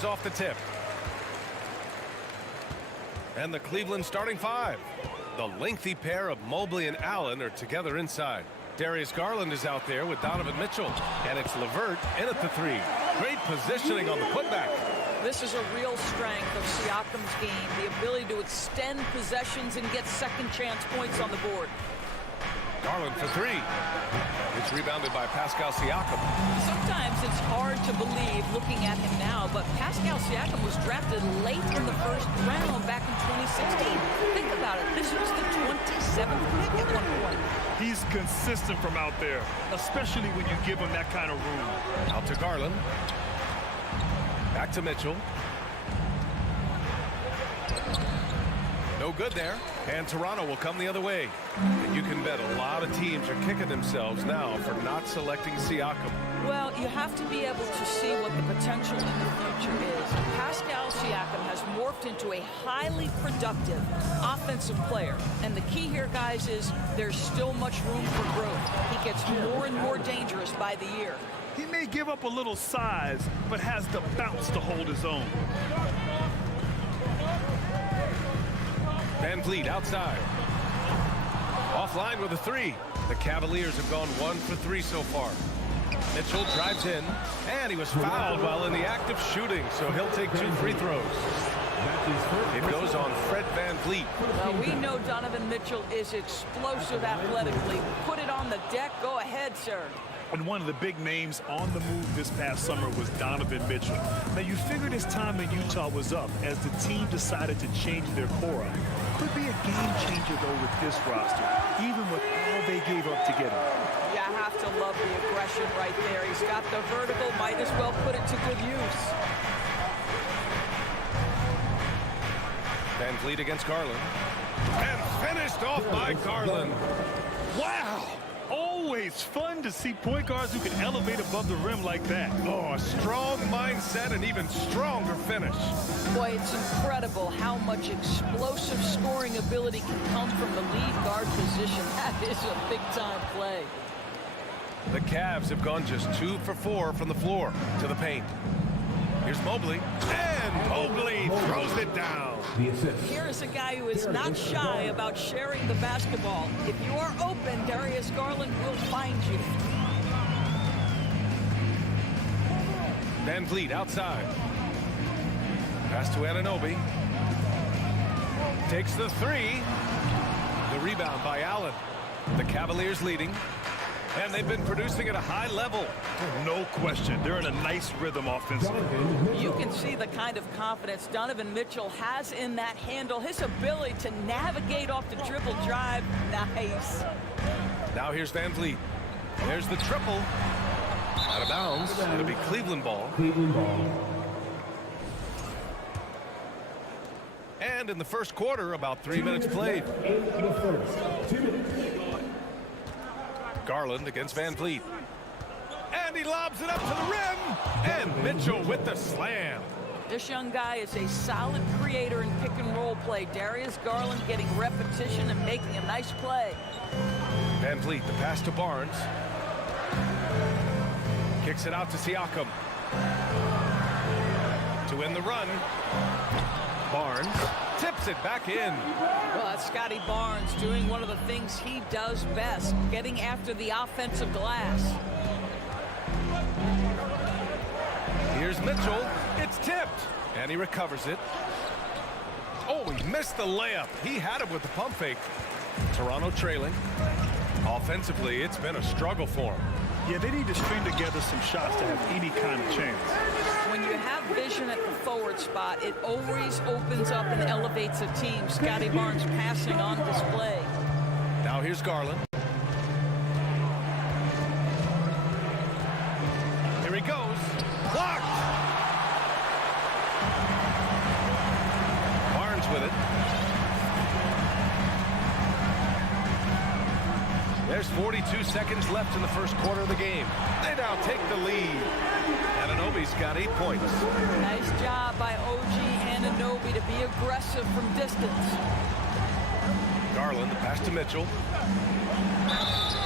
Cavaliers off the tip. And the Cleveland starting five. The lengthy pair of Mobley and Allen are together inside. Darius Garland is out there with Donovan Mitchell. And it's LeVert in at the three. Great positioning on the putback. This is a real strength of Siakam's game, the ability to extend possessions and get second chance points on the board. Garland for three. It's rebounded by Pascal Siakam. Sometimes it's hard to believe looking at him now, but Pascal Siakam was drafted late in the first round back in 2016. Think about it. This was the 27th pick at one point. He's consistent from out there, especially when you give him that kind of room. Out to Garland. Back to Mitchell. No good there. And Toronto will come the other way. And you can bet a lot of teams are kicking themselves now for not selecting Siakam. Well, you have to be able to see what the potential in the future is. Pascal Siakam has morphed into a highly productive offensive player. And the key here, guys, is there's still much room for growth. He gets more and more dangerous by the year. He may give up a little size, but has the bounce to hold his own. Van Vliet outside. Offline with a three. The Cavaliers have gone 1 for 3 so far. Mitchell drives in, and he was fouled while in the act of shooting, so he'll take 2 free throws. It goes on Fred Van Vliet. Well, we know Donovan Mitchell is explosive athletically. Put it on the deck. Go ahead, sir. And one of the big names on the move this past summer was Donovan Mitchell. Now, you figured his time in Utah was up as the team decided to change their core up. Could be a game changer, though, with this roster, even with all they gave up to get him. You have to love the aggression right there. He's got the vertical, might as well put it to good use. Van Vliet against Garland. And finished off by Garland. Wow! Always fun to see point guards who can elevate above the rim like that. Oh, a strong mindset and even stronger finish. Boy, it's incredible how much explosive scoring ability can come from the lead guard position. That is a big-time play. The Cavs have gone just 2 for 4 from the floor to the paint. Here's Mobley, and Mobley throws it down. Here is a guy who is not shy about sharing the basketball. If you are open, Darius Garland will find you. Van Vliet outside. Pass to Anunoby. Takes the three. The rebound by Allen. The Cavaliers leading. And they've been producing at a high level. No question. They're in a nice rhythm offensively. You can see the kind of confidence Donovan Mitchell has in that handle. His ability to navigate off the dribble drive. Nice. Now here's Van Vliet. There's the triple. Out of bounds. It'll be Cleveland ball. And in the first quarter, about 3 minutes played. Garland against Van Vliet. And he lobs it up to the rim. And Mitchell with the slam. This young guy is a solid creator in pick and roll play. Darius Garland getting repetition and making a nice play. Van Vliet, the pass to Barnes. Kicks it out to Siakam. To win the run. Barnes tips it back in. Well, that's Scotty Barnes doing one of the things he does best, getting after the offensive glass. Here's Mitchell. It's tipped. And he recovers it. Oh, he missed the layup. He had it with the pump fake. Toronto trailing. Offensively, it's been a struggle for him. Yeah, they need to string together some shots to have any kind of chance. When you have vision at the forward spot, it always opens up and elevates a team. Scotty Barnes passing on display. Now here's Garland. Here he goes. Blocked. Barnes with it. There's 42 seconds left in the first quarter of the game. They now take the lead. Anunoby's got 8 points. Nice job by OG Anunoby to be aggressive from distance. Garland, the pass to Mitchell.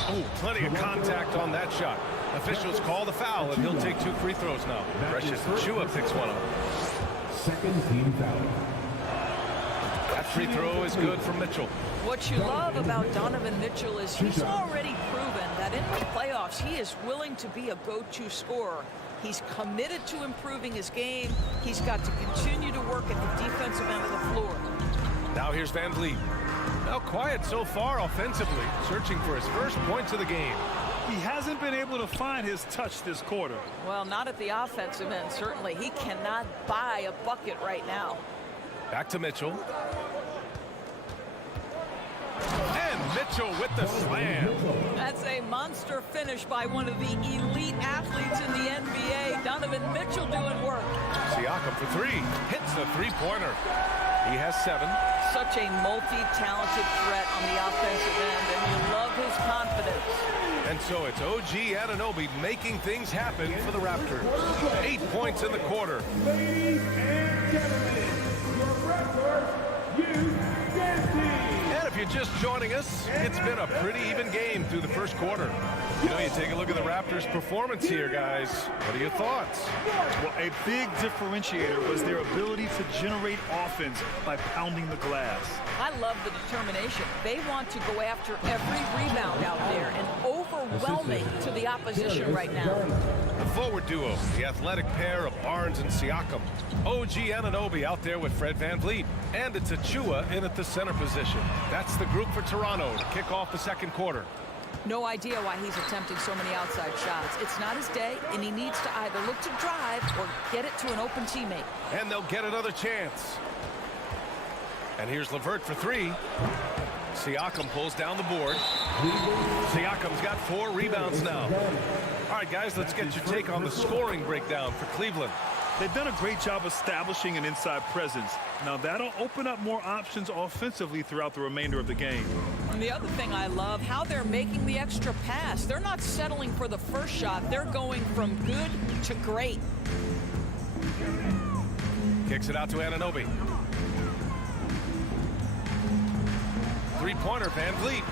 Oh, plenty of contact on that shot. Officials call the foul, and he'll take 2 free throws now. Precious Achua picks one up. second team foul. That free throw is good from Mitchell. What you love about Donovan Mitchell is he's already proven that in the playoffs he is willing to be a go-to scorer. He's committed to improving his game. He's got to continue to work at the defensive end of the floor. Now here's Van Vliet. Now quiet so far offensively, searching for his first points of the game. He hasn't been able to find his touch this quarter. Well, not at the offensive end, certainly. He cannot buy a bucket right now. Back to Mitchell. And Mitchell with the slam. That's a monster finish by one of the elite athletes in the NBA. Donovan Mitchell doing work. Siakam for three. Hits the three-pointer. He has 7. Such a multi-talented threat on the offensive end, and you love his confidence. And so it's OG Anunoby making things happen for the Raptors. 8 points in the quarter. Ladies and gentlemen, your Raptors youth dance team. And if you're just joining us, it's been a pretty even game through the first quarter. You know, you take a look at the Raptors' performance here, guys. What are your thoughts? Well, a big differentiator was their ability to generate offense by pounding the glass. I love the determination. They want to go after every rebound out there and overwhelming to the opposition right now. The forward duo, the athletic pair of Barnes and Siakam. OG Anunoby out there with Fred VanVleet. And it's Achua in at the center position. That's the group for Toronto to kick off the second quarter. No idea why he's attempting so many outside shots. It's not his day, and he needs to either look to drive or get it to an open teammate. And they'll get another chance. And here's LeVert for three. Siakam pulls down the board. Siakam's got 4 rebounds now. All right, guys, let's get your take on the scoring breakdown for Cleveland. They've done a great job establishing an inside presence. Now that'll open up more options offensively throughout the remainder of the game. And the other thing I love, how they're making the extra pass. They're not settling for the first shot. They're going from good to great. Kicks it out to Anunoby. Three-pointer, VanVleet.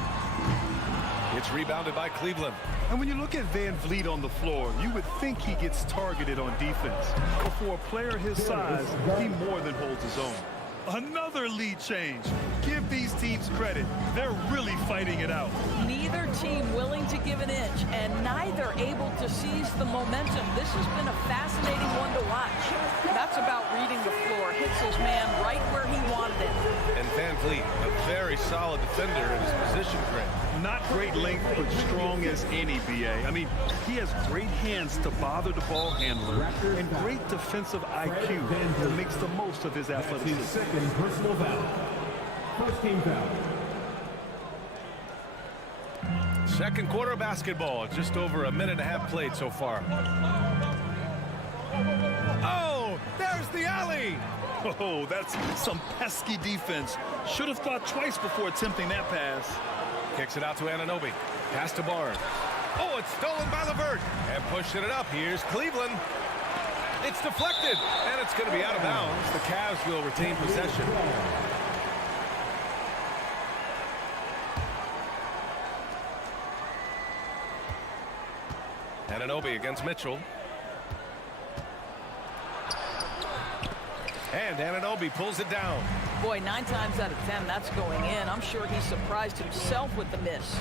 It's rebounded by Cleveland. And when you look at VanVleet on the floor, you would think he gets targeted on defense. But for a player his size, he more than holds his own. Another lead change. Give these teams credit. They're really fighting it out. Neither team willing to give an inch, and neither able to seize the momentum. This has been a fascinating one to watch. That's about reading the floor. Hits his man right where he wanted it. And VanVleet, a very solid defender in his position grip. Not great length, but strong as any, BA. I mean, he has great hands to bother the ball handler and great defensive IQ that makes the most of his athleticism. Second personal foul. First team foul. Second quarter basketball, just over a minute and a half played so far. Oh, there's the alley. Oh, that's some pesky defense. Should have thought twice before attempting that pass. Kicks it out to Anunoby. Pass to Barnes. Oh, it's stolen by LeVert. And pushing it up. Here's Cleveland. It's deflected. And it's going to be out of bounds. The Cavs will retain possession. Anunoby against Mitchell. And Anunoby pulls it down. Boy, 9 times out of 10, that's going in. I'm sure he surprised himself with the miss.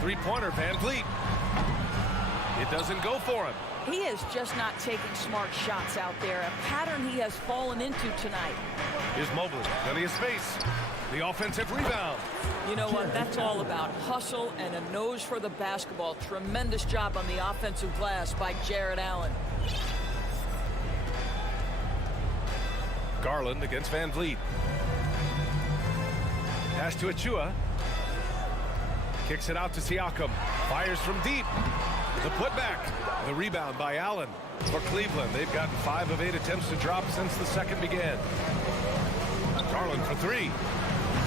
Three-pointer, VanVleet. It doesn't go for him. He is just not taking smart shots out there, a pattern he has fallen into tonight. Here's Mobley. Then he has space. The offensive rebound. You know what? That's all about hustle and a nose for the basketball. Tremendous job on the offensive glass by Jared Allen. Garland against VanVleet. Pass to Achua. Kicks it out to Siakam. Fires from deep. The putback. The rebound by Allen. For Cleveland, they've gotten 5 of 8 attempts to drop since the second began. Garland for 3.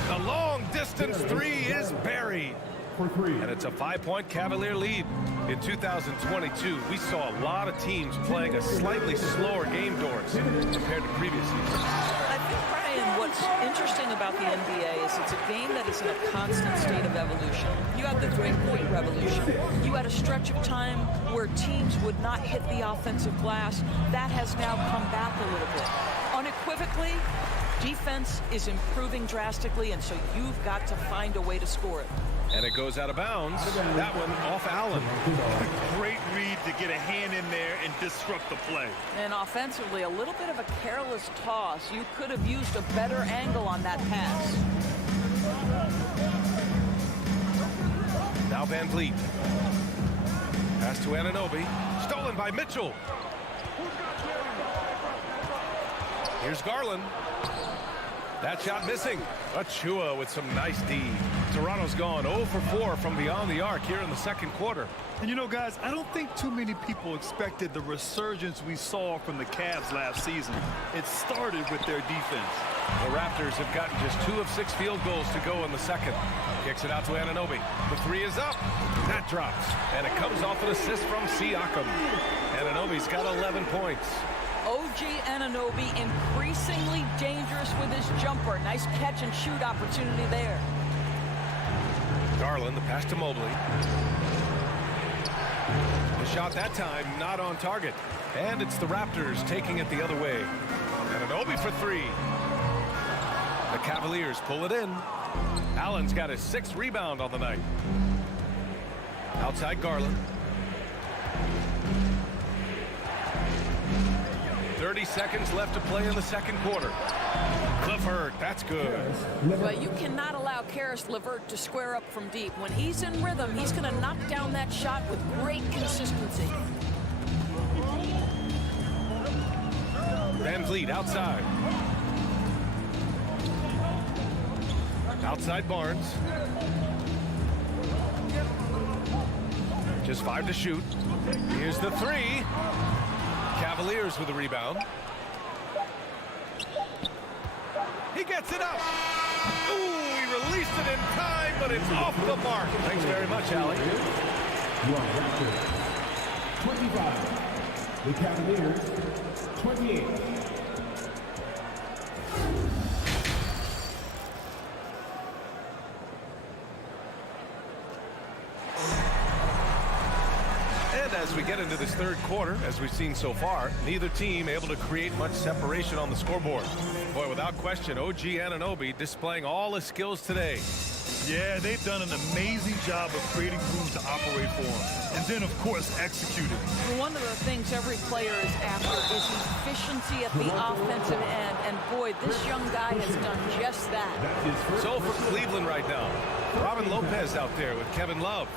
The long distance 3 is buried. And it's a 5-point Cavalier lead. In 2022, we saw a lot of teams playing a slightly slower game, Doris, compared to previous seasons. I think, Brian, what's interesting about the NBA is it's a game that is in a constant state of evolution. You had the three-point revolution. You had a stretch of time where teams would not hit the offensive glass. That has now come back a little Defense is improving drastically, and so you've got to find a way to score it. And it goes out of bounds. That one off Allen. Great read to get a hand in there and disrupt the play. And offensively, a little bit of a careless toss. You could have used a better angle on that pass. Now Van Vliet. Pass to Anunoby. Stolen by Mitchell. Here's Garland. That shot missing. Achua with some nice D. Toronto's gone 0 for 4 from beyond the arc here in the second quarter. And you know, guys, I don't think too many people expected the resurgence we saw from the Cavs last season. It started with their defense. The Raptors have gotten just 2 of 6 field goals to go in the second. Kicks it out to Anunoby. The 3 is up. That drops. And it comes off an assist from Siakam. Anunoby's got 11 points. OG Anunoby increasingly dangerous with his jumper. Nice catch and shoot opportunity there. Garland, the pass to Mobley. The shot that time not on target. And it's the Raptors taking it the other way. Anunoby for 3. The Cavaliers pull it in. Allen's got his 6th rebound on the night. Outside Garland. 30 seconds left to play in the second quarter. Clifford, that's good. But you cannot allow Karis LeVert to square up from deep. When he's in rhythm, he's going to knock down that shot with great consistency. Van Vliet outside. Outside Barnes. Just 5 to shoot. Here's the 3. Cavaliers with the rebound. He gets it up. Ooh, he released it in time, but it's off the mark. Thanks very much, Allie. Your Raptors, 25. The Cavaliers, 28. And as we get into this third quarter, as we've seen so far, neither team able to create much separation on the scoreboard. Boy, without question, OG Anunoby displaying all his skills today. Yeah, they've done an amazing job of creating room to operate for him. And then, of course, executing. One of the things every player is after is efficiency at the offensive end. And boy, this young guy has done just that. So for Cleveland right now, Robin Lopez out there with Kevin Love.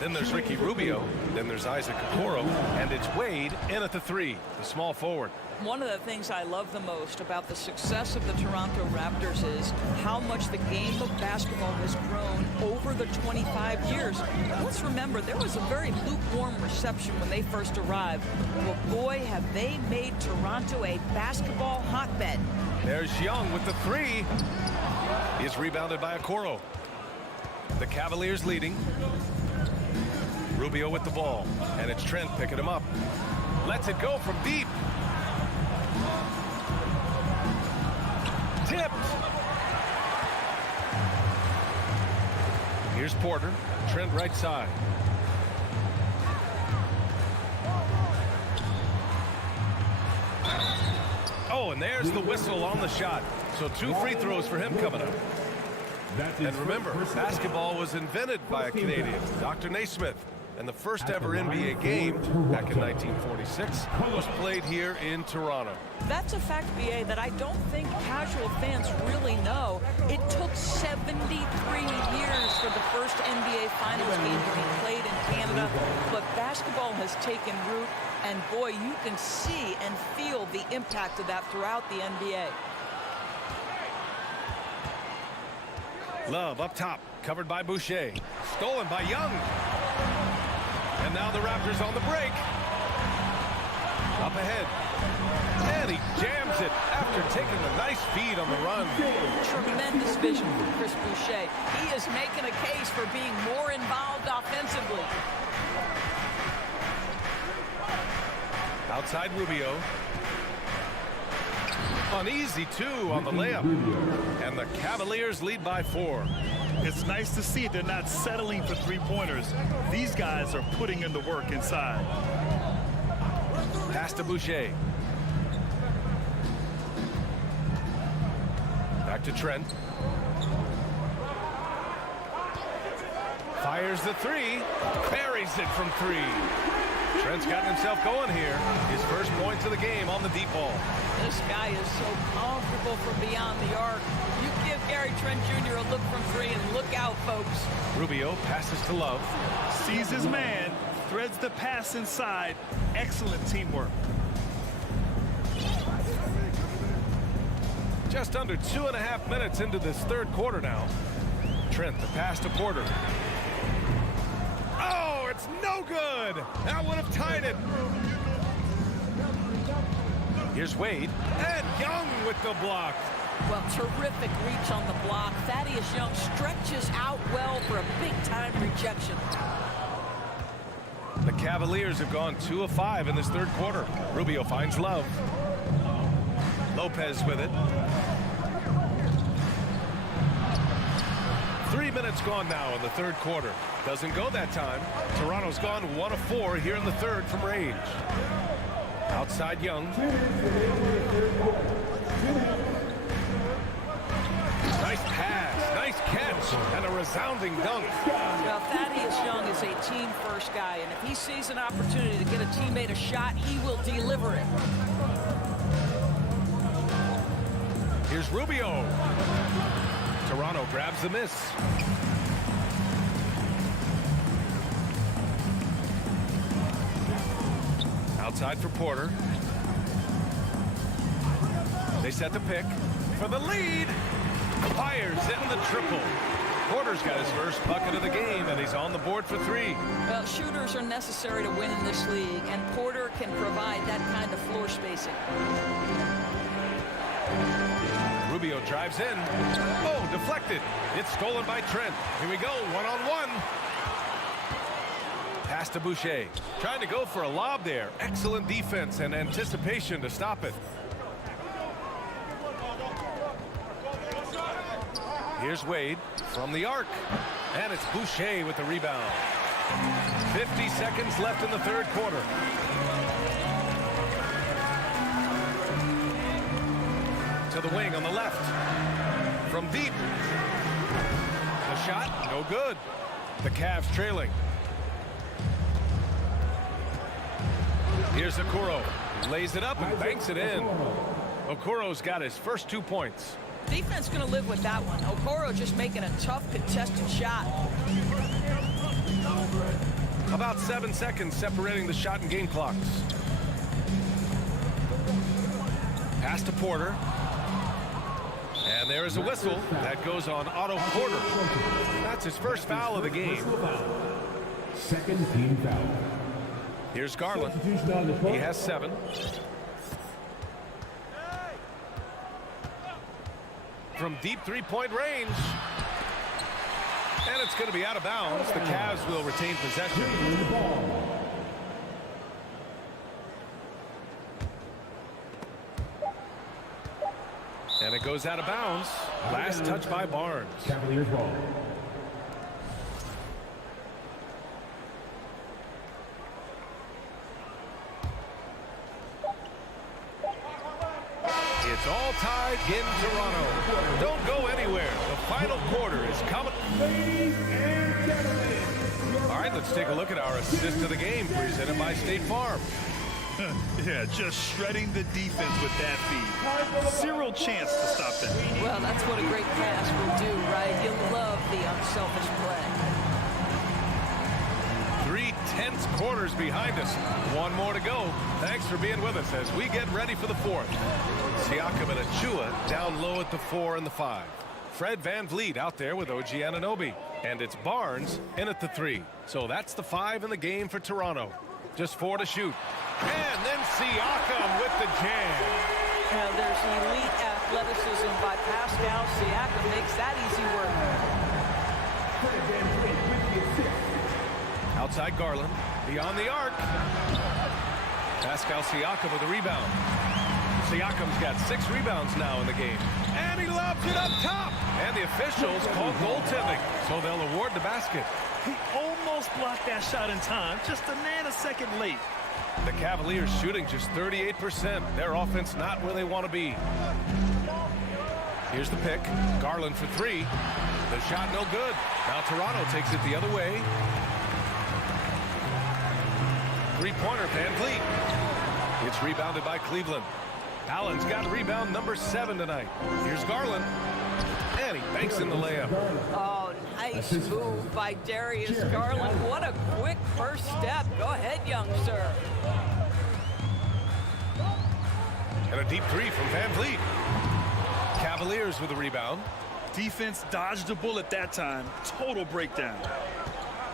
Then there's Ricky Rubio. Then there's Isaac Okoro. And it's Wade in at the 3, the small forward. One of the things I love the most about the success of the Toronto Raptors is how much the game of basketball has grown over the 25 years. Let's remember, there was a very lukewarm reception when they first arrived. Well, boy, have they made Toronto a basketball hotbed. There's Young with the 3. He's rebounded by Okoro. The Cavaliers leading. Rubio with the ball, and it's Trent picking him up. Lets it go from deep. Tipped. Here's Porter. Trent right side. Oh, and there's the whistle on the shot. So 2 free throws for him coming up. And remember, basketball was invented by a Canadian, Dr. Naismith. And the first ever NBA game back in 1946 was played here in Toronto. That's a fact, BA, that I don't think casual fans really know. It took 73 years for the first NBA Finals game to be played in Canada, but basketball has taken root, and boy, you can see and feel the impact of that throughout the NBA. Love up top, covered by Boucher. Stolen by Young. And now the Raptors on the break. Up ahead. And he jams it after taking the nice feed on the run. Tremendous vision from Chris Boucher. He is making a case for being more involved offensively. Outside Rubio. Uneasy, too, on the layup. And the Cavaliers lead by 4. It's nice to see they're not settling for three-pointers. These guys are putting in the work inside. Pass to Boucher. Back to Trent. Fires the three. Buries it from three. Trent's gotten himself going here. His first points of the game on the deep ball. This guy is so comfortable from beyond the arc. You give Gary Trent Jr. a look from three, and look out, folks. Rubio passes to Love. Sees his man, threads the pass inside. Excellent teamwork. Just under 2.5 minutes into this third quarter now. Trent, the pass to Porter. Oh, it's no good. That would have tied it. Here's Wade. And Young with the block. Well, terrific reach on the block. Thaddeus Young stretches out well for a big-time rejection. The Cavaliers have gone 2 of 5 in this third quarter. Rubio finds Love. Lopez with it. 3 minutes gone now in the third quarter. Doesn't go that time. Toronto's gone 1 of 4 here in the third from range. Outside Young. Nice pass, nice catch, and a resounding dunk. Well, Thaddeus Young is a team-first guy, and if he sees an opportunity to get a teammate a shot, he will deliver it. Here's Rubio. Toronto grabs the miss. Outside for Porter. They set the pick for the lead. Fires in the triple. Porter's got his first bucket of the game, and he's on the board for 3. Well, shooters are necessary to win in this league, and Porter can provide that kind of floor spacing. Rubio drives in. Oh, deflected. It's stolen by Trent. Here we go, one-on-one. Pass to Boucher. Trying to go for a lob there. Excellent defense and anticipation to stop it. Here's Wade from the arc. And it's Boucher with the rebound. 50 seconds left in the third quarter. To the wing on the left. From deep. The shot, no good. The Cavs trailing. Here's Okoro. Lays it up and banks it in. Okoro's got his first 2 points. Defense going to live with that one. Okoro just making a tough contested shot. About 7 seconds separating the shot and game clocks. Pass to Porter. And there is a whistle that goes on Otto Porter. That's his first foul of the game. Second team foul. Here's Garland. He has 7. From deep three-point range. And it's going to be out of bounds. The Cavs will retain possession. And it goes out of bounds. Last touch by Barnes. Cavaliers ball. It's all tied in Toronto. Don't go anywhere. The final quarter is coming. All right, let's take a look at our assist of the game presented by State Farm. Yeah, just shredding the defense with that feed. Zero chance to stop that. Well, that's what a great pass will do, right? You love the unselfish play. 3 tense quarters behind us. 1 more to go. Thanks for being with us as we get ready for the 4th. Siakam and Achua down low at the 4 and the 5. Fred VanVleet out there with OG Anunoby. And it's Barnes in at the 3. So that's the 5 in the game for Toronto. Just 4 to shoot. And then Siakam with the jam. Now there's elite athleticism by Pascal Siakam. Makes that easy work. Outside Garland. Beyond the arc. Pascal Siakam with a rebound. Siakam's got 6 rebounds now in the game. And he lobs it up top. And the officials call goaltending. So they'll award the basket. He almost blocked that shot in time. Just a nanosecond late. The Cavaliers shooting just 38%. Their offense not where they want to be. Here's the pick. Garland for three. The shot no good. Now Toronto takes it the other way. Three-pointer, Van Vliet. It's rebounded by Cleveland. Allen's got rebound number 7 tonight. Here's Garland. And he banks in the layup. Oh, nice move by Darius Garland. What a quick first step. Go ahead, young sir. And a deep three from Van Vliet. Cavaliers with a rebound. Defense dodged a bullet that time. Total breakdown.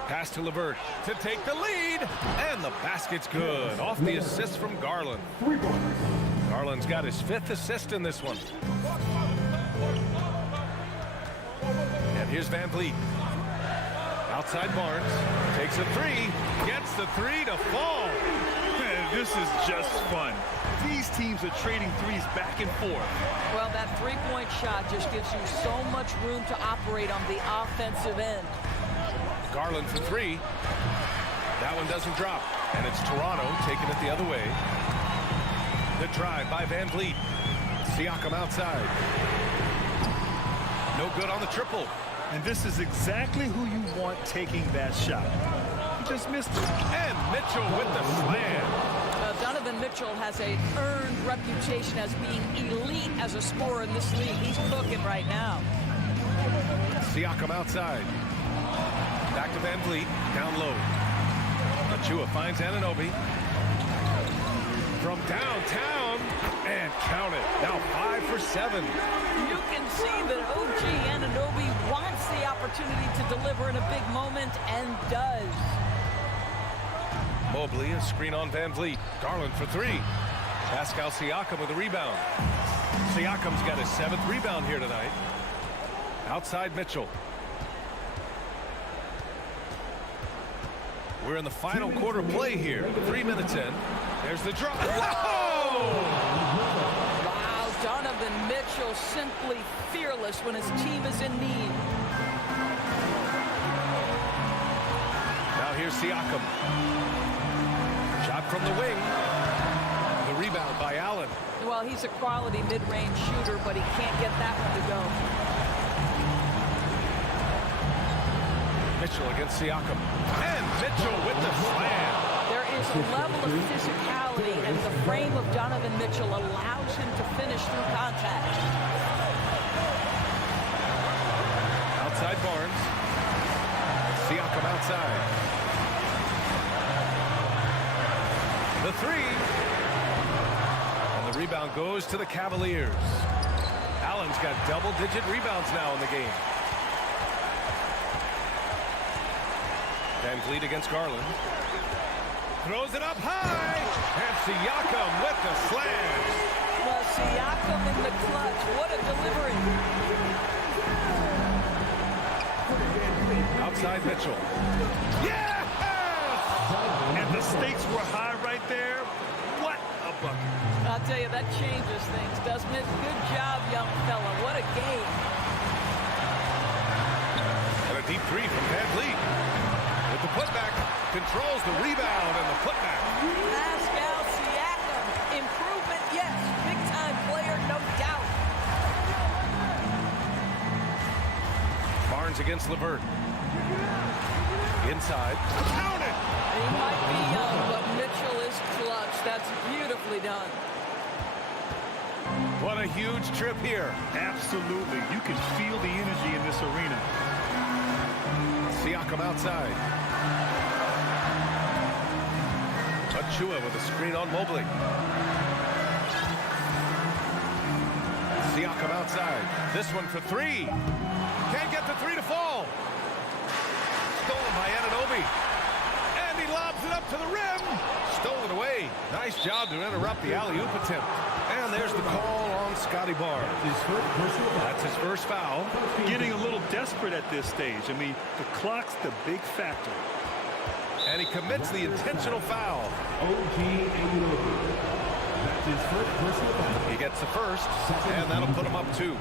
Pass to LeVert to take the lead. And the basket's good. Off the assist from Garland. Garland's got his 5th assist in this one. And here's Van Vliet. Outside Barnes. Takes a three. Gets the three to fall. Man, this is just fun. These teams are trading threes back and forth. Well, that three-point shot just gives you so much room to operate on the offensive end. Garland for three. That one doesn't drop. And it's Toronto taking it the other way. The drive by Van Vliet. Siakam outside. No good on the triple. And this is exactly who you want taking that shot. He just missed it. And Mitchell with the slam. Donovan Mitchell has an earned reputation as being elite as a scorer in this league. He's cooking right now. Siakam outside. Back to Van Vliet. Down low. Achua finds Anunoby. From downtown. And count it. Now 5 for 7. You can see that OG Anunoby wants the opportunity to deliver in a big moment and does. Mobley, a screen on Van Vliet. Garland for three. Pascal Siakam with a rebound. Siakam's got his 7th rebound here tonight. Outside Mitchell. We're in the final quarter play here. 3 minutes in. There's the drop. Whoa! Wow, Donovan Mitchell simply fearless when his team is in need. Now here's Siakam. Shot from the wing. The rebound by Allen. Well, he's a quality mid-range shooter, but he can't get that one to go. Mitchell against Siakam. And Mitchell with the slam. There is a level of physicality, and the frame of Donovan Mitchell allows him to finish through contact. Outside Barnes. Siakam outside. The three. And the rebound goes to the Cavaliers. Allen's got double-digit rebounds now in the game. Van Vliet against Garland. Throws it up high. And Siakam with the slam. Well, Siakam in the clutch. What a delivery. Outside Mitchell. Yes! And the stakes were high right there. What a bucket. I'll tell you, that changes things, doesn't it? Good job, young fella. What a game. And a deep three from Van Vliet. With the putback, controls the rebound and the putback. Pascal Siakam, improvement, yes. Big-time player, no doubt. Barnes against LeVert. Inside. Count it! He might be young, but Mitchell is clutch. That's beautifully done. What a huge trip here. Absolutely. You can feel the energy in this arena. Siakam outside. Achua with a screen on Mobley. Siakam outside. This one for three. Can't get the three to fall. Stolen by Anunoby. And he lobs it up to the rim. Stolen away. Nice job to interrupt the alley-oop attempt. And there's the call on Scotty Barnes. That's his first foul. Getting a little desperate at this stage. I mean, the clock's the big factor. And he commits the intentional foul. OG Anunoby. That's his first personal foul. He gets the first, and that'll put him up 2.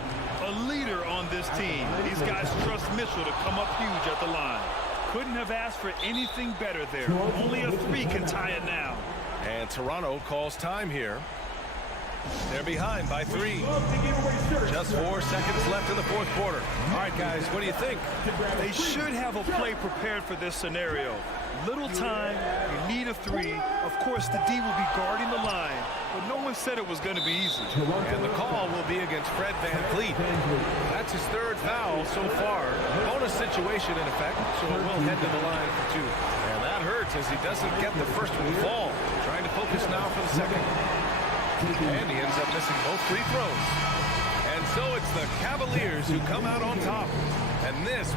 A leader on this team. These guys trust Mitchell to come up huge at the line. Couldn't have asked for anything better there. Only a 3 can tie it now. And Toronto calls time here. They're behind by 3. Just 4 seconds left in the fourth quarter. All right, guys, what do you think? They should have a play prepared for this scenario. Little time, you need a 3. Of course, the D will be guarding the line, but no one said it was going to be easy. And the call will be against Fred VanVleet. That's his 3rd foul so far. Bonus situation in effect, so it will head to the line for 2. And that hurts as he doesn't get the first one fall. Trying to focus now for the second. And he ends up missing both free throws. And so it's the Cavaliers who come out on top. And this...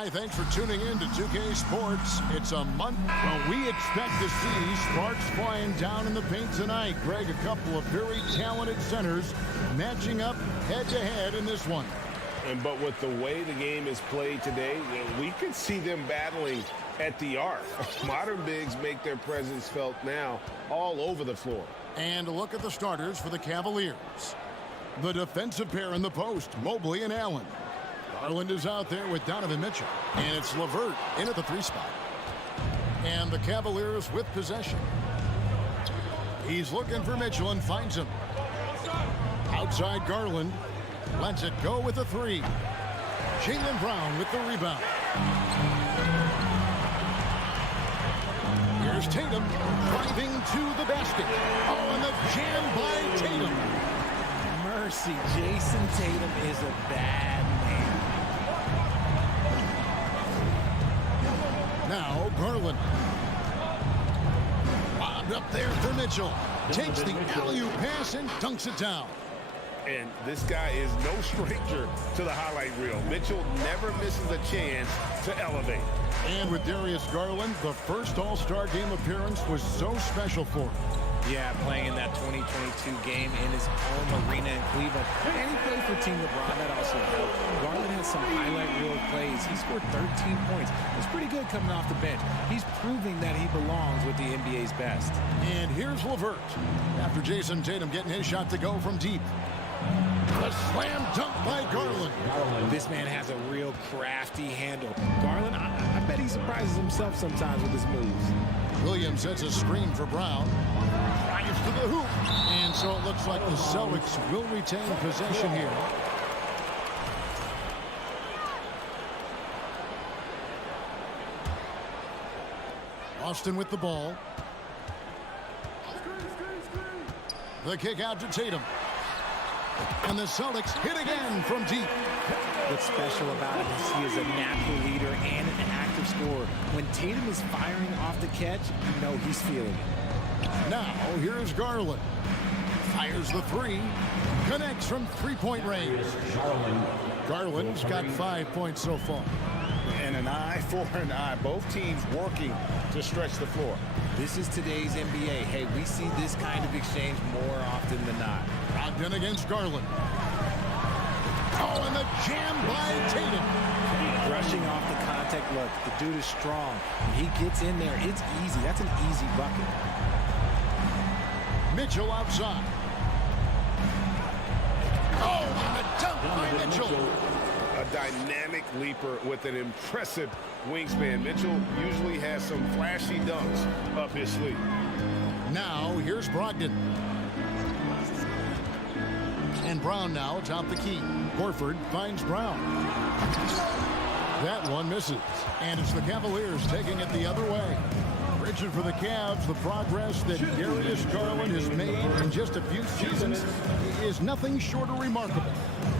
Hi, thanks for tuning in to 2K Sports. It's a month. Well, we expect to see sparks flying down in the paint tonight. Greg, a couple of very talented centers matching up head-to-head in this one. But with the way the game is played today, we could see them battling at the arc. Modern bigs make their presence felt now all over the floor. And a look at the starters for the Cavaliers. The defensive pair in the post, Mobley and Allen. Garland is out there with Donovan Mitchell. And it's LeVert in at the 3 spot. And the Cavaliers with possession. He's looking for Mitchell and finds him. Outside Garland. Lets it go with the 3. Jaylen Brown with the rebound. Here's Tatum driving to the basket. Oh, and the jam by Tatum. Mercy, Jason Tatum is a bad man. Now Garland. Lobbed up there for Mitchell. Takes the alley-oop pass and dunks it down. And this guy is no stranger to the highlight reel. Mitchell never misses a chance to elevate. And with Darius Garland, the first All-Star game appearance was so special for him. Yeah, playing in that 2022 game in his home arena in Cleveland. And he played for Team LeBron. That also helped. Garland has some highlight reel plays. He scored 13 points. It's pretty good coming off the bench. He's proving that he belongs with the NBA's best. And here's LeVert. After Jason Tatum getting his shot to go from deep. A slam dunk by Garland. This man has a real crafty handle. Garland, I bet he surprises himself sometimes with his moves. Williams sets a screen for Brown. Drives to the hoop. And so it looks like the Celtics will retain possession here. Austin with the ball. The kick out to Tatum. And the Celtics hit again from deep. What's special about him is he is a natural leader and an active scorer. When Tatum is firing off the catch, you know he's feeling it. Now, here's Garland. Fires the 3. Connects from 3-point range. Garland's got 5 points so far. And an eye for an eye. Both teams working to stretch the floor. This is today's NBA. Hey, we see this kind of exchange more often than not. Brogdon against Garland. Oh, and the jam by Tatum. Brushing off the contact look. The dude is strong. When he gets in there, it's easy. That's an easy bucket. Mitchell outside. Oh, and the dunk by Mitchell. A dynamic leaper with an impressive wingspan. Mitchell usually has some flashy dunks up his sleeve. Now, here's Brogdon. And Brown now atop the key. Horford finds Brown. That one misses. And it's the Cavaliers taking it the other way. Rigid for the Cavs, the progress that Darius Garland has made in just a few seasons is nothing short of remarkable.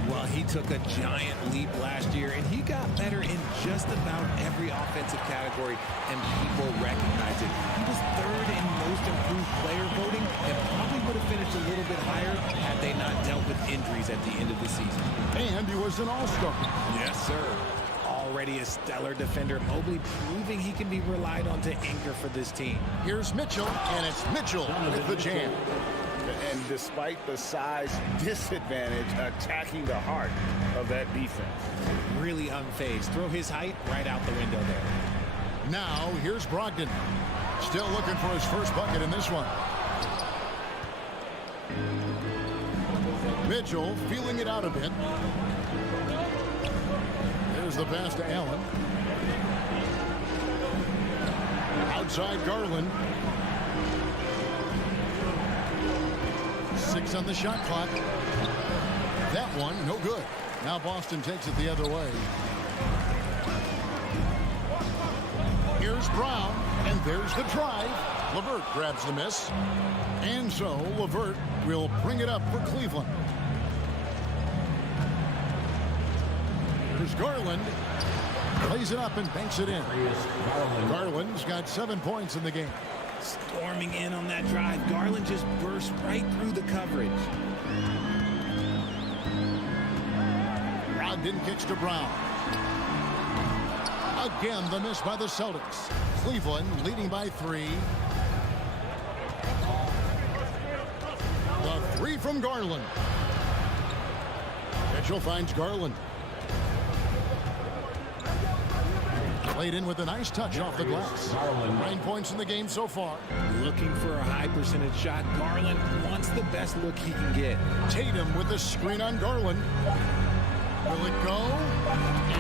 Well, he took a giant leap last year, and he got better in just about every offensive category, and people recognize it. He was 3rd in most improved player voting, and probably would have finished a little bit higher had they not dealt with injuries at the end of the season. And he was an all-star. Yes, sir. Already a stellar defender, Mobley proving he can be relied on to anchor for this team. Here's Mitchell, and it's Mitchell with the jam. And despite the size disadvantage, attacking the heart of that defense. Really unfazed. Throw his height right out the window there. Now, here's Brogdon. Still looking for his first bucket in this one. Mitchell feeling it out a bit. There's the pass to Allen. Outside Garland. 6 on the shot clock. That one, no good. Now Boston takes it the other way. Here's Brown, and there's the drive. LeVert grabs the miss. And so LeVert will bring it up for Cleveland. Here's Garland. Plays it up and banks it in. Garland's got 7 points in the game. Storming in on that drive. Garland just burst right through the coverage. Brogdon kicks to Brown. Again, the miss by the Celtics. Cleveland leading by 3. The 3 from Garland. Mitchell finds Garland. Played in with a nice touch off the glass. 9 points in the game so far. Looking for a high percentage shot. Garland wants the best look he can get. Tatum with the screen on Garland. Will it go?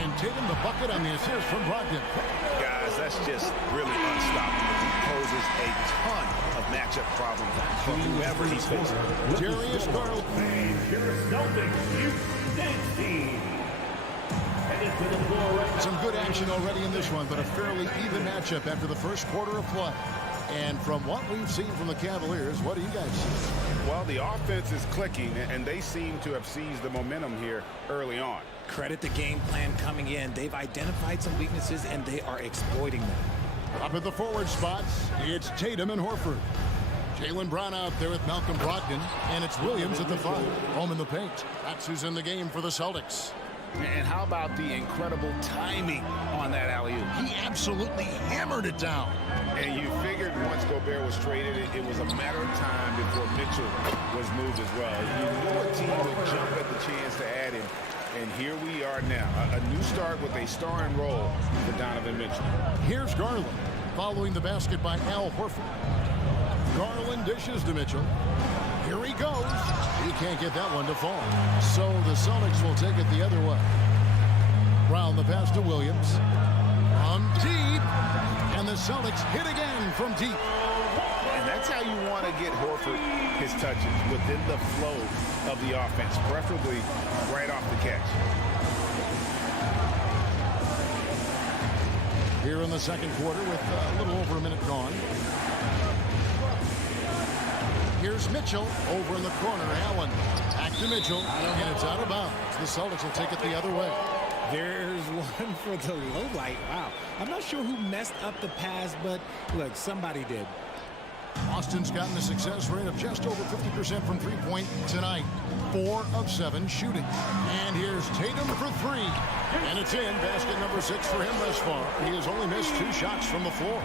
And Tatum the bucket on the assist from Brogdon. Guys, that's just really unstoppable. He poses a ton of matchup problems for whoever he's facing. Darius Garland. Your Celtics youth team. Headed to the floor right. Some good action already in this one, but a fairly even matchup after the first quarter of play. And from what we've seen from the Cavaliers, what do you guys see? Well, the offense is clicking, and they seem to have seized the momentum here early on. Credit the game plan coming in. They've identified some weaknesses, and they are exploiting them. Up at the forward spots, it's Tatum and Horford. Jaylen Brown out there with Malcolm Brogdon, and it's Williams at the 5. Home in the paint. That's who's in the game for the Celtics. And how about the incredible timing on that alley-oop? He absolutely hammered it down. And you figured once Gobert was traded, it was a matter of time before Mitchell was moved as well. You knew a team would jump at the chance to add him. And here we are now, a new start with a starring role for Donovan Mitchell. Here's Garland, following the basket by Al Horford. Garland dishes to Mitchell. Here he goes. He can't get that one to fall. So the Celtics will take it the other way. Brown the pass to Williams. From deep. And the Celtics hit again from deep. And that's how you want to get Horford his touches, within the flow of the offense, preferably right off the catch. Here in the second quarter with a little over a minute gone. Here's Mitchell over in the corner. Allen back to Mitchell, and it's out of bounds. The Celtics will take it the other way. There's one for the low light. Wow. I'm not sure who messed up the pass, but look, somebody did. Austin's gotten a success rate of just over 50% from three-point tonight. 4 of 7 shooting. And here's Tatum for 3. And it's in. Basket number 6 for him thus far. He has only missed 2 shots from the floor.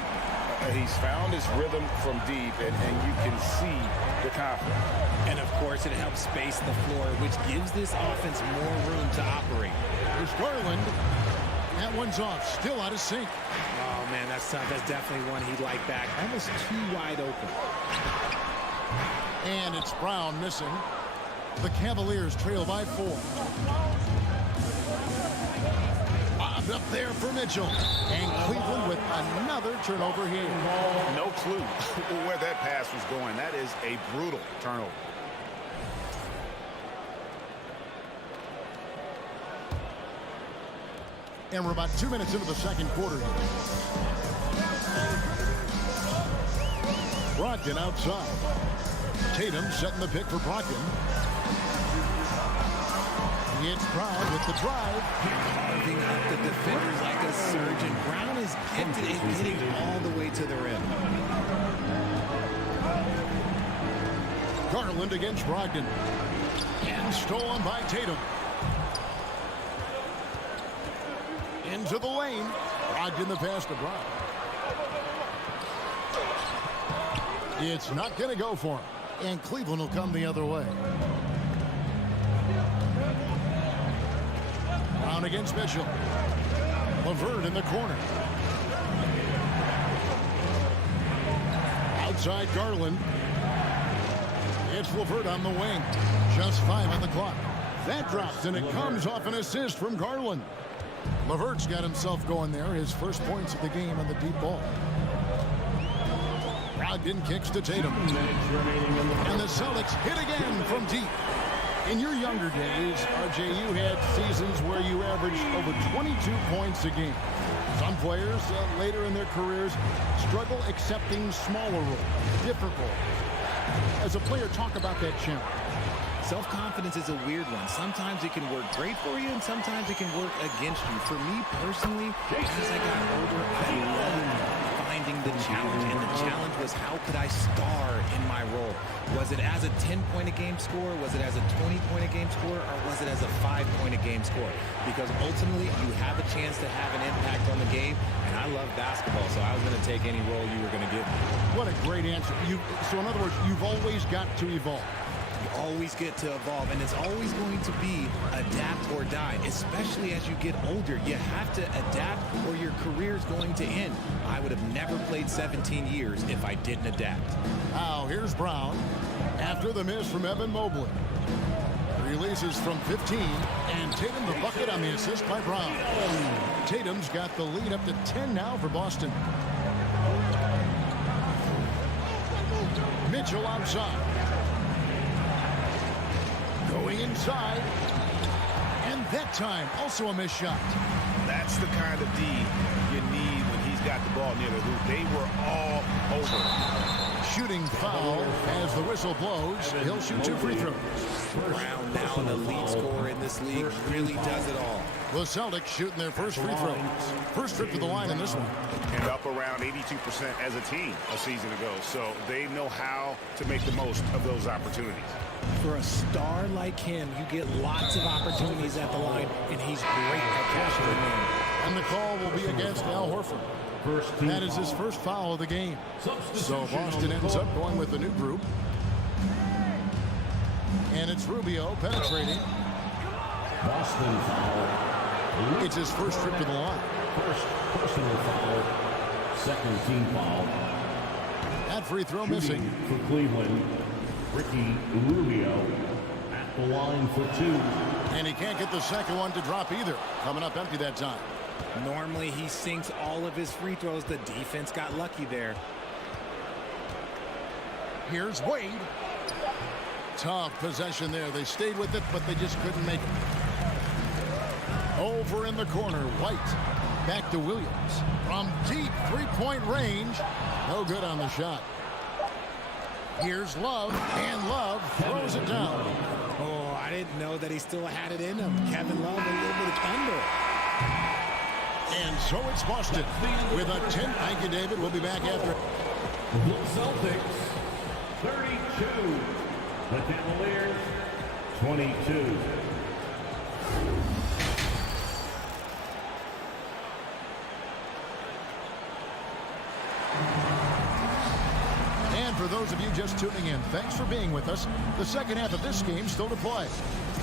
He's found his rhythm from deep, and you can see the confidence. And, of course, it helps space the floor, which gives this offense more room to operate. Here's Garland. That one's off. Still out of sync. Oh, man, that's tough. That's definitely one he'd like back. Almost too wide open. And it's Brown missing. The Cavaliers trail by 4. Bobbed up there for Mitchell. And Cleveland with another turnover here. No clue where that pass was going. That is a brutal turnover. And we're about 2 minutes into the second quarter here. Brogdon outside. Tatum setting the pick for Brogdon. It's Brown with the drive. Carving up the defenders like a surgeon. Brown is gifted at getting all the way to the rim. Garland against Brogdon. And stolen by Tatum. Into the lane. Brogdon the pass to Brown. It's not going to go for him. And Cleveland will come the other way. Brown against Mitchell. LeVert in the corner. Outside Garland. It's LeVert on the wing. Just 5 on the clock. That drops, and it comes off an assist from Garland. LeVert's got himself going there. His first points of the game on the deep ball. Brogdon kicks to Tatum. And the Celtics hit again from deep. In your younger days, RJ, you had seasons where you averaged over 22 points a game. Some players later in their careers struggle accepting smaller roles, different roles. As a player, talk about that challenge. Self-confidence is a weird one. Sometimes it can work great for you, and sometimes it can work against you. For me personally, as I got older, I loved finding the challenge, and the challenge was, how could I star in my role? Was it as a 10-point-a-game scorer? Was it as a 20-point-a-game scorer? Or was it as a 5-point-a-game scorer? Because ultimately, you have a chance to have an impact on the game, and I love basketball, so I was going to take any role you were going to give me. What a great answer. So in other words, you've always got to evolve. You always get to evolve, and it's always going to be adapt or die, especially as you get older. You have to adapt or your career is going to end. I would have never played 17 years if I didn't adapt. Now, here's Brown after the miss from Evan Mobley. Releases from 15, and Tatum the bucket on the assist by Brown. Tatum's got the lead up to 10 now for Boston. Mitchell outside. Going inside. And that time, also a missed shot. That's the kind of D you need when he's got the ball near the hoop. They were all over. Shooting foul as the whistle blows. He'll shoot 2 free throws. Brown, now the lead scorer in this league, really does it all. The Celtics shooting their first free throws. First trip to the line in this one. And up around 82% as a team a season ago. So they know how to make the most of those opportunities. For a star like him, you get lots of opportunities at the line, and he's great at cashing them in. And the call will be against Al Horford. That is his first foul of the game. So Boston ends up going with the new group. And it's Rubio penetrating. Boston foul. It's his first trip to the line. First personal foul. Second team foul. That free throw missing. For Cleveland, Ricky Rubio at the line for 2. And he can't get the second one to drop either. Coming up empty that time. Normally he sinks all of his free throws. The defense got lucky there. Here's Wade. Tough possession there. They stayed with it, but they just couldn't make it. Over in the corner, White. Back to Williams. From deep three-point range. No good on the shot. Here's Love, and Love throws it down. Oh, I didn't know that he still had it in him. Kevin Love, a little bit of thunder. And so it's Boston with a 10. Thank you, David. We'll be back after. The Celtics, 32. The Cavaliers, 22. And for those of you just tuning in, thanks for being with us. The second half of this game still to play.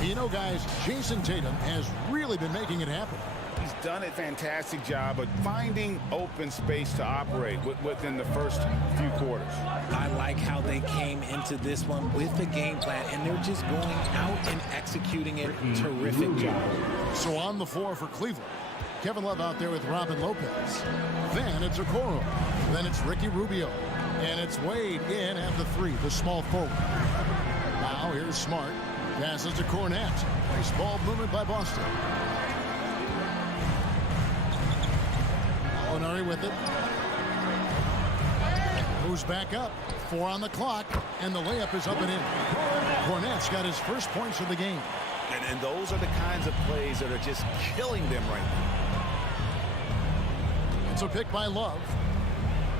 You know, guys, Jason Tatum has really been making it happen. He's done a fantastic job of finding open space to operate within the first few quarters. I like how they came into this one with the game plan, and they're just going out and executing it. Terrific job. So on the floor for Cleveland, Kevin Love out there with Robin Lopez. Then it's Okoro. Then it's Ricky Rubio. And it's Wade in at the 3, the small forward. Now here's Smart. Passes to Cornette. Nice ball movement by Boston. Molinari with it. Moves back up. 4 on the clock. And the layup is up and in. Cornette's got his first points of the game. And those are the kinds of plays that are just killing them right now. It's a pick by Love.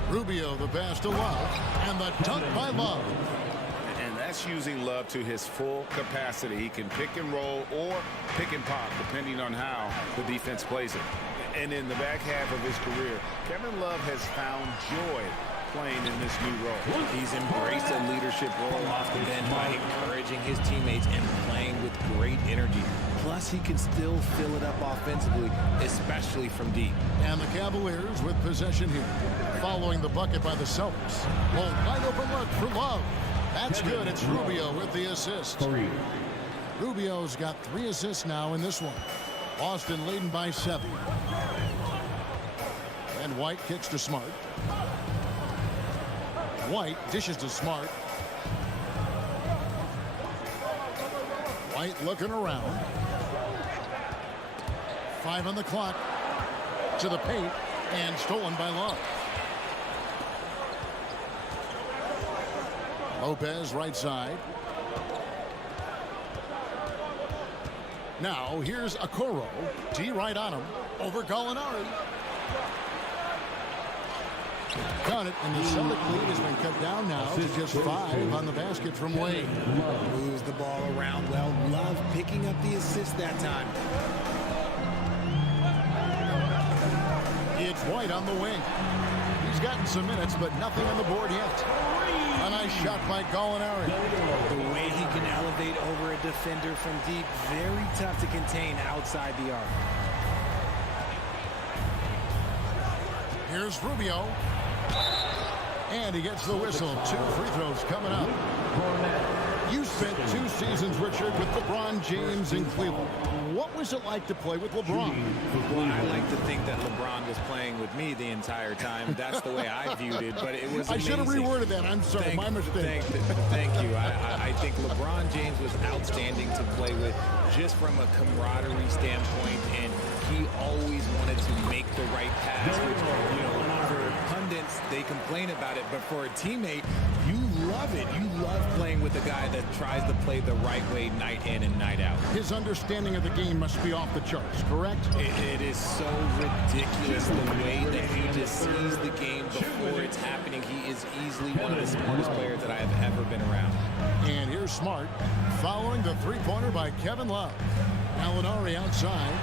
Rubio, the pass to Love. And the dunk by Love. And that's using Love to his full capacity. He can pick and roll or pick and pop, depending on how the defense plays it. And in the back half of his career, Kevin Love has found joy playing in this new role. He's embraced a leadership role off the bench by encouraging his teammates and playing with great energy. Plus, he can still fill it up offensively, especially from deep. And the Cavaliers with possession here, following the bucket by the Celtics. Well, wide open look for Love. That's good. It's Rubio with the assist. 3. Rubio's got 3 assists now in this one. Boston leading by 7. And White kicks to Smart. White dishes to Smart. White looking around. 5 on the clock. To the paint. And stolen by Love. Lopez right side. Now here's Okoro. D right on him. Over Gallinari. done it, and the Celtic lead has been cut down now to just 5 on the basket from Wade. Moves the ball around well. Love picking up the assist that time. It's White on the wing. He's gotten some minutes, but nothing on the board yet. A nice shot by Gallinari. The way he can elevate over a defender from deep, very tough to contain outside the arc. Here's Rubio. And he gets the whistle. 2 free throws coming up. You spent 2 seasons, Richard, with LeBron James in Cleveland. What was it like to play with LeBron? Well, I like to think that LeBron was playing with me the entire time. That's the way I viewed it, but it was amazing. I should have reworded that. I'm sorry, my mistake. Thank you. I think LeBron James was outstanding to play with just from a camaraderie standpoint, and he always wanted to make the right pass, which, for pundits, they complain about it, but for a teammate, you love it. You love playing with a guy that tries to play the right way night in and night out. His understanding of the game must be off the charts, correct? It is so ridiculous the way that he just sees the game before it's happening. He is easily one of the smartest players that I have ever been around. And here's Smart following the three-pointer by Kevin Love. Gallinari outside.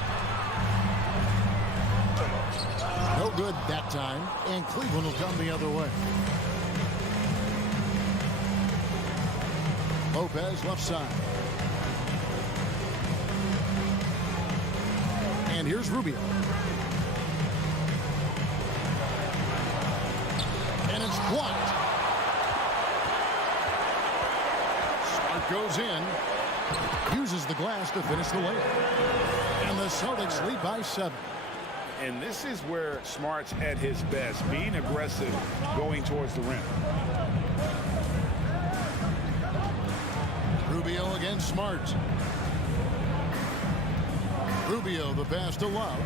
No good that time, and Cleveland will come the other way. Lopez left side. And here's Rubio. And it's blocked. Smart goes in. Uses the glass to finish the layup. And the Celtics lead by 7. And this is where Smart's at his best, being aggressive, going towards the rim. Rubio against Smart. Rubio, the pass to Love.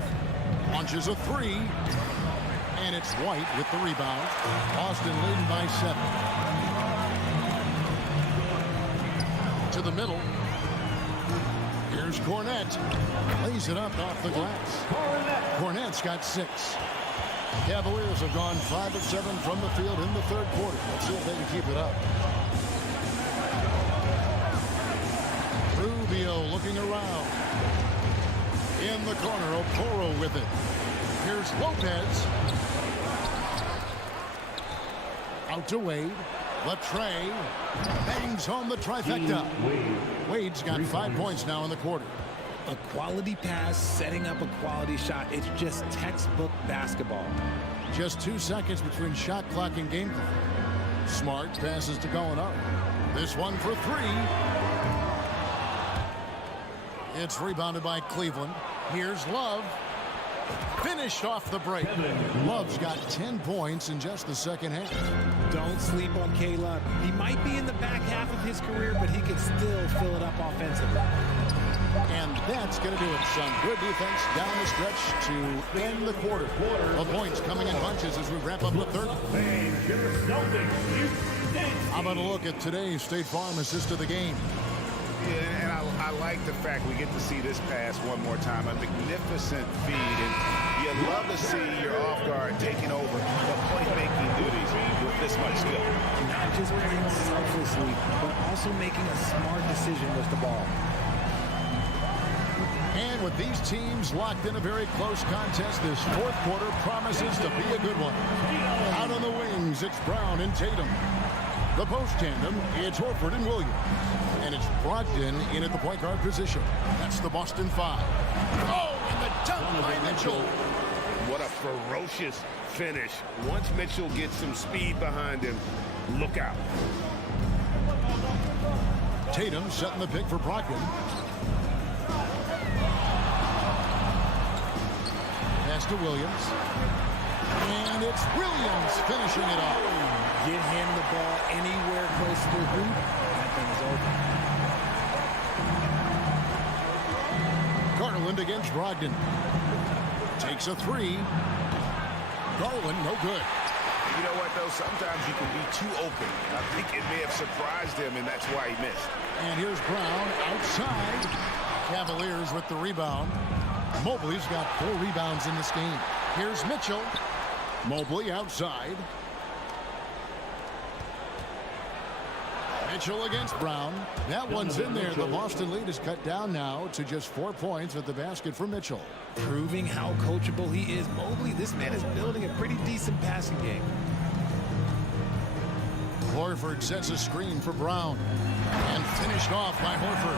Launches a 3. And it's White with the rebound. Boston leading by 7. To the middle. Here's Cornette. Lays it up off the glass. Cornette's got 6. Cavaliers have gone 5 of 7 from the field in the third quarter. Let's see if they can keep it up. Rubio looking around. In the corner, Okoro with it. Here's Lopez. Out to Wade. Latrey bangs home the trifecta. Wade's got 5 points now in the quarter. A quality pass, setting up a quality shot. It's just textbook basketball. Just 2 seconds between shot clock and game clock. Smart passes to Gallinari. This one for 3. It's rebounded by Cleveland. Here's Love. Finished off the break. Love's got 10 points in just the second half. Don't sleep on K-Love. He might be in the back half of his career, but he can still fill it up offensively. And that's going to do it. Some good defense down the stretch to end the quarter. The points coming in bunches as we wrap up the third. How about a look at today's State Farm assist of the game? Yeah, and I like the fact we get to see this pass one more time. A magnificent feed, and you love to see your off guard taking over the playmaking duties with this much skill. Not just playing selflessly, but also making a smart decision with the ball. And with these teams locked in a very close contest, this fourth quarter promises to be a good one. Out on the wings, it's Brown and Tatum. The post tandem, it's Horford and Williams. And it's Brogdon in at the point guard position. That's the Boston 5. Oh, and the dunk by Mitchell. What a ferocious finish. Once Mitchell gets some speed behind him, look out. Tatum setting the pick for Brogdon. Pass to Williams. And it's Williams finishing it off. Get him the ball anywhere close to the hoop. That thing is over. Garland against Brogdon. Takes a 3. Garland, no good. You know what, though? Sometimes you can be too open. I think it may have surprised him, and that's why he missed. And here's Brown outside. Cavaliers with the rebound. Mobley's got 4 rebounds in this game. Here's Mitchell. Mobley outside. Mitchell against Brown. That one's in there. The Boston lead is cut down now to just 4 points at the basket for Mitchell. Proving how coachable he is. Mobley, this man is building a pretty decent passing game. Horford sets a screen for Brown. And finished off by Horford.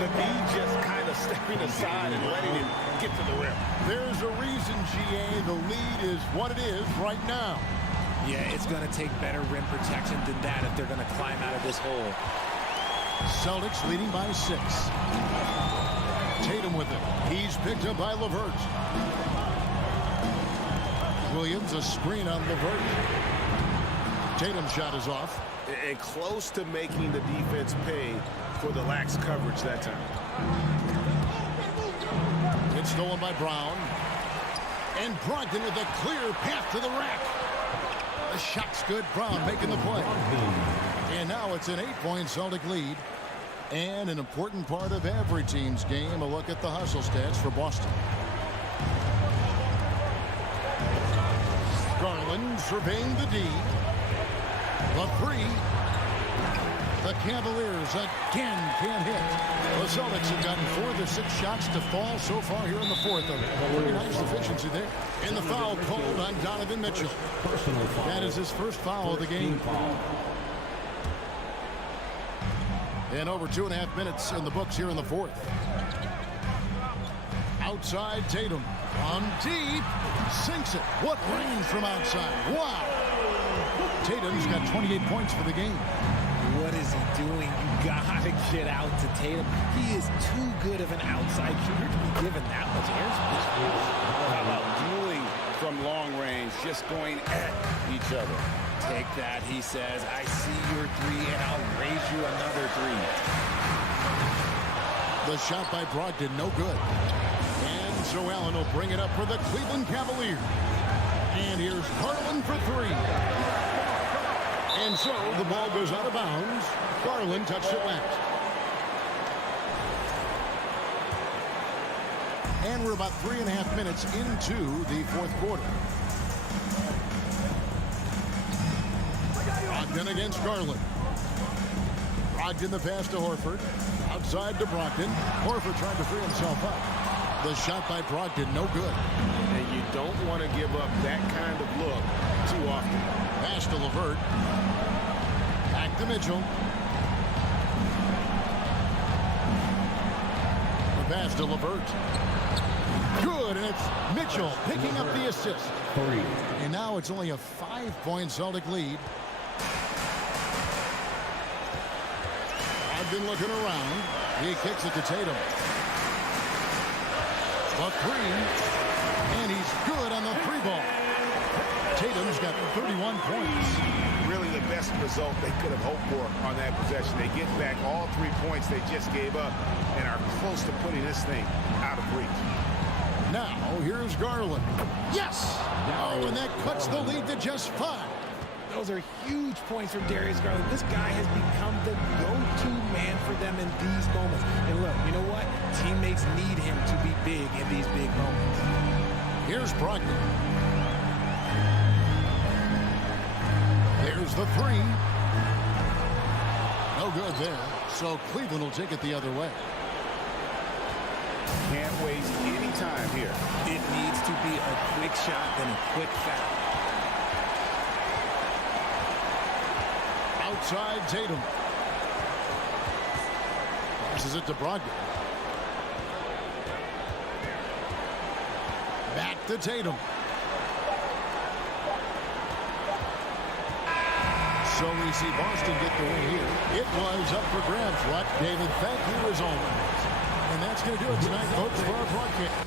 The D just kind of stepping aside and letting him get to the rim. There's a reason, GA, the lead is what it is right now. Yeah, it's going to take better rim protection than that if they're going to climb out of this hole. Celtics leading by 6. Tatum with it. He's picked up by LeVert. Williams, a screen on LeVert. Tatum's shot is off. And close to making the defense pay for the lax coverage that time. It's stolen by Brown. And Brogdon with a clear path to the rack. The shot's good. Brown making the play. And now it's an 8-point Celtic lead. And an important part of every team's game, a look at the hustle stats for Boston. Garland surveying the D. The 3. The Cavaliers again can't hit. The Celtics have gotten 4 of the 6 shots to fall so far here in the 4th. A pretty nice efficiency there. And the foul called on Donovan Mitchell. That is his first foul of the game. And over 2.5 minutes in the books here in the 4th. Outside Tatum. On deep. Sinks it. What range from outside. Wow. Tatum's got 28 points for the game. What is he doing? You gotta get out to Tatum. He is too good of an outside shooter to be given that much airspace. How about dueling from long range, just going at each other? Take that, he says. I see your 3, and I'll raise you another 3. The shot by Brogdon, no good. And so Allen will bring it up for the Cleveland Cavaliers. And here's Garland for 3. And so the ball goes out of bounds. Garland touched it last. And we're about 3.5 minutes into the 4th quarter. Brogdon against Garland. Brogdon the pass to Horford. Outside to Brogdon. Horford trying to free himself up. The shot by Brogdon, no good. And you don't want to give up that kind of look too often. Pass to LeVert. Back to Mitchell. The pass to LeVert. Good, and it's Mitchell picking up the assist. 3. And now it's only a 5-point Celtic lead. I've been looking around. He kicks it to Tatum. The 3. And he's good on the 3-ball. Tatum's got 31 points. Really the best result they could have hoped for on that possession. They get back all 3 points they just gave up and are close to putting this thing out of reach. Now, here's Garland. Yes! Oh, and that cuts the lead to just 5. Those are huge points from Darius Garland. This guy has become the go-to man for them in these moments. And look, you know what? Teammates need him to be big in these big moments. Here's Brogdon. There's the 3. No good there. So Cleveland will take it the other way. Can't waste any time here. It needs to be a quick shot, then a quick foul. Outside Tatum. Passes it to Brogdon. Back to Tatum. So we see Boston get the win here. It was up for grabs, right? David, thank you as always. And that's going to do it tonight, folks, for our broadcast.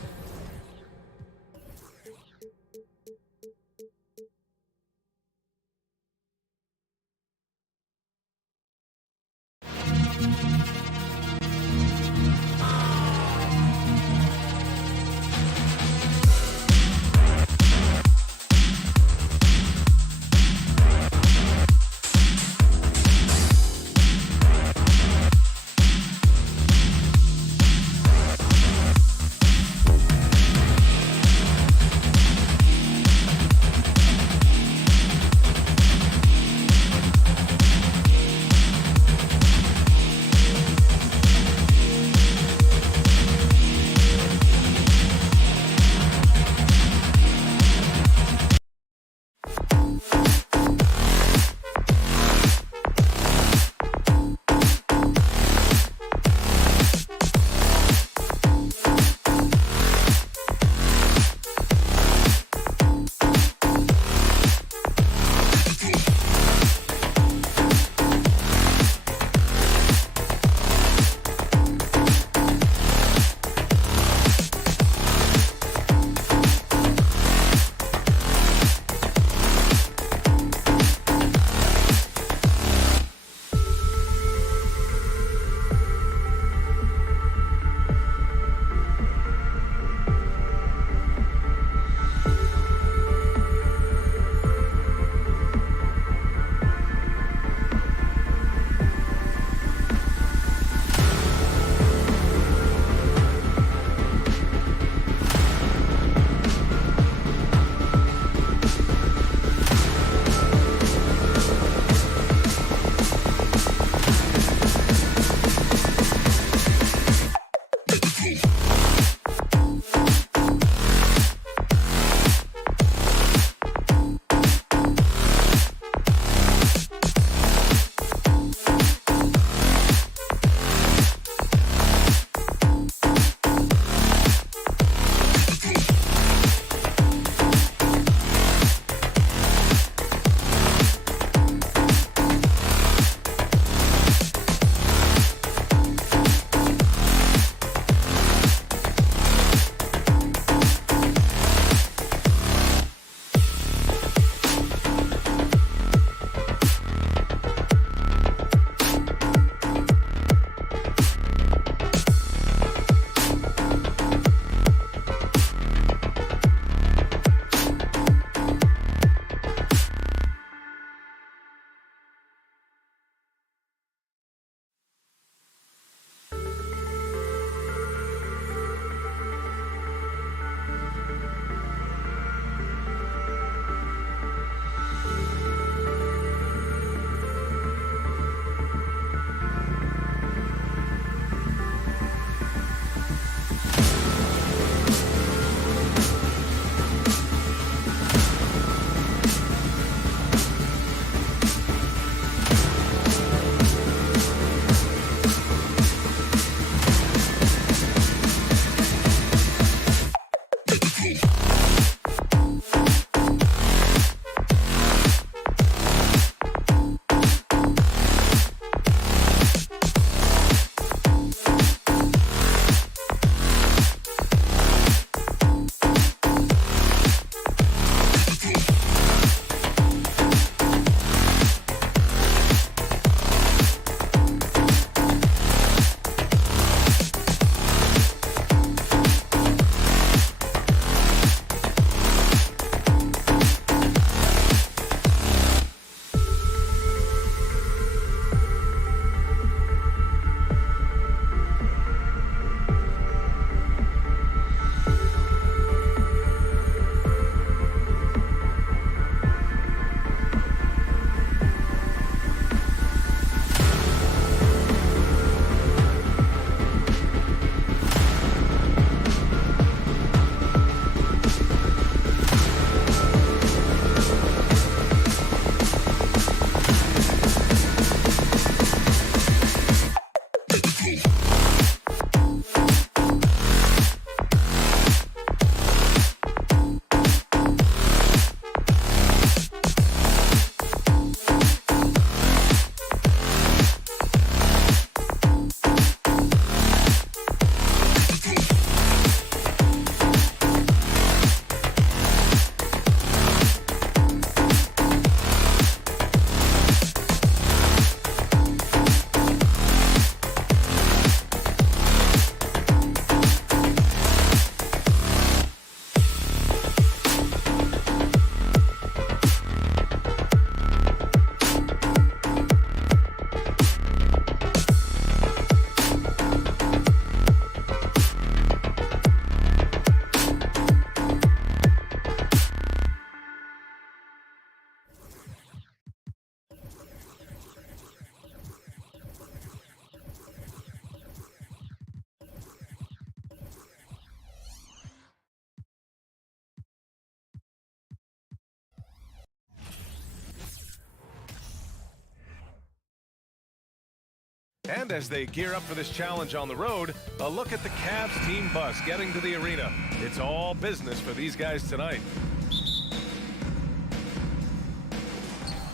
And as they gear up for this challenge on the road, a look at the Cavs team bus getting to the arena. It's all business for these guys tonight.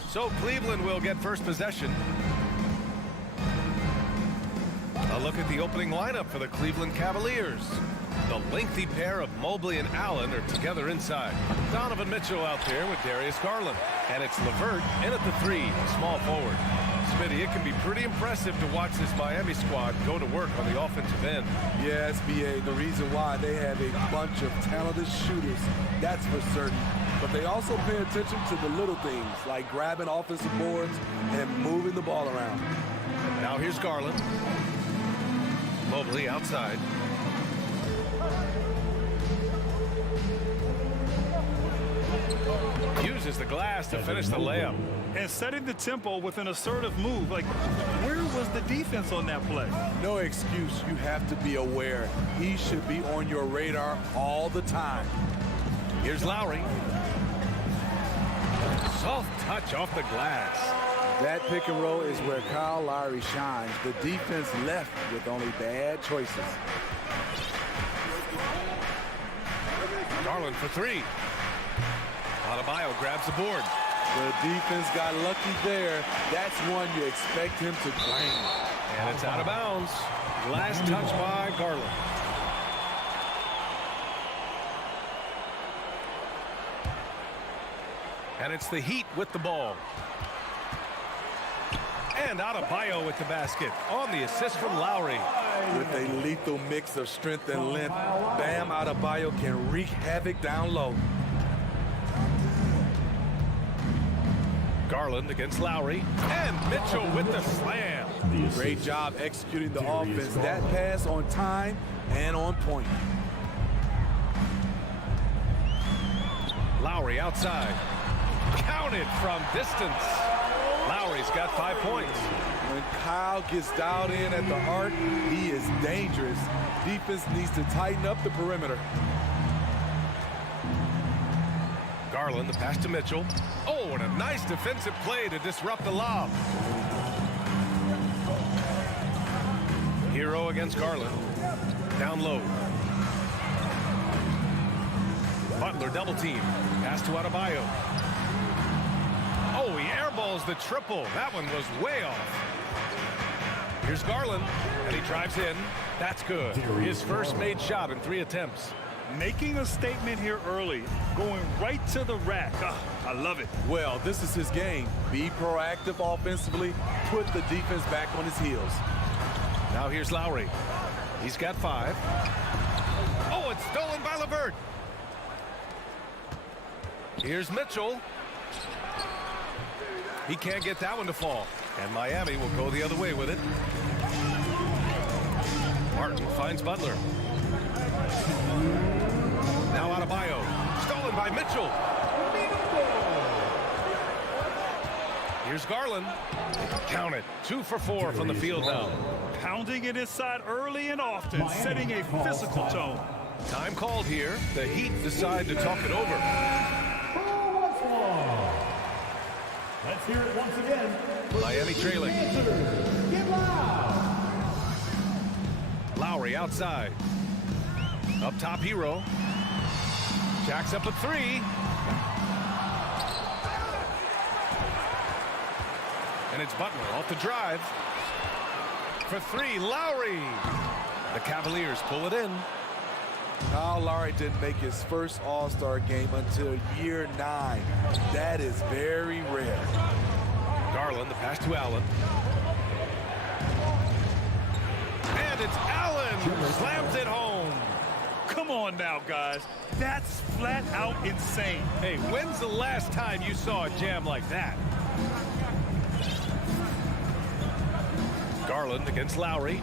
So Cleveland will get first possession. A look at the opening lineup for the Cleveland Cavaliers. The lengthy pair of Mobley and Allen are together inside. Donovan Mitchell out there with Darius Garland. And it's LeVert in at the 3, small forward. Smitty, it can be pretty impressive to watch this Miami squad go to work on the offensive end. Yeah, SBA, the reason why they have a bunch of talented shooters, that's for certain. But they also pay attention to the little things, like grabbing offensive boards and moving the ball around. Now here's Garland. Mobley outside. Uses the glass to finish the layup. And setting the tempo with an assertive move. Like, where's was the defense on that play? No excuse. You have to be aware. He should be on your radar all the time. Here's Lowry. Soft touch off the glass. That pick and roll is where Kyle Lowry shines. The defense left with only bad choices. Garland for three. Adebayo grabs the board. The defense got lucky there. That's one you expect him to claim. And it's out of bounds. Last touch by Garland. And it's the Heat with the ball. And Adebayo with the basket on the assist from Lowry. With a lethal mix of strength and length, Bam Adebayo can wreak havoc down low. Garland against Lowry. And Mitchell with the slam. Great job executing the offense. That pass on time and on point. Lowry outside. Counted from distance. Lowry's got 5 points. When Kyle gets dialed in at the arc, he is dangerous. Defense needs to tighten up the perimeter. Garland, the pass to Mitchell. Oh, and a nice defensive play to disrupt the lob. Hero against Garland. Down low. Butler double team. Pass to Adebayo. Oh, he airballs the triple. That one was way off. Here's Garland, and he drives in. That's good. His first made shot in 3 attempts. Making a statement here early, going right to the rack. I love it. Well, this is his game. Be proactive offensively, put the defense back on his heels. Now here's Lowry. He's got 5. Oh, it's stolen by LeVert. Here's Mitchell. He can't get that one to fall. And Miami will go the other way with it. Martin finds Butler. Now Adebayo. Stolen by Mitchell. Here's Garland. Count it. 2 for 4 from the field now. Pounding it inside early and often, setting a physical tone. Time called here. The Heat decide to talk it over. Let's hear it once again. Miami trailing. Get loud. Lowry outside. Up top, Hero. Jacks up a 3. And it's Butler off the drive. For 3, Lowry. The Cavaliers pull it in. Kyle Lowry didn't make his first All-Star game until year 9. That is very rare. Garland, the pass to Allen. And it's Allen who slams it home. Come on now, guys. That's flat out insane. Hey, when's the last time you saw a jam like that? Garland against Lowry.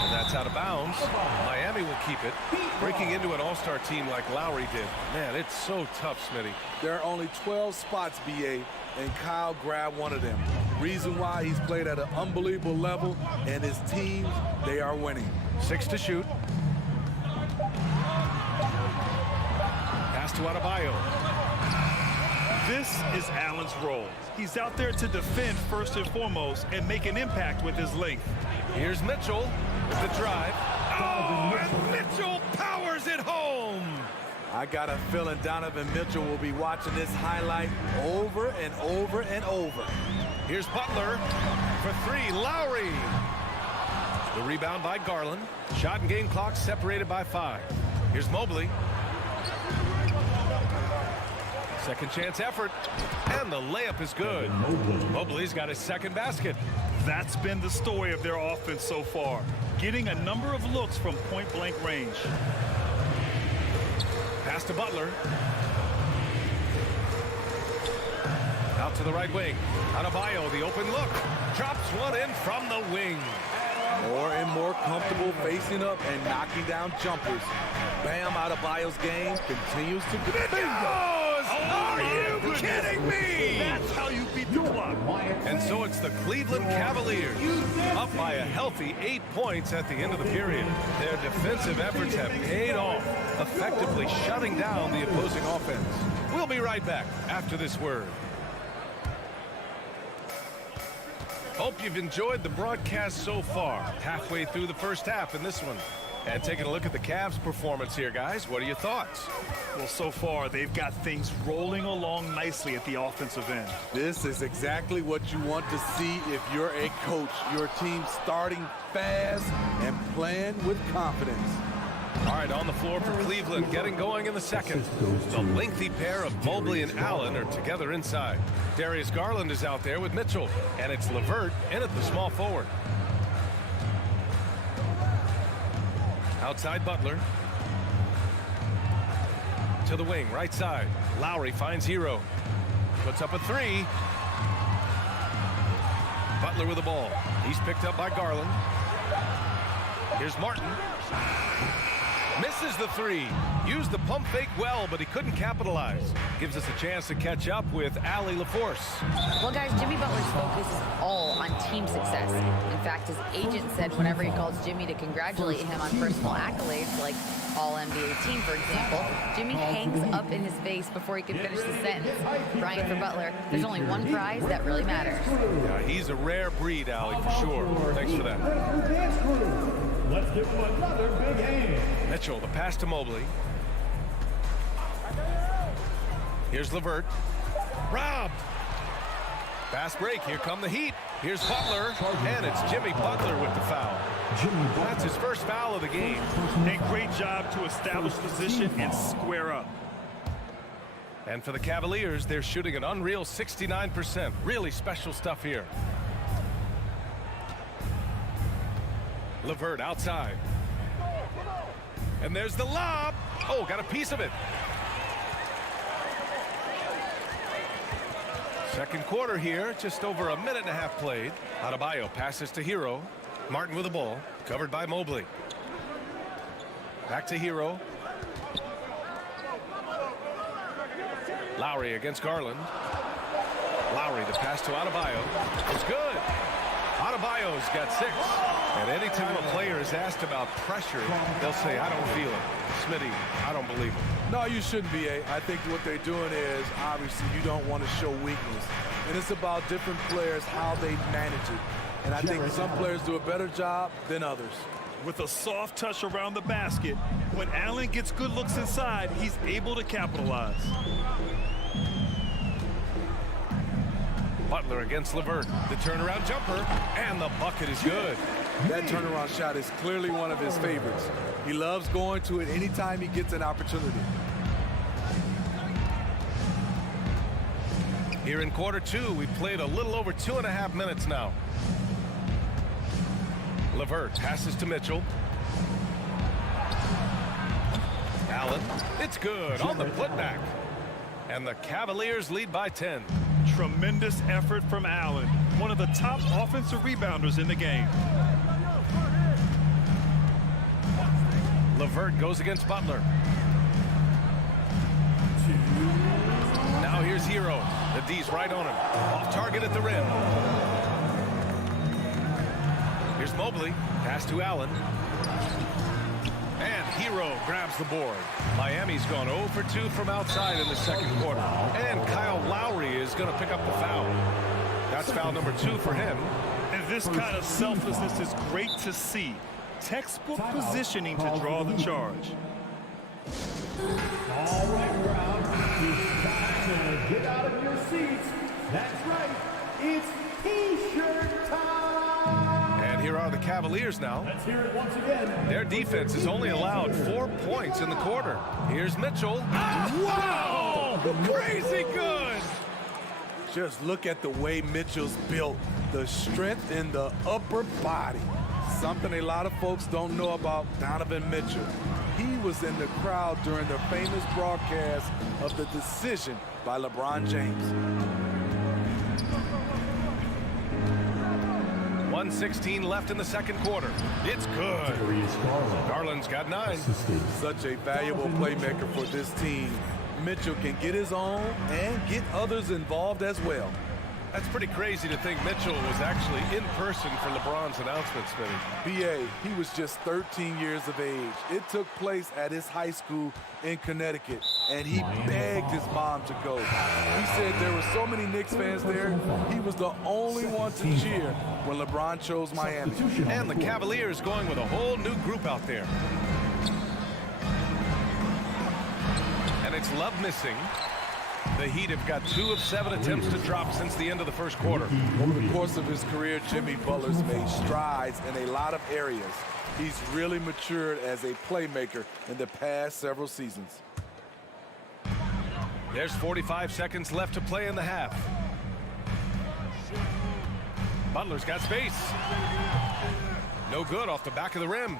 And that's out of bounds. Miami will keep it. Breaking into an all-star team like Lowry did. Man, it's so tough, Smitty. There are only 12 spots, BA, and Kyle grabbed one of them. Reason why he's played at an unbelievable level, and his team, they are winning. 6 to shoot. Pass to Adebayo. This is Allen's role. He's out there to defend first and foremost and make an impact with his length. Here's Mitchell with the drive. Oh, and Mitchell powers it home. I got a feeling Donovan Mitchell will be watching this highlight over and over and over. Here's Butler for 3, Lowry. The rebound by Garland. Shot and game clock separated by 5. Here's Mobley. Second chance effort, and the layup is good. Mobley's got his second basket. That's been the story of their offense so far, getting a number of looks from point-blank range. Pass to Butler. Out to the right wing. Adebayo, the open look. Drops one in from the wing. More and more comfortable facing up and knocking down jumpers. Bam Adebayo's game continues to It goes! Oh, Are you kidding me? That's how you beat the clock. And so it's the Cleveland Cavaliers up by a healthy 8 points at the end of the period. Their defensive efforts have paid off, effectively shutting down the opposing offense. We'll be right back after this word. Hope you've enjoyed the broadcast so far. Halfway through the first half in this one. And taking a look at the Cavs' performance here, guys. What are your thoughts? Well, so far, they've got things rolling along nicely at the offensive end. This is exactly what you want to see if you're a coach. Your team starting fast and playing with confidence. All right, on the floor for Cleveland, getting going in the second. The lengthy pair of Mobley and Allen are together inside. Darius Garland is out there with Mitchell, and it's LeVert in at the small forward. Outside Butler. To the wing, right side. Lowry finds Hero. Puts up a three. Butler with the ball. He's picked up by Garland. Here's Martin. Misses the three. Used the pump fake well, but he couldn't capitalize. Gives us a chance to catch up with Allie LaForce. Well, guys, Jimmy Butler's focus is all on team success. In fact, his agent said whenever he calls Jimmy to congratulate him on personal accolades, like All-NBA team, for example, Jimmy hangs up in his face before he can finish the sentence. Brian, for Butler, there's only one prize that really matters. Yeah, he's a rare breed, Allie, for sure. Thanks for that. Let's give him another big hand. Mitchell, the pass to Mobley. Here's LeVert. Robbed. Fast break. Here come the Heat. Here's Butler. And it's Jimmy Butler with the foul. That's his first foul of the game. A great job to establish position and square up. And for the Cavaliers, they're shooting an unreal 69%. Really special stuff here. LeVert outside. And there's the lob. Oh, got a piece of it. Second quarter here, just over a minute and a half played. Adebayo passes to Hero. Martin with the ball, covered by Mobley. Back to Hero. Lowry against Garland. Lowry, the pass to Adebayo. It's good. Adebayo's got 6. And anytime a player is asked about pressure, they'll say, I don't feel it. Smitty, I don't believe it. No, you shouldn't be. I think what they're doing is, obviously, you don't want to show weakness. And it's about different players, how they manage it. And I think some players do a better job than others. With a soft touch around the basket, when Allen gets good looks inside, he's able to capitalize. Butler against LeVert. The turnaround jumper, and the bucket is good. That turnaround shot is clearly one of his favorites. He loves going to it anytime he gets an opportunity. Here in quarter 2, we played a little over 2.5 minutes now. LeVert passes to Mitchell. Allen, it's good on the putback. And the Cavaliers lead by 10. Tremendous effort from Allen, one of the top offensive rebounders in the game. LeVert goes against Butler. Now here's Hero. The D's right on him. Off target at the rim. Here's Mobley. Pass to Allen. And Hero grabs the board. Miami's gone 0 for 2 from outside in the second quarter. And Kyle Lowry is going to pick up the foul. That's foul number 2 for him. And this kind of selflessness is great to see. Textbook positioning to draw the charge. All right, crowd. It's time to get out of your seats. That's right. It's T-shirt time. And here are the Cavaliers now. Let's hear it once again. Their defense has only allowed 4 points in the quarter. Here's Mitchell. Wow! Crazy good! Just look at the way Mitchell's built. The strength in the upper body. Something a lot of folks don't know about Donovan Mitchell. He was in the crowd during the famous broadcast of the decision by LeBron James. 1:16 left in the second quarter. It's good. Garland's got 9. Such a valuable playmaker for this team. Mitchell can get his own and get others involved as well. That's pretty crazy to think Mitchell was actually in person for LeBron's announcement, Smitty. B.A., he was just 13 years of age. It took place at his high school in Connecticut, and he begged his mom to go. He said there were so many Knicks fans there, he was the only one to cheer when LeBron chose Miami. And the Cavaliers going with a whole new group out there. And it's Love missing. The Heat have got 2 of 7 attempts to drop since the end of the first quarter. Over the course of his career, Jimmy Butler's made strides in a lot of areas. He's really matured as a playmaker in the past several seasons. There's 45 seconds left to play in the half. Butler's got space. No good off the back of the rim.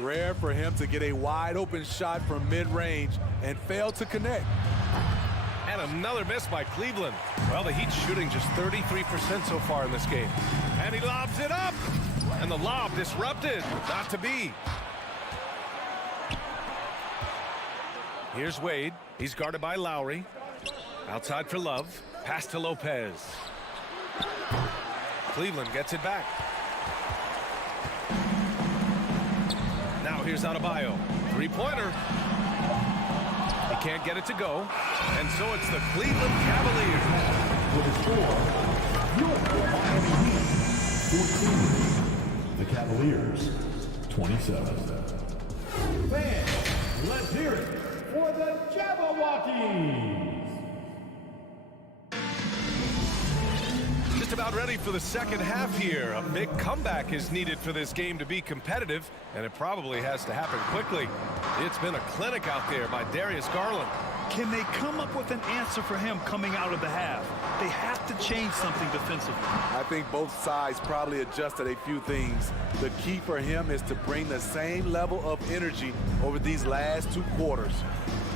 Rare for him to get a wide open shot from mid-range and fail to connect. And another miss by Cleveland. Well, the Heat's shooting just 33% so far in this game. And he lobs it up. And the lob disrupted. Not to be. Here's Wade. He's guarded by Lowry. Outside for Love. Pass to Lopez. Cleveland gets it back. Now here's Adebayo. Three-pointer. He can't get it to go. And so it's the Cleveland Cavaliers. With a score, your Miami Heat 14. The Cavaliers 27. Fans, let's hear it for the Jabberwockies. Just about ready for the second half here. A big comeback is needed for this game to be competitive, and it probably has to happen quickly. It's been a clinic out there by Darius Garland. Can they come up with an answer for him coming out of the half? They have to change something defensively. I think both sides probably adjusted a few things. The key for him is to bring the same level of energy over these last 2 quarters.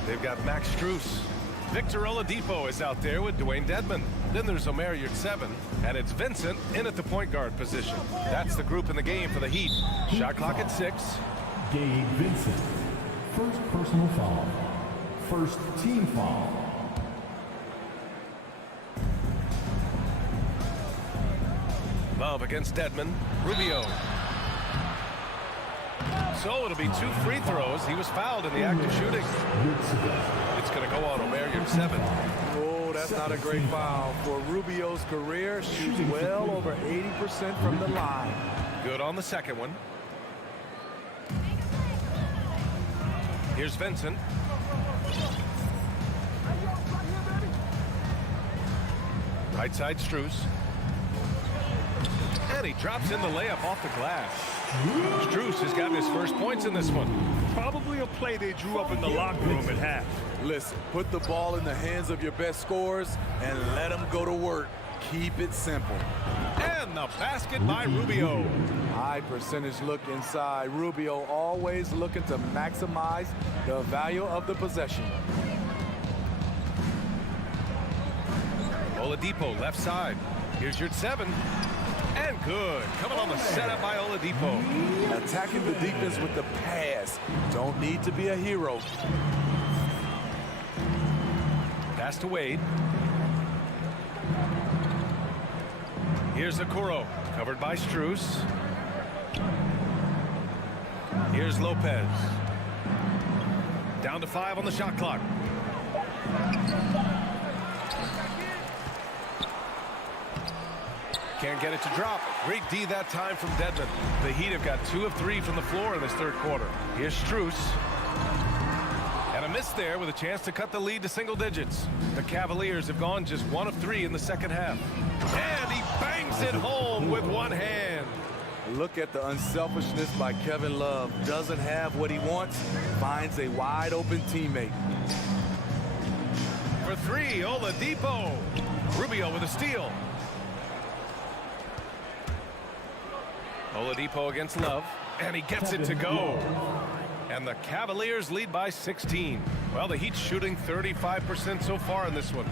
They've got Max Strus. Victor Oladipo is out there with Dwayne Dedmon. Then there's Omer Yurtseven, and it's Vincent in at the point guard position. That's the group in the game for the Heat. Shot clock at 6. Gabe Vincent, first personal foul. First team foul. Love against Dedmon. Rubio. So it'll be 2 free throws. He was fouled in the act of shooting. It's going to go on Omer Yurtseven. Oh, that's not a great foul. For Rubio's career, shoots well over 80% from the line. Good on the second one. Here's Vincent. Right side Strus. And he drops in the layup off the glass. Strus has gotten his first points in this one. Probably a play they drew up in the locker room at half. Listen, put the ball in the hands of your best scorers and let them go to work. Keep it simple. And the basket by Rubio. High percentage look inside. Rubio always looking to maximize the value of the possession. Oladipo left side. Here's Yurtseven. And good. Coming on the setup by Oladipo. Attacking the defense with the pass. Don't need to be a hero. Pass to Wade. Here's Okoro. Covered by Strus. Here's Lopez. Down to 5 on the shot clock. Can't get it to drop. Great D that time from Dedmon. The Heat have got 2 of 3 from the floor in this third quarter. Here's Strus. And a miss there with a chance to cut the lead to single digits. The Cavaliers have gone just 1 of 3 in the second half. And he bangs it home with one hand. Look at the unselfishness by Kevin Love. Doesn't have what he wants. Finds a wide open teammate. For 3, Oladipo. Rubio with a steal. Oladipo against Love, and he gets it to go. And the Cavaliers lead by 16. Well, the Heat's shooting 35% so far in this one.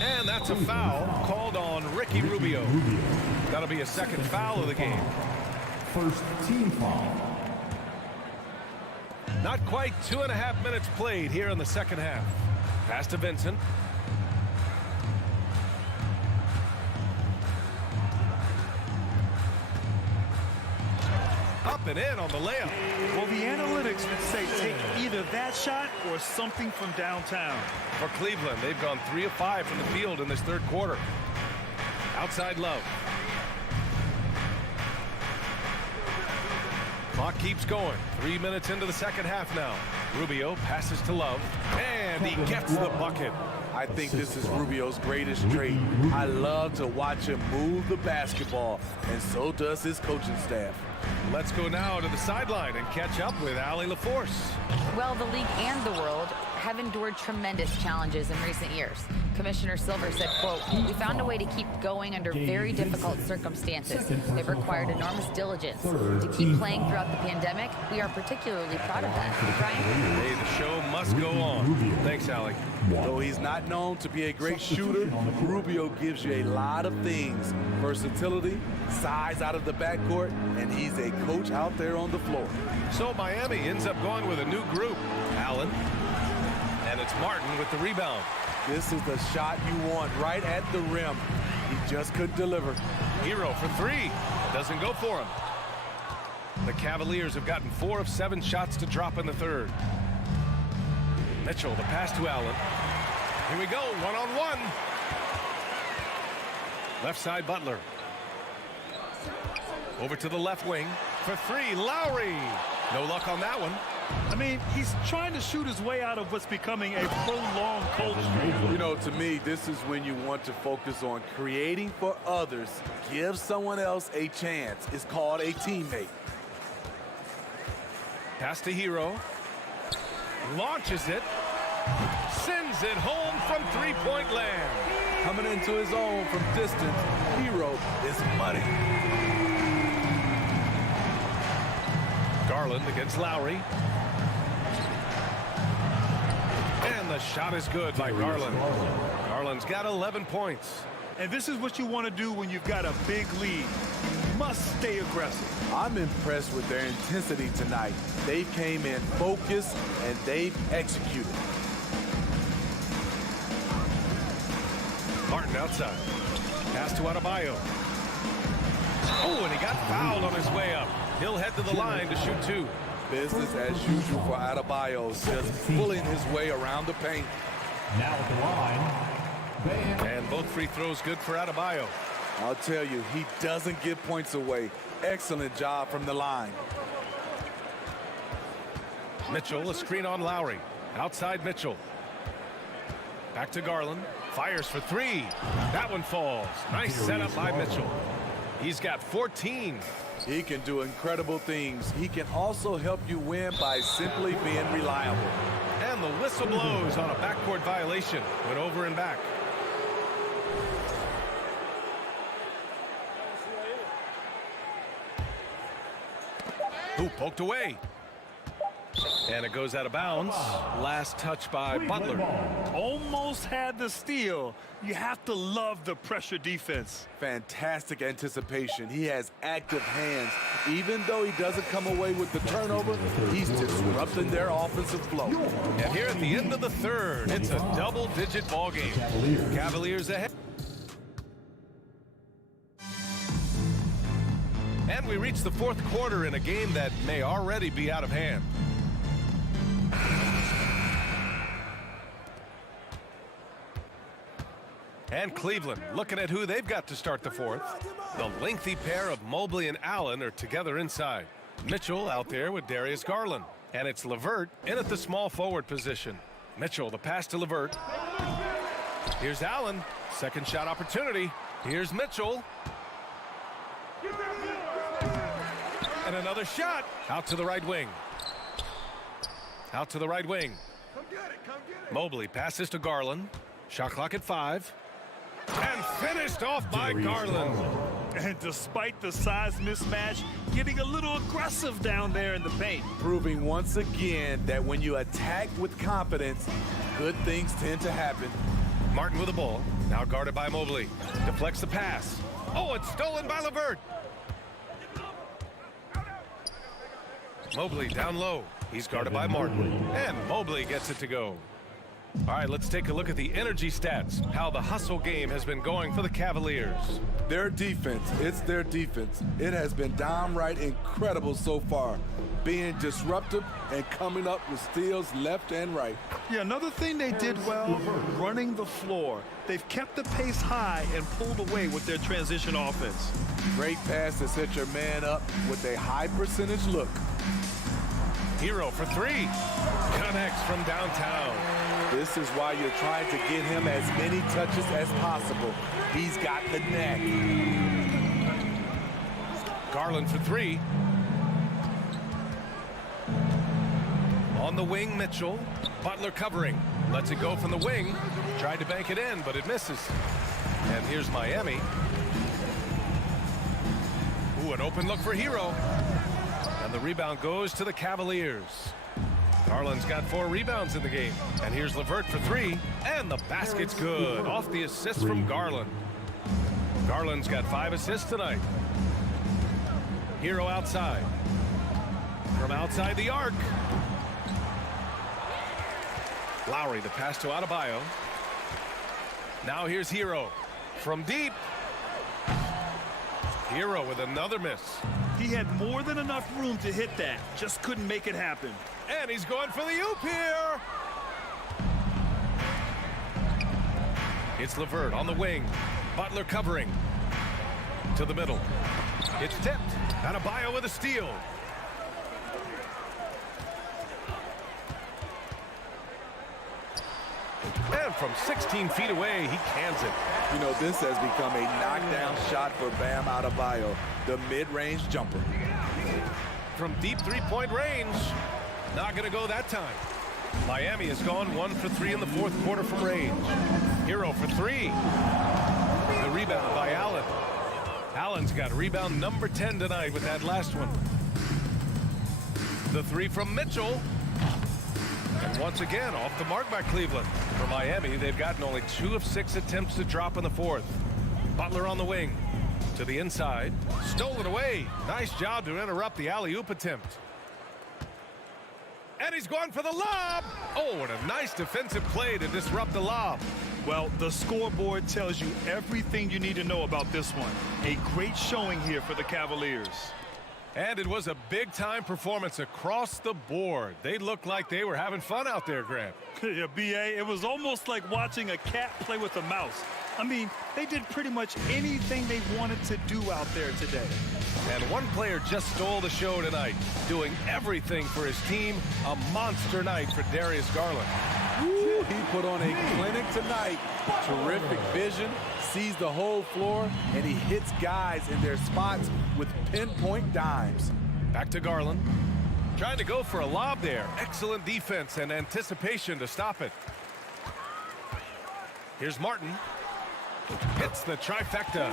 And that's a foul called on Ricky Rubio. That'll be a second foul of the game. First team foul. Not quite 2.5 minutes played here in the second half. Pass to Vincent. Up and in on the layup. Well, the analytics would say take either that shot or something from downtown. For Cleveland, they've gone 3 of 5 from the field in this third quarter. Outside Love. Clock keeps going. 3 minutes into the second half now. Rubio passes to Love, and he gets the bucket. I think this is Rubio's greatest trait. I love to watch him move the basketball, and so does his coaching staff. Let's go now to the sideline and catch up with Allie LaForce. Well, the league and the world have endured tremendous challenges in recent years. Commissioner Silver said, quote, "We found a way to keep going under very difficult circumstances. They've required enormous diligence. To keep playing throughout the pandemic, we are particularly proud of that." Brian? Hey, the show must go on. Thanks, Allie. Though he's not known to be a great shooter, Rubio gives you a lot of things. Versatility, size out of the backcourt, and he's a coach out there on the floor. So Miami ends up going with a new group. Allen. And it's Martin with the rebound. This is the shot you want right at the rim. He just couldn't deliver. Hero for 3. Doesn't go for him. The Cavaliers have gotten 4 of 7 shots to drop in the third. Mitchell, the pass to Allen. Here we go, one-on-one. Left side, Butler. Over to the left wing for 3, Lowry. No luck on that one. I mean, he's trying to shoot his way out of what's becoming a prolonged culture. You know, to me, this is when you want to focus on creating for others. Give someone else a chance. It's called a teammate. Pass to Hero. Launches it. Sends it home from three-point land. Coming into his own from distance, Hero is money. Garland against Lowry. And the shot is good by Garland. Garland's got 11 points. And this is what you want to do when you've got a big lead. You must stay aggressive. I'm impressed with their intensity tonight. They came in focused and they've executed. Martin outside. Pass to Adebayo. Oh, and he got fouled on his way up. He'll head to the line to shoot 2. Business as usual for Adebayo, just pulling his way around the paint. Now at the line, and both free throws good for Adebayo. I'll tell you, he doesn't give points away. Excellent job from the line. Mitchell, a screen on Lowry. Outside Mitchell. Back to Garland. Fires for 3. That one falls. Nice setup by Mitchell. He's got 14. He can do incredible things. He can also help you win by simply being reliable. And the whistle blows on a backcourt violation. Went over and back. Ooh, poked away. And it goes out of bounds. Last touch by Butler. Almost had the steal. You have to love the pressure defense. Fantastic anticipation. He has active hands. Even though he doesn't come away with the turnover, he's disrupting their offensive flow. And here at the end of the third, it's a double-digit ball game. Cavaliers ahead. And we reach the fourth quarter in a game that may already be out of hand. And Cleveland looking at who they've got to start the fourth. The lengthy pair of Mobley and Allen are together inside. Mitchell out there with Darius Garland. And it's LeVert in at the small forward position. Mitchell, the pass to LeVert. Here's Allen. Second shot opportunity. Here's Mitchell. And another shot. Out to the right wing. Out to the right wing. Mobley passes to Garland. Shot clock at 5. And finished off by Garland. And despite the size mismatch, getting a little aggressive down there in the paint. Proving once again that when you attack with confidence, good things tend to happen. Martin with the ball. Now guarded by Mobley. Deflects the pass. Oh, it's stolen by LeVert. Mobley down low. He's guarded by Martin. And Mobley gets it to go. All right, let's take a look at the energy stats, how the hustle game has been going for the Cavaliers. Their defense, it's their defense. It has been downright incredible so far, being disruptive and coming up with steals left and right. Yeah, another thing they did well, running the floor. They've kept the pace high and pulled away with their transition offense. Great pass to set your man up with a high percentage look. Hero for three. Connects from downtown. This is why you're trying to get him as many touches as possible. He's got the knack. Garland for three. On the wing, Mitchell. Butler covering. Lets it go from the wing. Tried to bank it in, but it misses. And here's Miami. Ooh, an open look for Hero. And the rebound goes to the Cavaliers. Garland's got 4 rebounds in the game. And here's LeVert for three. And the basket's good. Off the assist from Garland. Garland's got 5 assists tonight. Hero outside. From outside the arc. Lowry, the pass to Adebayo. Now here's Hero. From deep. Hero with another miss. He had more than enough room to hit that. Just couldn't make it happen. And he's going for the oop here. It's LeVert on the wing. Butler covering. To the middle. It's tipped. Adebayo with a steal. And from 16 feet away, he cans it. You know, this has become a knockdown shot for Bam Adebayo, the mid-range jumper. From deep three-point range. Not going to go that time. Miami has gone 1 for 3 in the 4th quarter from range. Hero for 3. The rebound by Allen. Allen's got rebound number 10 tonight with that last one. The 3 from Mitchell. And once again, off the mark by Cleveland. For Miami, they've gotten only 2 of 6 attempts to drop in the 4th. Butler on the wing. To the inside. Stolen away. Nice job to interrupt the alley-oop attempt. And he's going for the lob. Oh, and a nice defensive play to disrupt the lob. Well, the scoreboard tells you everything you need to know about this one. A great showing here for the Cavaliers. And it was a big-time performance across the board. They looked like they were having fun out there, Grant. Yeah, B.A., it was almost like watching a cat play with a mouse. I mean, they did pretty much anything they wanted to do out there today. And one player just stole the show tonight, doing everything for his team. A monster night for Darius Garland. Woo, he put on a clinic tonight. Terrific vision, sees the whole floor, and he hits guys in their spots with pinpoint dimes. Back to Garland. Trying to go for a lob there. Excellent defense and anticipation to stop it. Here's Martin. Hits the trifecta.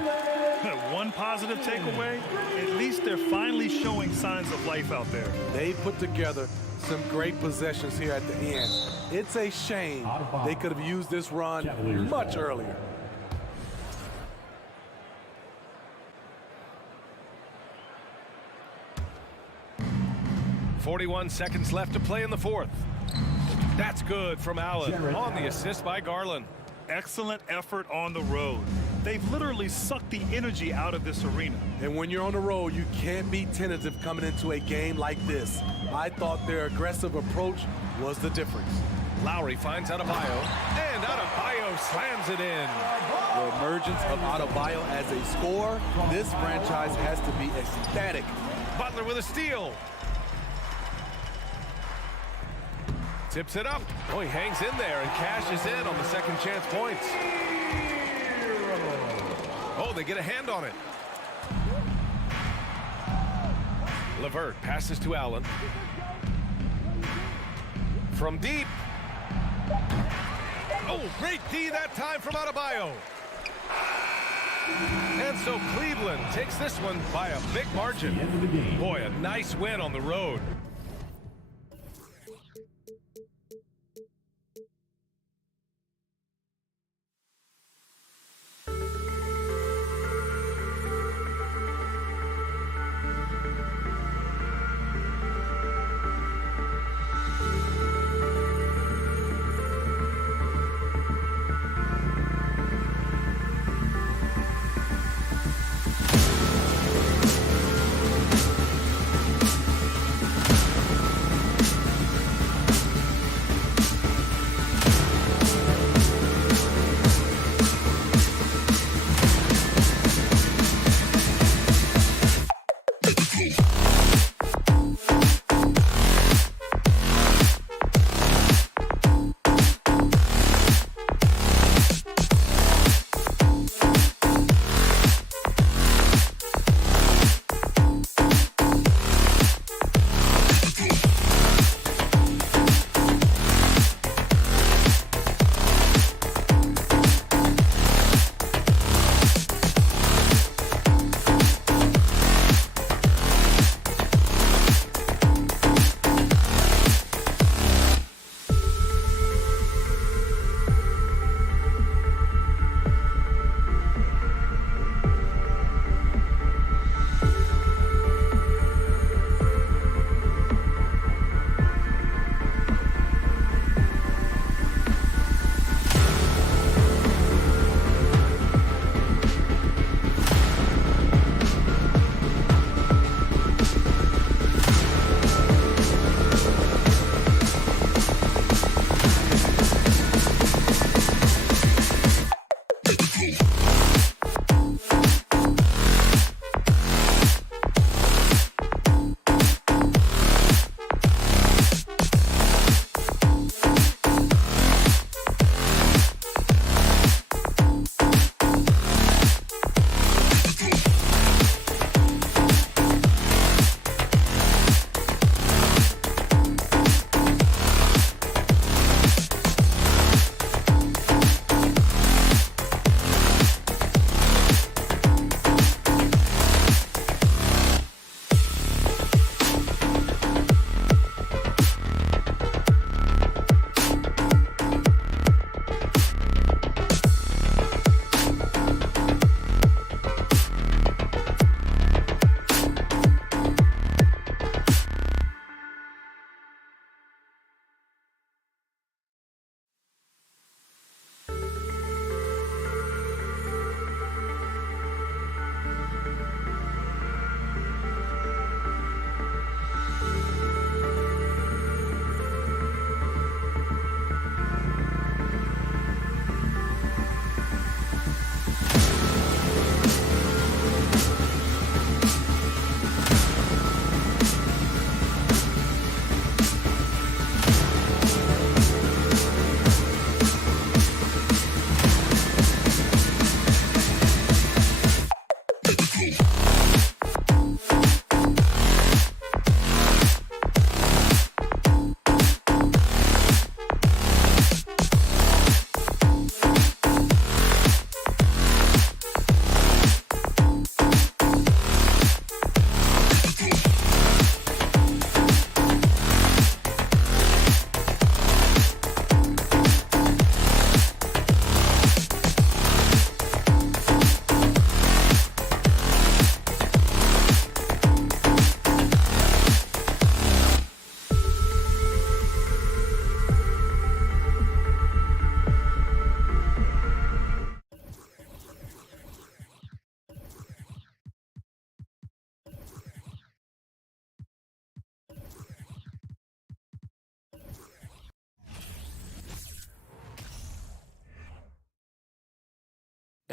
One positive takeaway, at least they're finally showing signs of life out there. They put together some great possessions here at the end. It's a shame they could have used this run much earlier. .41 seconds left to play in the 4th. That's good from Allen on the assist by Garland. Excellent effort on the road. They've literally sucked the energy out of this arena. And when you're on the road, you can't be tentative coming into a game like this. I thought their aggressive approach was the difference. Lowry finds Adebayo, and Adebayo slams it in. The emergence of Adebayo as a scorer, this franchise has to be ecstatic. Butler with a steal. Tips it up. Oh, he hangs in there and cashes in on the second chance points. Oh, they get a hand on it. LeVert passes to Allen. From deep. Oh, great D that time from Adebayo. And so Cleveland takes this one by a big margin. Boy, a nice win on the road.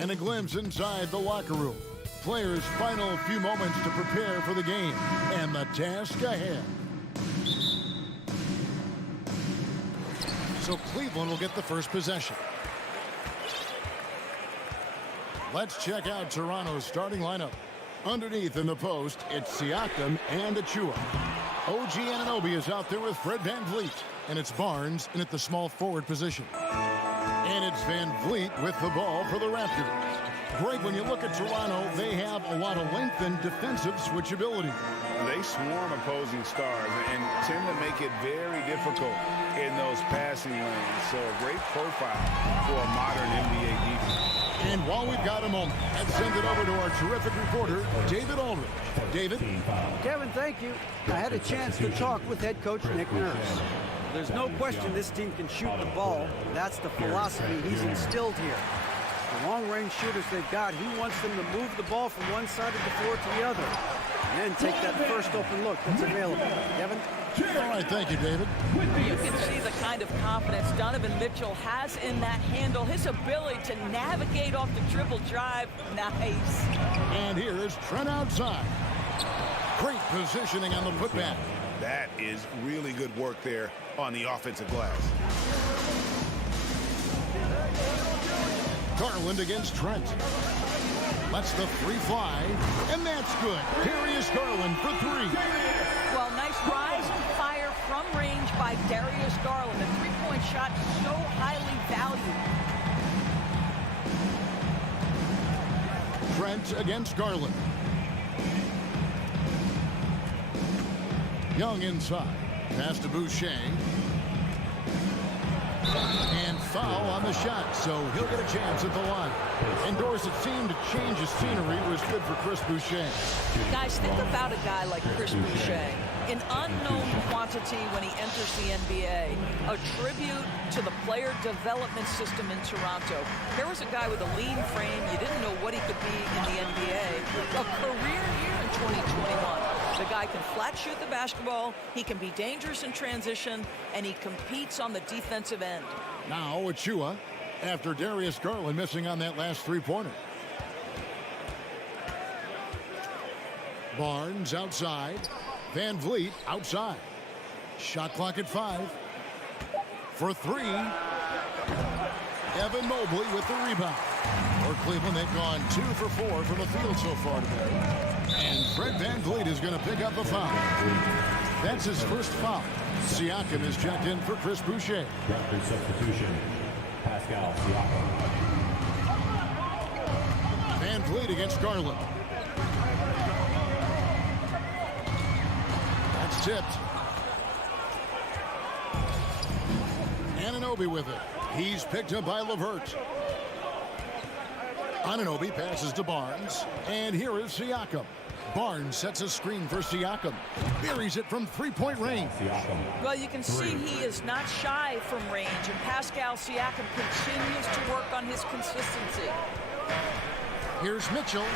And a glimpse inside the locker room. Players' final few moments to prepare for the game and the task ahead. So Cleveland will get the first possession. Let's check out Toronto's starting lineup. Underneath in the post, it's Siakam and Achua. OG Anunoby is out there with Fred VanVleet. And it's Barnes in at the small forward position. And it's VanVleet with the ball for the Raptors. Great, when you look at Toronto, they have a lot of length and defensive switchability. They swarm opposing stars and tend to make it very difficult in those passing lanes. So a great profile for a modern NBA defense. And while we've got a moment, let's send it over to our terrific reporter, David Aldridge. David? Kevin, thank you. I had a chance to talk with head coach Nick Nurse. There's no question this team can shoot the ball. That's the philosophy he's instilled here. The long-range shooters they've got, he wants them to move the ball from one side of the floor to the other. And then take that first open look that's available. Kevin? All right, thank you, David. You can see the kind of confidence Donovan Mitchell has in that handle. His ability to navigate off the dribble drive. Nice. And here is Trent outside. Great positioning on the putback. That is really good work there on the offensive glass. Garland against Trent. Lets the three fly, and that's good. Darius Garland for three. Well, nice rise and fire from range by Darius Garland. A three-point shot so highly valued. Trent against Garland. Young inside. Pass to Boucher. And foul on the shot, so he'll get a chance at the line. Indoors, it seemed to change his scenery was good for Chris Boucher. Guys, think about a guy like Chris Boucher. An unknown quantity when he enters the NBA. A tribute to the player development system in Toronto. Here was a guy with a lean frame. You didn't know what he could be in the NBA. A career year in 2021. The guy can flat shoot the basketball, he can be dangerous in transition, and he competes on the defensive end. Now Achua, after Darius Garland missing on that last three-pointer. Barnes outside. VanVleet outside. Shot clock at 5. For three. Evan Mobley with the rebound. For Cleveland, they've gone 2 for 4 from the field so far today. And Fred VanVleet is going to pick up the foul. That's his first foul. Siakam is checked in for Chris Boucher. Raptors substitution, Pascal Siakam. VanVleet against Garland. That's tipped. Anunoby with it. He's picked up by LeVert. Anunoby passes to Barnes. And here is Siakam. Barnes sets a screen for Siakam. Buries it from three-point range. Well, you can see he is not shy from range, and Pascal Siakam continues to work on his consistency. Here's Mitchell.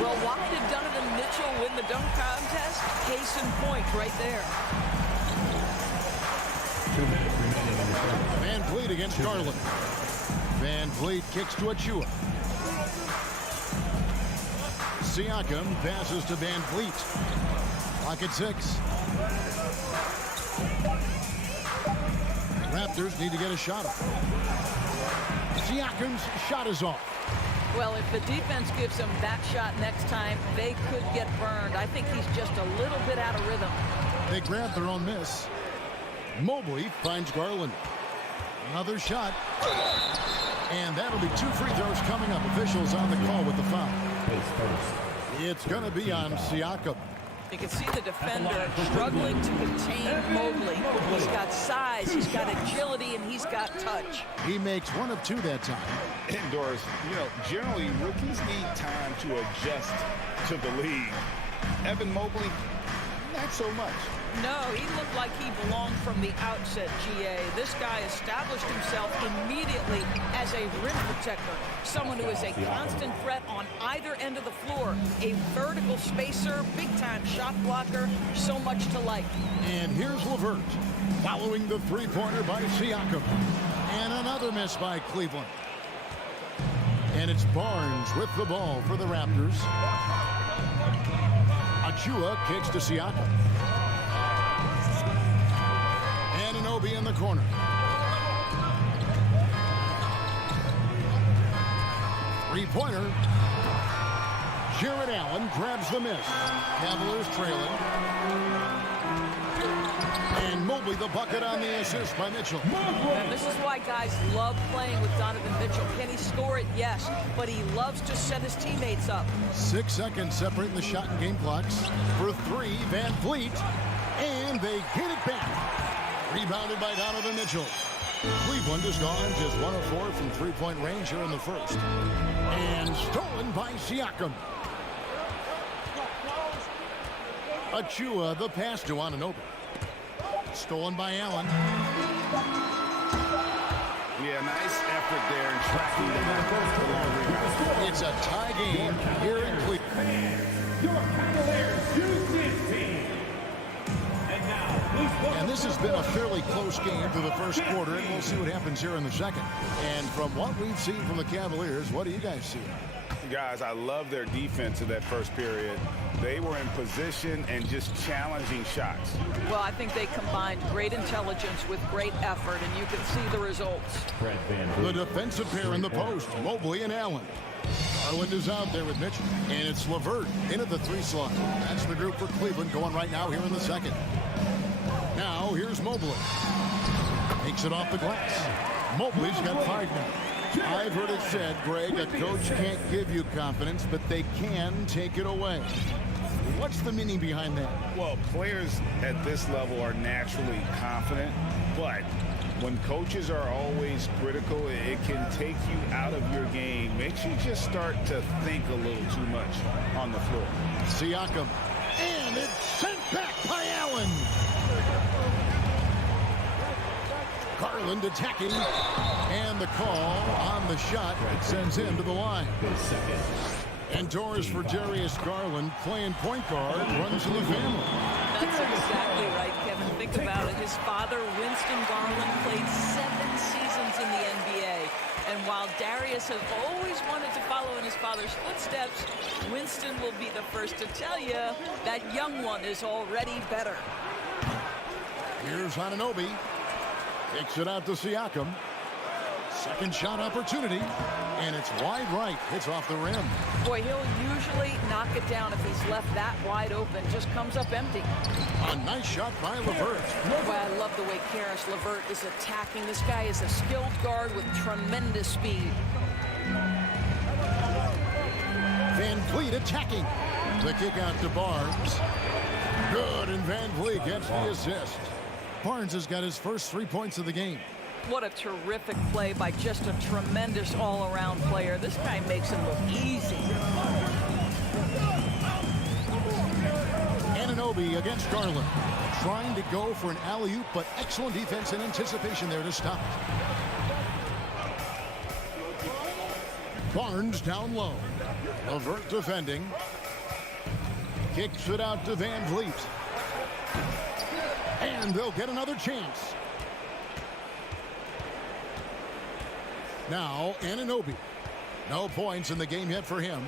Well, why did Donovan Mitchell win the dunk contest? Case in point right there. VanVleet against Garland. VanVleet kicks to Achua. Siakam passes to VanVleet. Clock at 6. Raptors need to get a shot up. Siakam's shot is off. Well, if the defense gives him that shot next time, they could get burned. I think he's just a little bit out of rhythm. They grab their own miss. Mobley finds Garland. Another shot. And that'll be 2 free throws coming up. Officials on the call with the foul. It's going to be on Siakam. You can see the defender struggling to contain Mobley. He's got size, he's got agility, and he's got touch. He makes 1 of 2 that time. Indoors, generally rookies need time to adjust to the league. Evan Mobley, not so much. No, he looked like he belonged from the outset, GA. This guy established himself immediately as a rim protector, someone who is a constant threat on either end of the floor, a vertical spacer, big-time shot blocker, so much to like. And here's LeVert, following the three-pointer by Siakam. And another miss by Cleveland. And it's Barnes with the ball for the Raptors. Achua kicks to Siakam. Anunoby in the corner. Three-pointer. Jared Allen grabs the miss. Cavaliers trailing. And Mobley the bucket on the assist by Mitchell. And this is why guys love playing with Donovan Mitchell. Can he score it? Yes. But he loves to set his teammates up. 6 seconds separating the shot and game clocks. For three, Van Vliet. And they get it back. Rebounded by Donovan Mitchell. Cleveland has gone just 1 of 4 from three-point range here in the first. And stolen by Siakam. Achua the pass to Anunoby. Stolen by Allen. Yeah, nice effort there in tracking the long rebound. It's a tie game here in Cleveland. Your Cavaliers use this team. And now, please welcome. And this has been a fairly close game through the first quarter, and we'll see what happens here in the second. And from what we've seen from the Cavaliers, what do you guys see? Guys, I love their defense in that first period. They were in position and just challenging shots. Well, I think they combined great intelligence with great effort, and you can see the results. The defensive pair in the post, Mobley and Allen. Garland is out there with Mitchell, and it's LeVert in at the three slot. That's the group for Cleveland going right now here in the second. Now, here's Mobley. Takes it off the glass. Mobley's got 5 now. I've heard it said, Greg, a coach can't give you confidence, but they can take it away. What's the meaning behind that? Well, players at this level are naturally confident, but when coaches are always critical, it can take you out of your game. Makes you just start to think a little too much on the floor. Siakam. And it's sent back by Allen. Garland attacking. And the call on the shot. It sends him to the line. And doors for Darius Garland, playing point guard, runs in the family. That's exactly right, Kevin. Think about it. His father, Winston Garland, played 7 seasons in the NBA. And while Darius has always wanted to follow in his father's footsteps, Winston will be the first to tell you that young one is already better. Here's Anunoby. Kicks it out to Siakam. Second shot opportunity, and it's wide right. Hits off the rim. Boy, he'll usually knock it down if he's left that wide open. Just comes up empty. A nice shot by LeVert. Boy, I love the way Karis LeVert is attacking. This guy is a skilled guard with tremendous speed. Van Vliet attacking. The kick out to Barnes. Good, and Van Vliet gets the assist. Barnes has got his first 3 points of the game. What a terrific play by just a tremendous all-around player. This guy makes it look easy. Anunoby against Garland. Trying to go for an alley-oop, but excellent defense and anticipation there to stop it. Barnes down low. LeVert defending. Kicks it out to Van Vliet. And they'll get another chance. Now, Anunoby. No points in the game yet for him.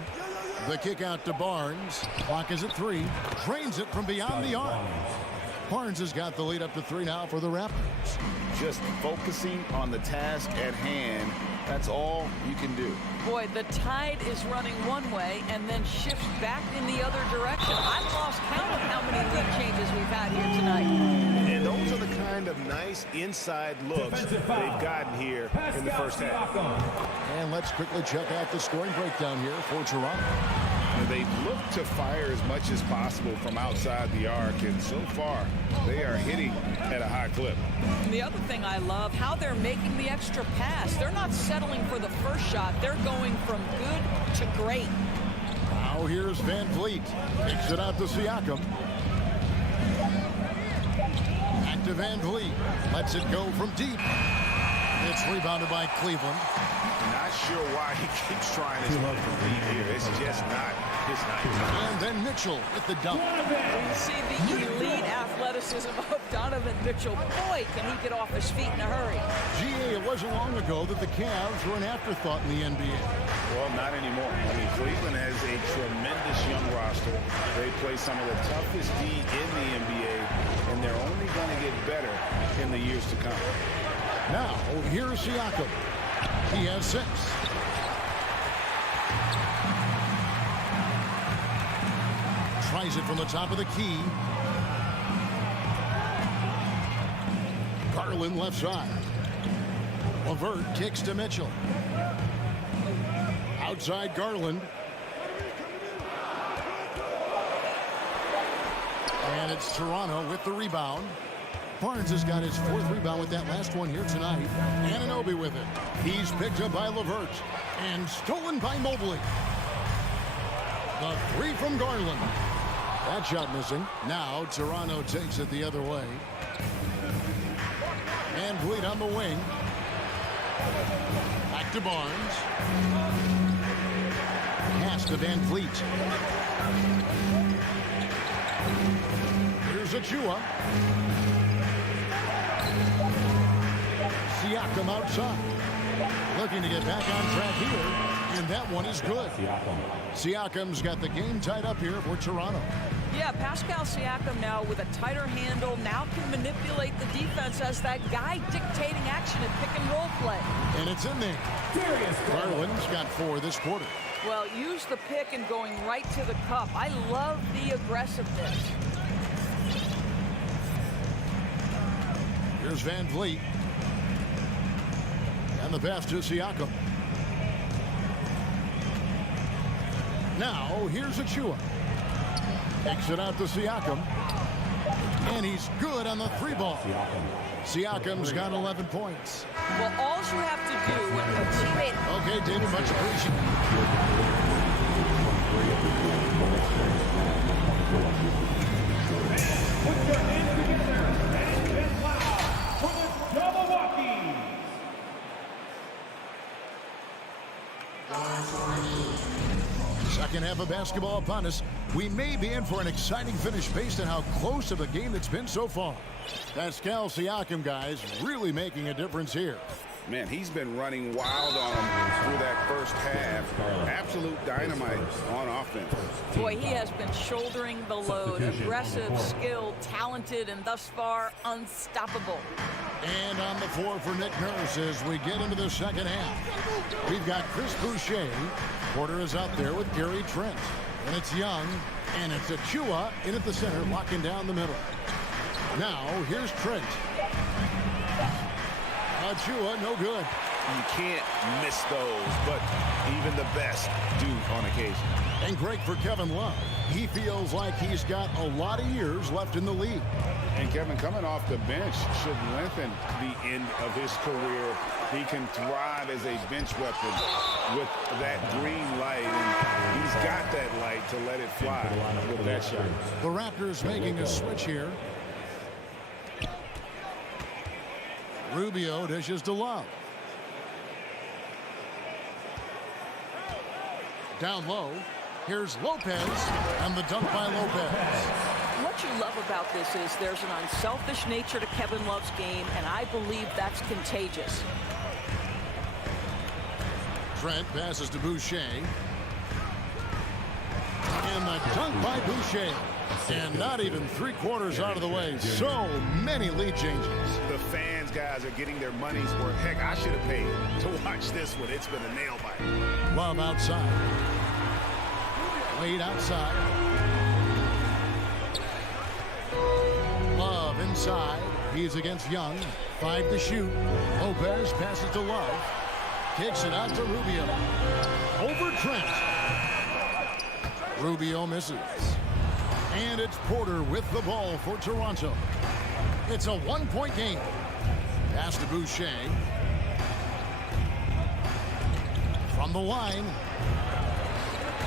The kick out to Barnes. Clock is at 3. Drains it from beyond the arc. Barnes has got the lead up to 3 now for the Raptors. Just focusing on the task at hand. That's all you can do. Boy, the tide is running one way and then shifts back in the other direction. I've lost count of how many lead changes we've had here tonight. And those are the kind of nice inside looks they've gotten here in the first half. And let's quickly check out the scoring breakdown here for Toronto. They look to fire as much as possible from outside the arc, and so far they are hitting at a high clip. And the other thing I love, how they're making the extra pass. They're not settling for the first shot. They're going from good to great. Now here's Van Vliet. Kicks it out to Siakam. Back to Van Vliet. Lets it go from deep. It's rebounded by Cleveland. Not sure why he keeps trying his lead here. It's just not his night. And then Mitchell with the dunk. You see the elite athleticism of Donovan Mitchell. Boy, can he get off his feet in a hurry. GA, it wasn't long ago that the Cavs were an afterthought in the NBA. Well, not anymore. I mean, Cleveland has a tremendous young roster. They play some of the toughest D in the NBA, and they're only going to get better in the years to come. Now, here's Siakam. He has 6. Tries it from the top of the key. Garland left side. LeVert kicks to Mitchell. Outside Garland. And it's Toronto with the rebound. Barnes has got his 4th rebound with that last one here tonight. Anunoby with it. He's picked up by LeVert and stolen by Mobley. The 3 from Garland. That shot missing. Now Toronto takes it the other way. Van Vliet on the wing. Back to Barnes. Pass to Van Vliet. Here's Achua. Siakam outside. Looking to get back on track here. And that one is good. Siakam's got the game tied up here for Toronto. Yeah, Pascal Siakam now with a tighter handle, now can manipulate the defense as that guy dictating action in pick and roll play. And it's in there. Garland's got 4 this quarter. Well, use the pick and going right to the cup. I love the aggressiveness. Here's Van Vliet. And the pass to Siakam. Now, here's Achua. Takes it out to Siakam. And he's good on the 3 ball. Siakam's got 11 points. Well, all you have to do when a teammate... Okay, David, much appreciated. Put your hands together and get loud for the Milwaukee. Second half of basketball upon us. We may be in for an exciting finish based on how close of a game it's been so far. Pascal Siakam, guys, really making a difference here. Man, he's been running wild on him through that first half. Absolute dynamite on offense. Boy, he has been shouldering the load. Aggressive, skilled, talented, and thus far unstoppable. And on the floor for Nick Nurse as we get into the second half. We've got Chris Boucher. Porter is out there with Gary Trent. And it's Young. And it's Achua in at the center, locking down the middle. Now, here's Trent. Achua, no good. You can't miss those, but even the best do on occasion. And great for Kevin Love. He feels like he's got a lot of years left in the league. And Kevin, coming off the bench should lengthen the end of his career. He can thrive as a bench weapon with that green light, and he's got that light to let it fly with that shot. The Raptors making a switch here. Rubio dishes to Love. Down low. Here's Lopez, and the dunk by Lopez. What you love about this is there's an unselfish nature to Kevin Love's game, and I believe that's contagious. Trent passes to Boucher. And the dunk by Boucher. And not even 3/4 out of the way. So many lead changes. The fans, guys, are getting their money's worth. Heck, I should have paid to watch this one. It's been a nail biter. Love outside. Wade outside. Love inside. He's against Young. 5 to shoot. Lopez passes to Love. Kicks it out to Rubio. Over Trent. Rubio misses. And it's Porter with the ball for Toronto. It's a 1-point game. Pass to Boucher. From the line.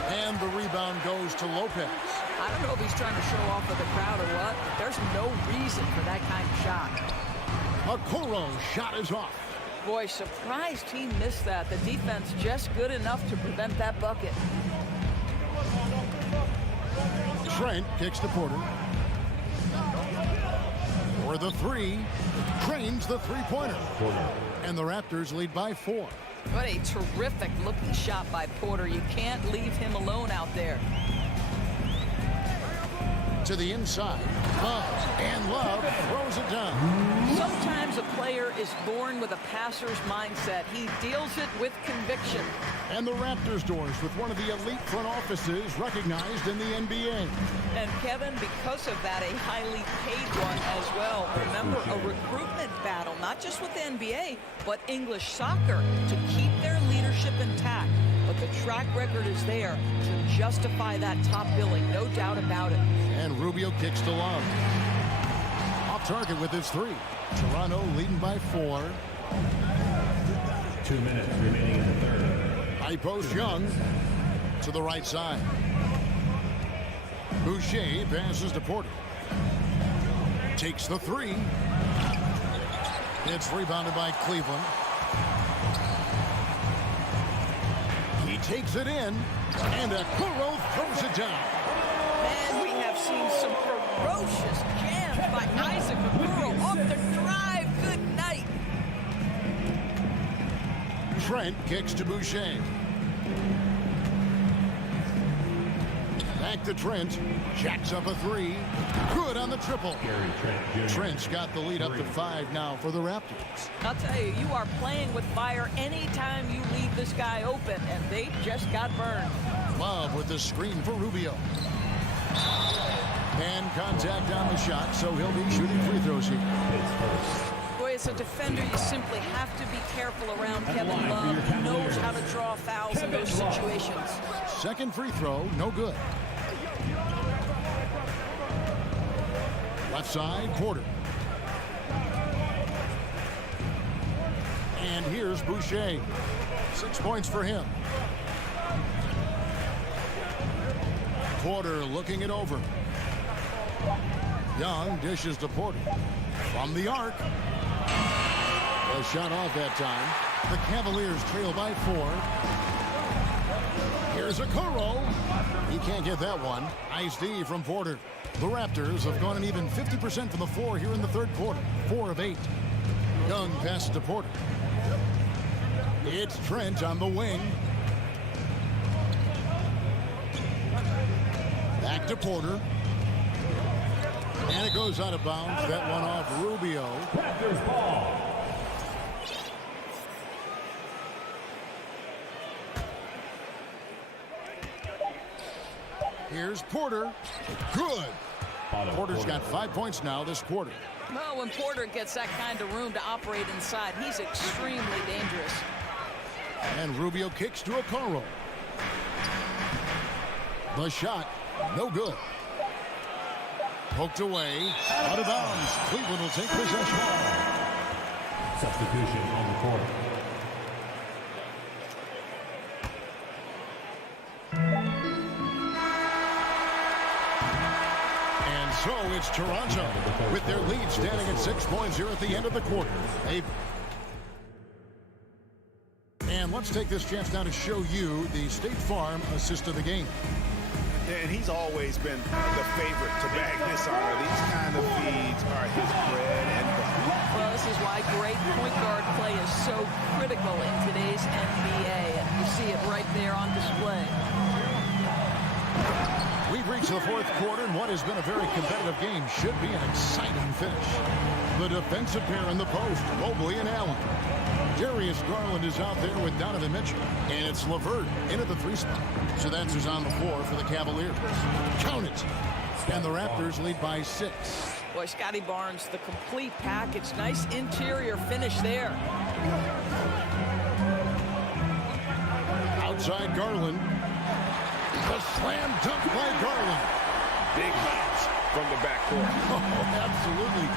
And the rebound goes to Lopez. I don't know if he's trying to show off for the crowd or what, but there's no reason for that kind of shot. Okoro shot is off. Boy, surprised he missed that. The defense just good enough to prevent that bucket. Trent kicks to Porter. For the three, drains the three-pointer. And the Raptors lead by 4. What a terrific looking shot by Porter. You can't leave him alone out there. To the inside, Love throws it down. Sometimes a player is born with a passer's mindset. He deals it with conviction. And the Raptors doors with one of the elite front offices recognized in the NBA. And Kevin, because of that, a highly paid one as well. Remember, a recruitment battle, not just with the NBA, but English soccer to keep their leadership intact. But the track record is there to justify that top billing, no doubt about it. And Rubio kicks to Love. Off target with his 3. Toronto leading by 4. 2 minutes remaining in the third. High post Young to the right side. Boucher passes to Porter. Takes the 3. It's rebounded by Cleveland. He takes it in, and Okoro throws it down. And we have seen some ferocious jams by Isaac Okoro off the drive. Good night. Trent kicks to Boucher. Back to Trent. Jacks up a 3. Good on the triple. Trent's got the lead up to 5 now for the Raptors. I'll tell you, you are playing with fire anytime you leave this guy open, and they just got burned. Love with the screen for Rubio. And contact on the shot, so he'll be shooting free throws here. Boy, as a defender, you simply have to be careful around Kevin Love. He knows how to draw fouls in those situations. Second free throw, no good. Left side, Porter. And here's Boucher. 6 points for him. Porter looking it over. Young dishes to Porter. From the arc. A shot off that time. The Cavaliers trail by 4. Here's Okoro. He can't get that one. Nice D from Porter. The Raptors have gone an even 50% from the floor here in the third quarter. 4 of 8. Young passes to Porter. It's Trent on the wing. Back to Porter. And it goes out of bounds. That one off Rubio. Raptors ball. Here's Porter. Good. Porter's got 5 points now this quarter. Well, when Porter gets that kind of room to operate inside, he's extremely dangerous. And Rubio kicks to Okoro. The shot, no good. Poked away, out of bounds. Cleveland will take possession. Substitution on the court. And so it's Toronto with their lead standing at 6 points here at the end of the quarter. And let's take this chance now to show you the State Farm assist of the game. And he's always been the favorite to bag this honor. These kind of feeds are his bread and butter. Well, this is why great point guard play is so critical in today's NBA, and you see it right there on display. We've reached the fourth quarter, and what has been a very competitive game should be an exciting finish. The defensive pair in the post, Mobley and Allen. Darius Garland is out there with Donovan Mitchell, and it's LeVert into the 3 spot. So that's who's on the floor for the Cavaliers. Count it. And the Raptors lead by 6. Boy, Scotty Barnes, the complete package. Nice interior finish there. Outside Garland. The slam dunk by Garland. Big bounce. from the backcourt. Oh, absolutely.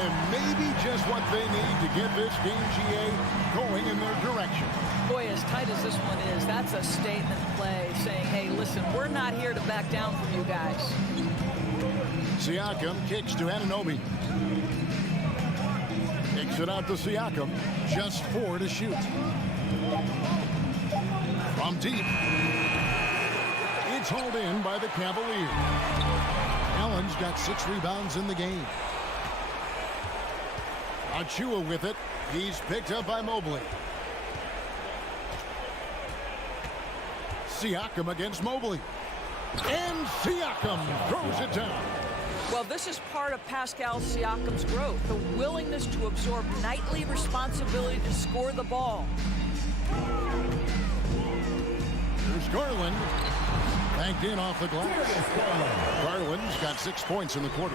And maybe just what they need to get this game, GA, going in their direction. Boy, as tight as this one is, that's a statement play saying, hey, listen, we're not here to back down from you guys. Siakam kicks to Anunoby. Kicks it out to Siakam. Just 4 to shoot. From deep. It's hauled in by the Cavaliers. Allen's got 6 rebounds in the game. Achua with it. He's picked up by Mobley. Siakam against Mobley. And Siakam throws it down. Well, this is part of Pascal Siakam's growth, the willingness to absorb nightly responsibility to score the ball. Here's Garland. Banked in off the glass. Garland's got 6 points in the quarter.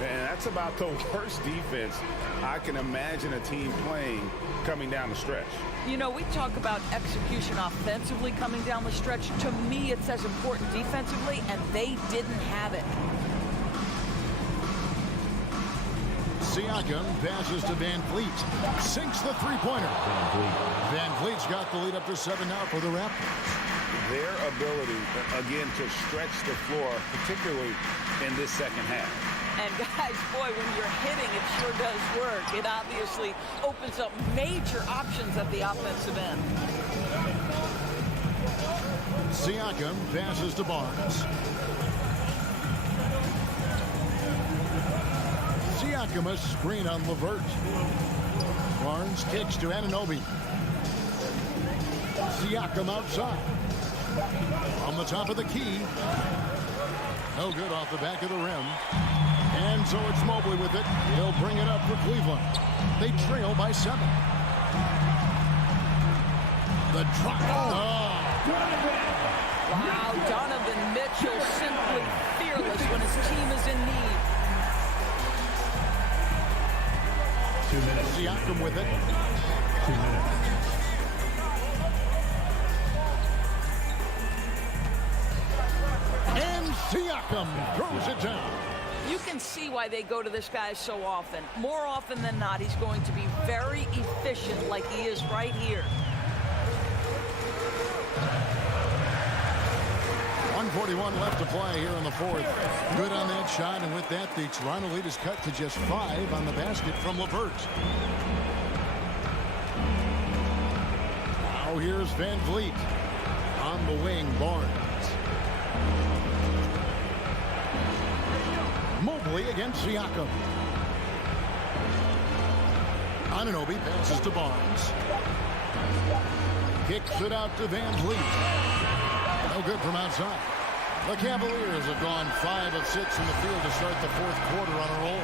And that's about the worst defense I can imagine a team playing coming down the stretch. You know, we talk about execution offensively coming down the stretch. To me, it's as important defensively, and they didn't have it. Siakam passes to Van Vliet. Sinks the three-pointer. Van Vliet's got the lead up to 7 now for the Raptors. Their ability, again, to stretch the floor, particularly in this second half. And guys, boy, when you're hitting, it sure does work. It obviously opens up major options at the offensive end. Siakam passes to Barnes. Siakam a screen on LeVert. Barnes kicks to Anunoby. Siakam outside. On the top of the key. No good off the back of the rim. And so it's Mobley with it. He'll bring it up for Cleveland. They trail by 7. The drop. Oh. Wow, Donovan Mitchell simply fearless when his team is in need. 2 minutes. Siakam with it. 2 minutes. And Siakam throws it down. You can see why they go to this guy so often. More often than not, he's going to be very efficient like he is right here. 1:41 left to play here in the fourth. Good on that shot, and with that, the Toronto lead is cut to just 5 on the basket from LeVert. Now here's Van Vliet. On the wing, Barnes. Mobley against Siakam. Anunoby passes to Barnes. Kicks it out to Van Vliet. No good from outside. The Cavaliers have gone 5 of 6 in the field to start the fourth quarter on a roll.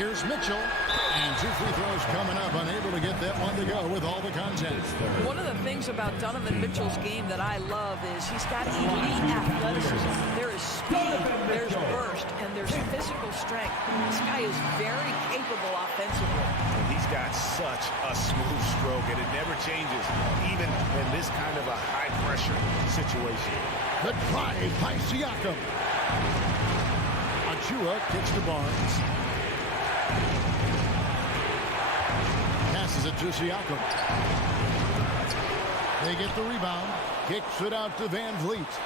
Here's Mitchell, and 2 free throws coming up, unable to get that one to go with all the contact. One of the things about Donovan Mitchell's game that I love is he's got elite athleticism. There is speed, there's burst, and there's physical strength. This guy is very capable offensively. He's got such a smooth stroke, and it never changes, even in this kind of a high-pressure situation. The drive by Siakam. Achua kicks to Barnes. Passes it to Siakam. They get the rebound. Kicks it out to Van Vliet.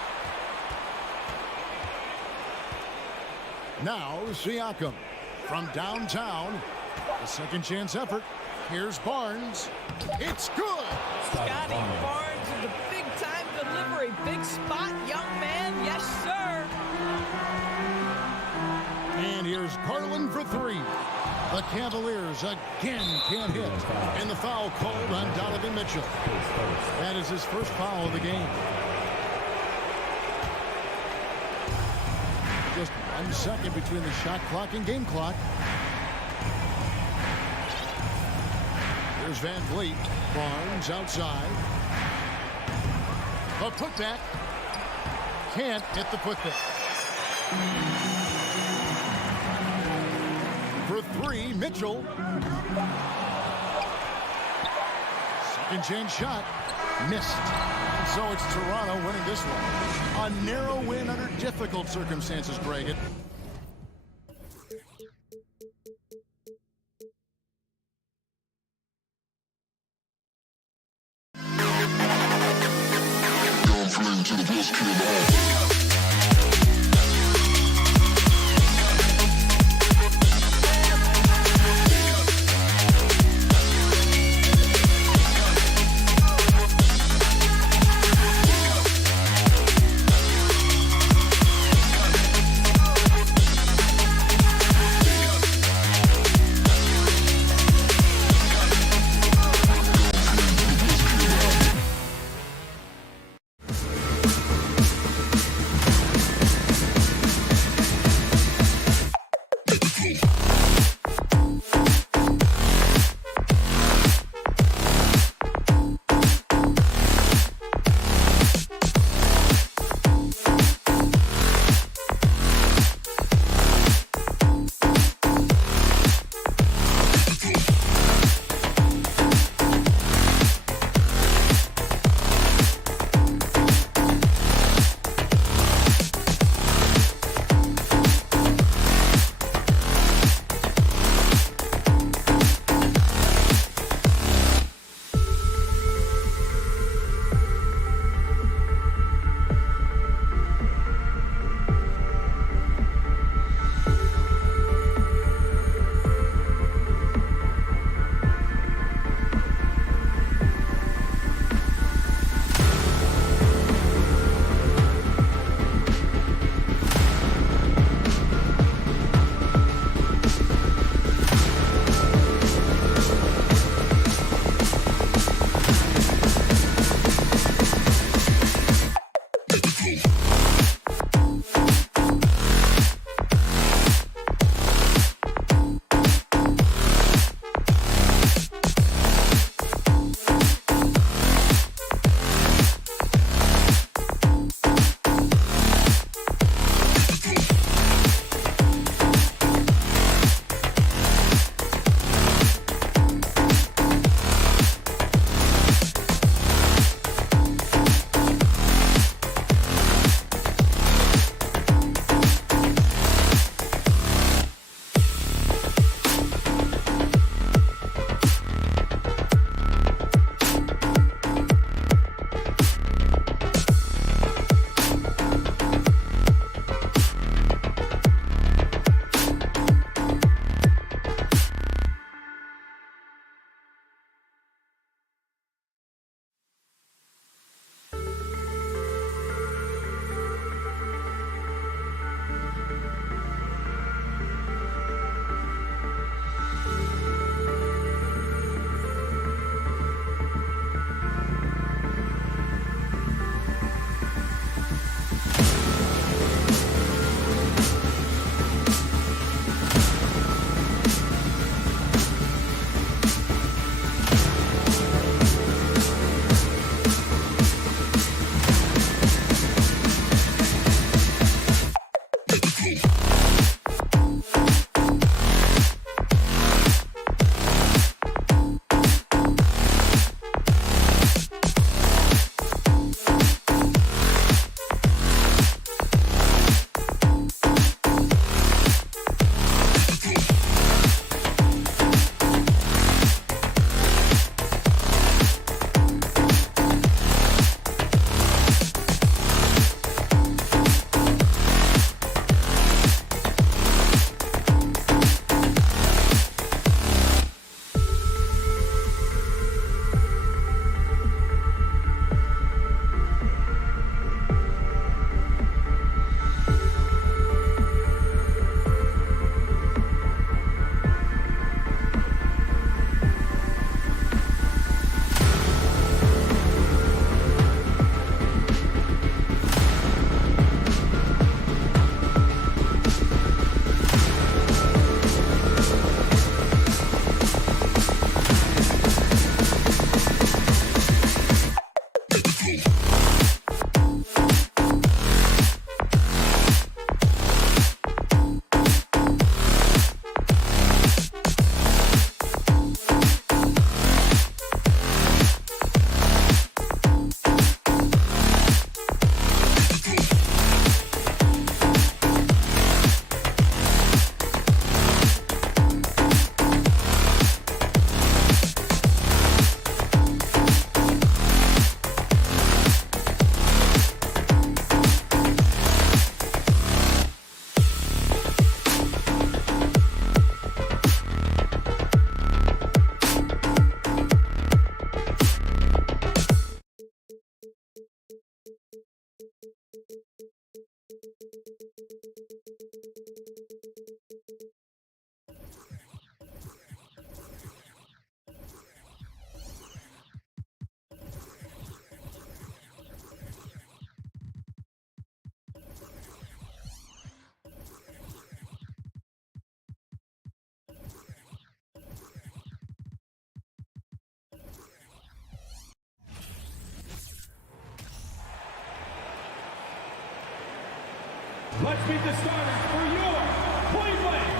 Now Siakam from downtown. A second chance effort. Here's Barnes. It's good. Scotty Barnes is a big-time delivery. Big spot, young man. Yes, sir. And here's Garland for 3. The Cavaliers again can't hit. And the foul called on Donovan Mitchell. That is his first foul of the game. Just 1 second between the shot clock and game clock. Here's Van Vliet. Barnes outside. A putback. Can't hit the putback. For 3, Mitchell. Second chance shot. Missed. So it's Toronto winning this one. A narrow win under difficult circumstances, Greg. let's meet the starters for your Cleveland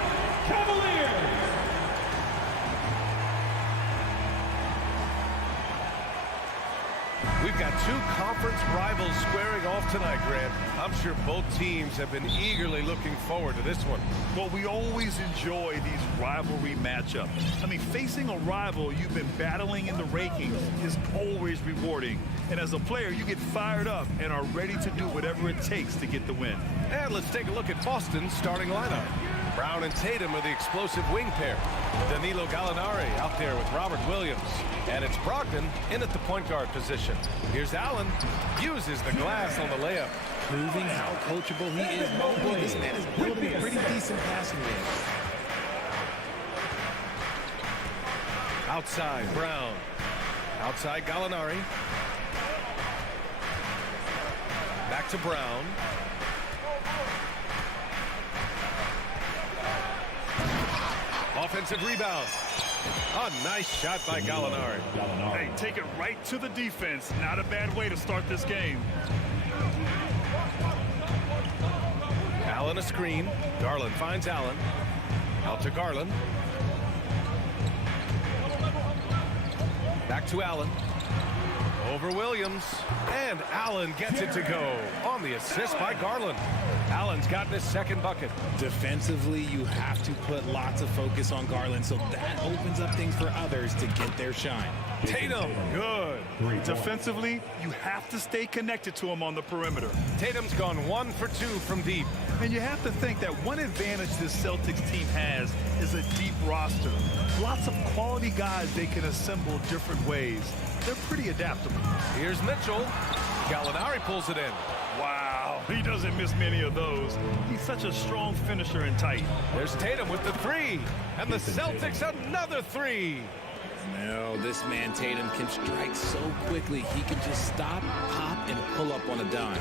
Cavaliers. We've got two conference rivals squaring off tonight, Grant. I'm sure both teams have been eagerly looking forward to this one. Well, we always enjoy these rivalry matchups. I mean, facing a rival you've been battling in the rankings is always rewarding. And as a player, you get fired up and are ready to do whatever it takes to get the win. And let's take a look at Boston's starting lineup. Brown and Tatum are the explosive wing pair. Danilo Gallinari out there with Robert Williams. And it's Brogdon in at the point guard position. Here's Allen. Uses the glass on the layup. Proving how coachable he is. Boy, this man is building a pretty decent passing game. Outside, Brown. Outside, Gallinari. Back to Brown. Offensive rebound. A nice shot by Gallinari. Hey, take it right to the defense. Not a bad way to start this game. Allen a screen. Garland finds Allen. Out to Garland. Back to Allen. Over Williams. And Allen gets it to go on the assist by Garland. Allen's gotten his second bucket. Defensively, you have to put lots of focus on Garland, so that opens up things for others to get their shine. Tatum, good. Defensively, you have to stay connected to him on the perimeter. Tatum's gone 1 for 2 from deep. And you have to think that one advantage this Celtics team has is a deep roster. Lots of quality guys they can assemble different ways. They're pretty adaptable. Here's Mitchell. Gallinari pulls it in. Wow, he doesn't miss many of those. He's such a strong finisher and tight. There's Tatum with the three. And the Celtics another three. No, this man Tatum can strike so quickly. He can just stop, pop, and pull up on a dime.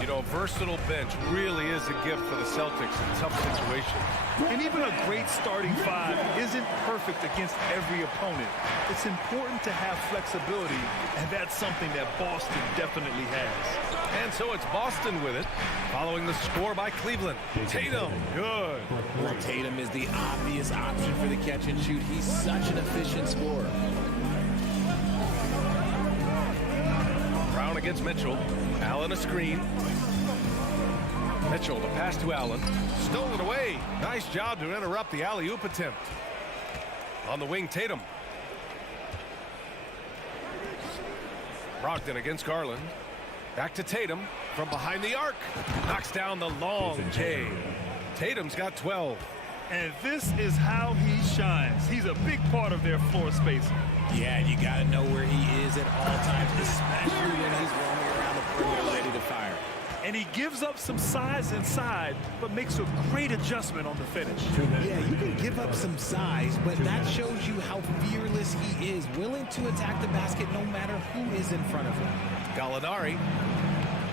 You know, a versatile bench really is a gift for the Celtics in tough situations. And even a great starting five isn't perfect against every opponent. It's important to have flexibility, and that's something that Boston definitely has. And so it's Boston with it, following the score by Cleveland. Tatum, good. Well, Tatum is the obvious option for the catch and shoot. He's such an efficient scorer. Brown against Mitchell. Allen a screen. Mitchell, the pass to Allen. Stolen away. Nice job to interrupt the alley-oop attempt. On the wing, Tatum. Brogdon against Garland. Back to Tatum from behind the arc. Knocks down the long J. Tatum's got 12. And this is how he shines. He's a big part of their floor spacing. Yeah, you got to know where he is at all times, especially when he's roaming around the perimeter ready to fire. And he gives up some size inside, but makes a great adjustment on the finish. Yeah, you can give up some size, but that shows you how fearless he is, willing to attack the basket no matter who is in front of him. Gallinari.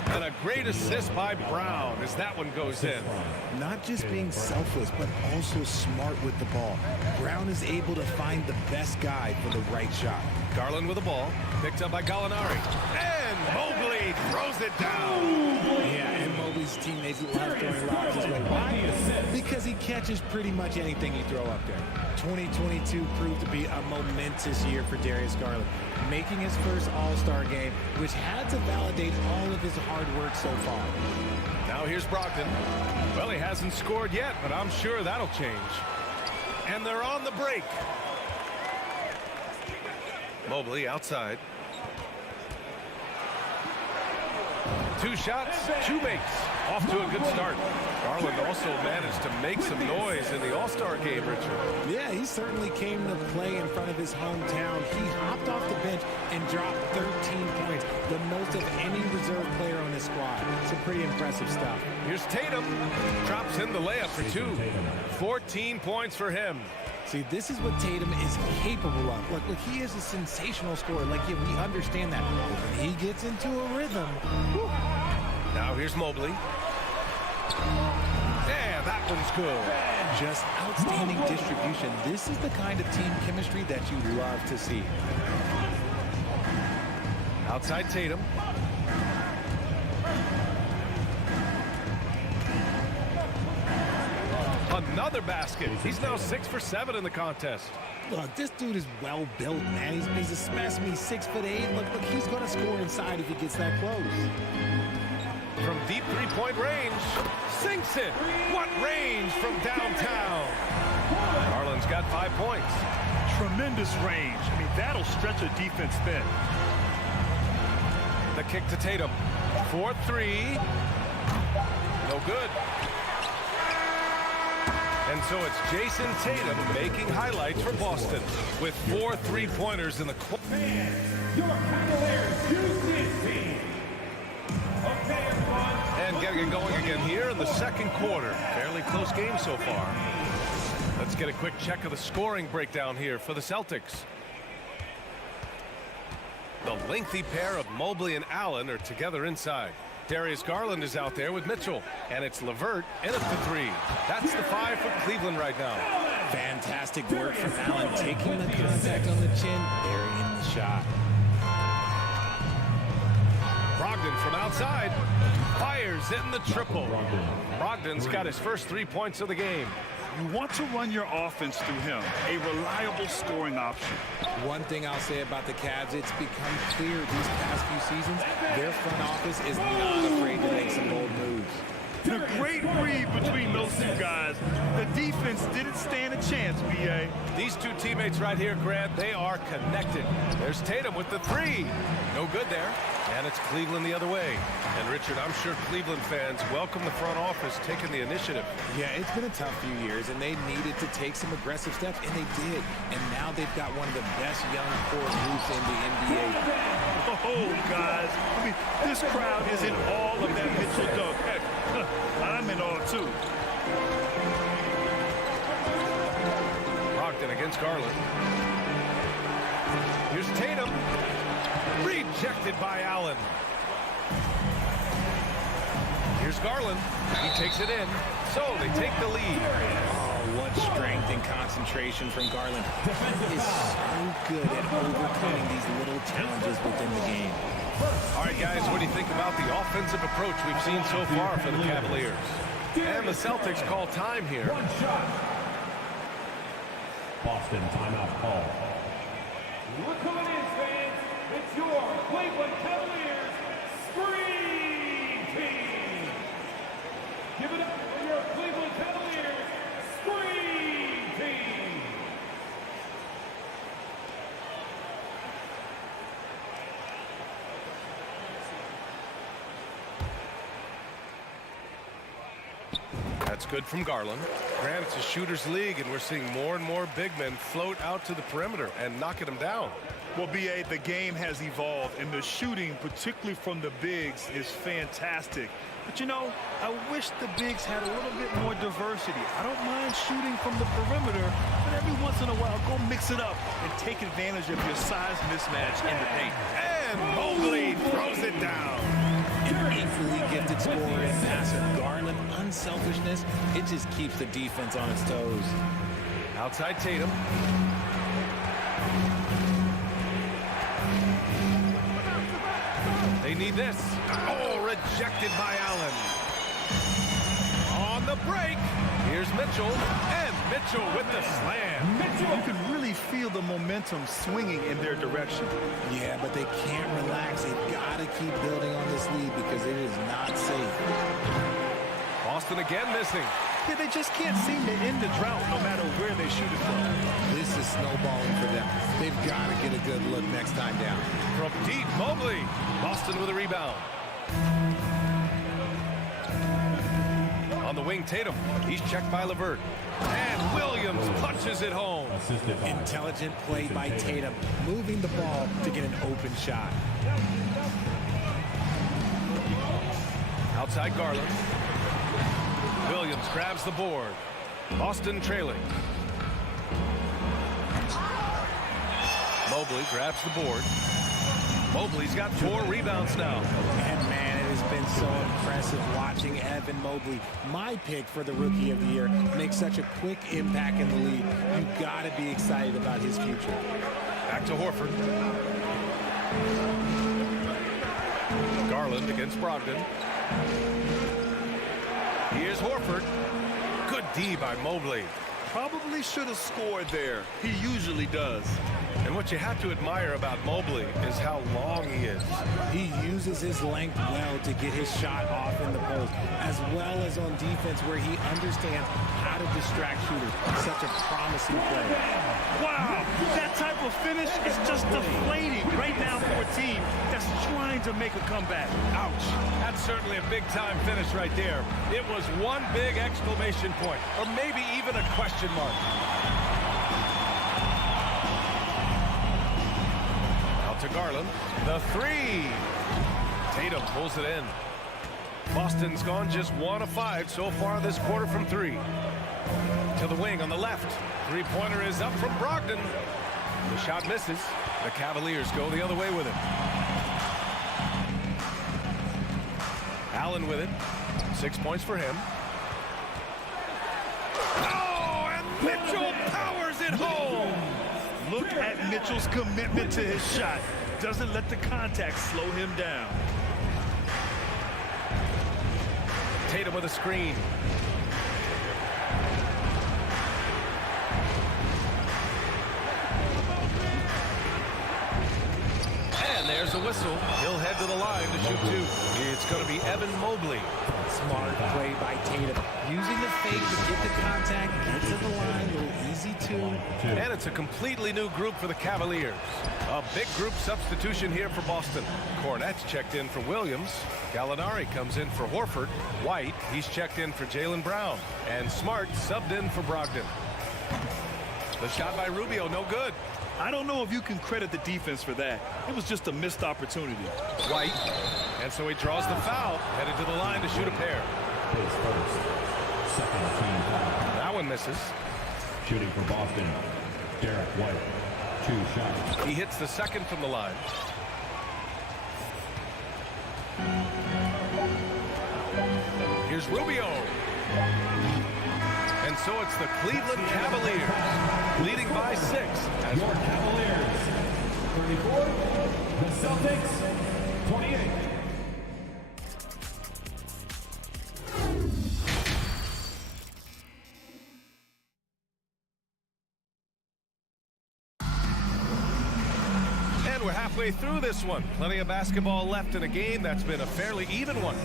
And a great assist by Brown as that one goes in. Not just being selfless, but also smart with the ball. Brown is able to find the best guy for the right shot. Garland with the ball. Picked up by Gallinari. And Mobley throws it down. Yeah, and Mobley's teammates love throwing lobs this way. Why? Because he catches pretty much anything you throw up there. 2022 proved to be a momentous year for Darius Garland, making his first All-Star game, which had to validate all of his hard work so far. Now here's Brogdon. Well, he hasn't scored yet, but I'm sure that'll change. And they're on the break. Mobley outside. 2 shots, 2 makes. Off to a good start. Garland also managed to make some noise in the All-Star game, Richard. Yeah, he certainly came to play in front of his hometown. He hopped off the bench and dropped 13 points, the most of any reserve player on his squad. Some pretty impressive stuff. Here's Tatum. Drops in the layup for 2. 14 points for him. See, this is what Tatum is capable of. Look, he is a sensational scorer. Like, yeah, we understand that. But when he gets into a rhythm. Whew. Now here's Mobley. Yeah, that one's good. Just outstanding distribution. This is the kind of team chemistry that you love to see. Outside Tatum. Another basket. He's now 6 for 7 in the contest. Look, this dude is well built, man. He's a specimen. He's 6'8". Look, he's going to score inside if he gets that close. From deep three-point range, sinks it. What range from downtown? Garland's got 5 points. Tremendous range. I mean, that'll stretch a defense thin. The kick to Tatum. 4-3. No good. And so it's Jason Tatum making highlights for Boston with 4 3-pointers in the quarter. Your Cavaliers use this team. Okay, everyone. And getting it going again here in the second quarter. Fairly close game so far. Let's get a quick check of the scoring breakdown here for the Celtics. The lengthy pair of Mobley and Allen are together inside. Darius Garland is out there with Mitchell, and it's LeVert in at the 3. That's the 5 for Cleveland right now. Fantastic work from Allen, taking the contact on the chin, burying the shot. Brogdon from outside fires in the triple. Brogdon's got his first 3 points of the game. You want to run your offense through him, a reliable scoring option. One thing I'll say about the Cavs, it's become clear these past few seasons, their front office is not afraid to make some bold moves. The great read between those two guys. The defense didn't stand a chance, B.A. These two teammates right here, Grant, they are connected. There's Tatum with the 3. No good there. And it's Cleveland the other way. And Richard, I'm sure Cleveland fans welcome the front office taking the initiative. Yeah, it's been a tough few years, and they needed to take some aggressive steps, and they did. And now they've got one of the best young core groups in the NBA. Oh, guys. I mean, this crowd is in awe of that Mitchell dunk. Heck, I'm in awe, too. Brogdon against Garland. Here's Tatum. Rejected by Allen. Here's Garland. He takes it in. So they take the lead. Oh, what strength and concentration from Garland. He is so good at overcoming these little challenges within the game. All right, guys, what do you think about the offensive approach we've seen so far for the Cavaliers? And the Celtics call time here. One shot. Boston timeout call. Look who it is, fans. It's your Cleveland Cavaliers Scream Team. Give it up for your Cleveland Cavaliers Scream Team. That's good from Garland. Grant, it's a shooter's league, and we're seeing more and more big men float out to the perimeter and knocking them down. Well, B.A., the game has evolved, and the shooting, particularly from the bigs, is fantastic. But, you know, I wish the bigs had a little bit more diversity. I don't mind shooting from the perimeter, but every once in a while, go mix it up and take advantage of your size mismatch in the paint. And Mobley throws it down. An equally gifted scorer and passer. Garland, unselfishness, it just keeps the defense on its toes. Outside Tatum. They need this. Oh, rejected by Allen. On the break, here's Mitchell, and Mitchell with the slam. You can really feel the momentum swinging in their direction. Yeah, but they can't relax. They've got to keep building on this lead because it is not safe. Boston again missing. Yeah, they just can't seem to end the drought no matter where they shoot it from. This is snowballing for them. They've got to get a good look next time down. From deep, Mobley. Boston with a rebound. On the wing, Tatum. He's checked by LeVert. And Williams punches it home. Intelligent play by Tatum, moving the ball to get an open shot. Outside Garland. Williams grabs the board. Boston trailing. Mobley grabs the board. Mobley's got 4 rebounds now. And man, it has been so impressive watching Evan Mobley, my pick for the Rookie of the Year, make such a quick impact in the league. You've got to be excited about his future. Back to Horford. Garland against Brogdon. Here's Horford. Good Good D by Mobley. Probably should have scored there. He usually does. And what you have to admire about Mobley is how long he is. He uses his length well to get his shot off in the post, as well as on defense where he understands how to distract shooters. Such a promising player. Wow, that type of finish is just deflating right now for a team that's trying to make a comeback. Ouch. That's certainly a big-time finish right there. It was one big exclamation point, or maybe even a question mark. Out to Garland. The three. Tatum pulls it in. Boston's gone just 1 of 5 so far this quarter from 3. To the wing on the left. Three-pointer is up from Brogdon. The shot misses. The Cavaliers go the other way with it. Allen with it. 6 points for him. Oh, and Mitchell powers it home. Look at Mitchell's commitment to his shot. Doesn't let the contact slow him down. Tatum with a screen. And there's a whistle. He'll head to the line to shoot 2. It's going to be Evan Mobley. Smart play by Tatum. Using the fake to get the contact, get to the line, a little easy too. And it's a completely new group for the Cavaliers. A big group substitution here for Boston. Cornette's checked in for Williams. Gallinari comes in for Horford. White, he's checked in for Jaylen Brown. And Smart subbed in for Brogdon. The shot by Rubio, no good. I don't know if you can credit the defense for that. It was just a missed opportunity. White. And so he draws the foul. Headed to the line to shoot a pair. That one misses. Shooting for Boston, Derek White. 2 shots. He hits the second from the line. Here's Rubio. And so it's the Cleveland Cavaliers leading by 6. Your Cavaliers, 34. The Celtics, 28. And we're halfway through this one. Plenty of basketball left in a game that's been a fairly even one.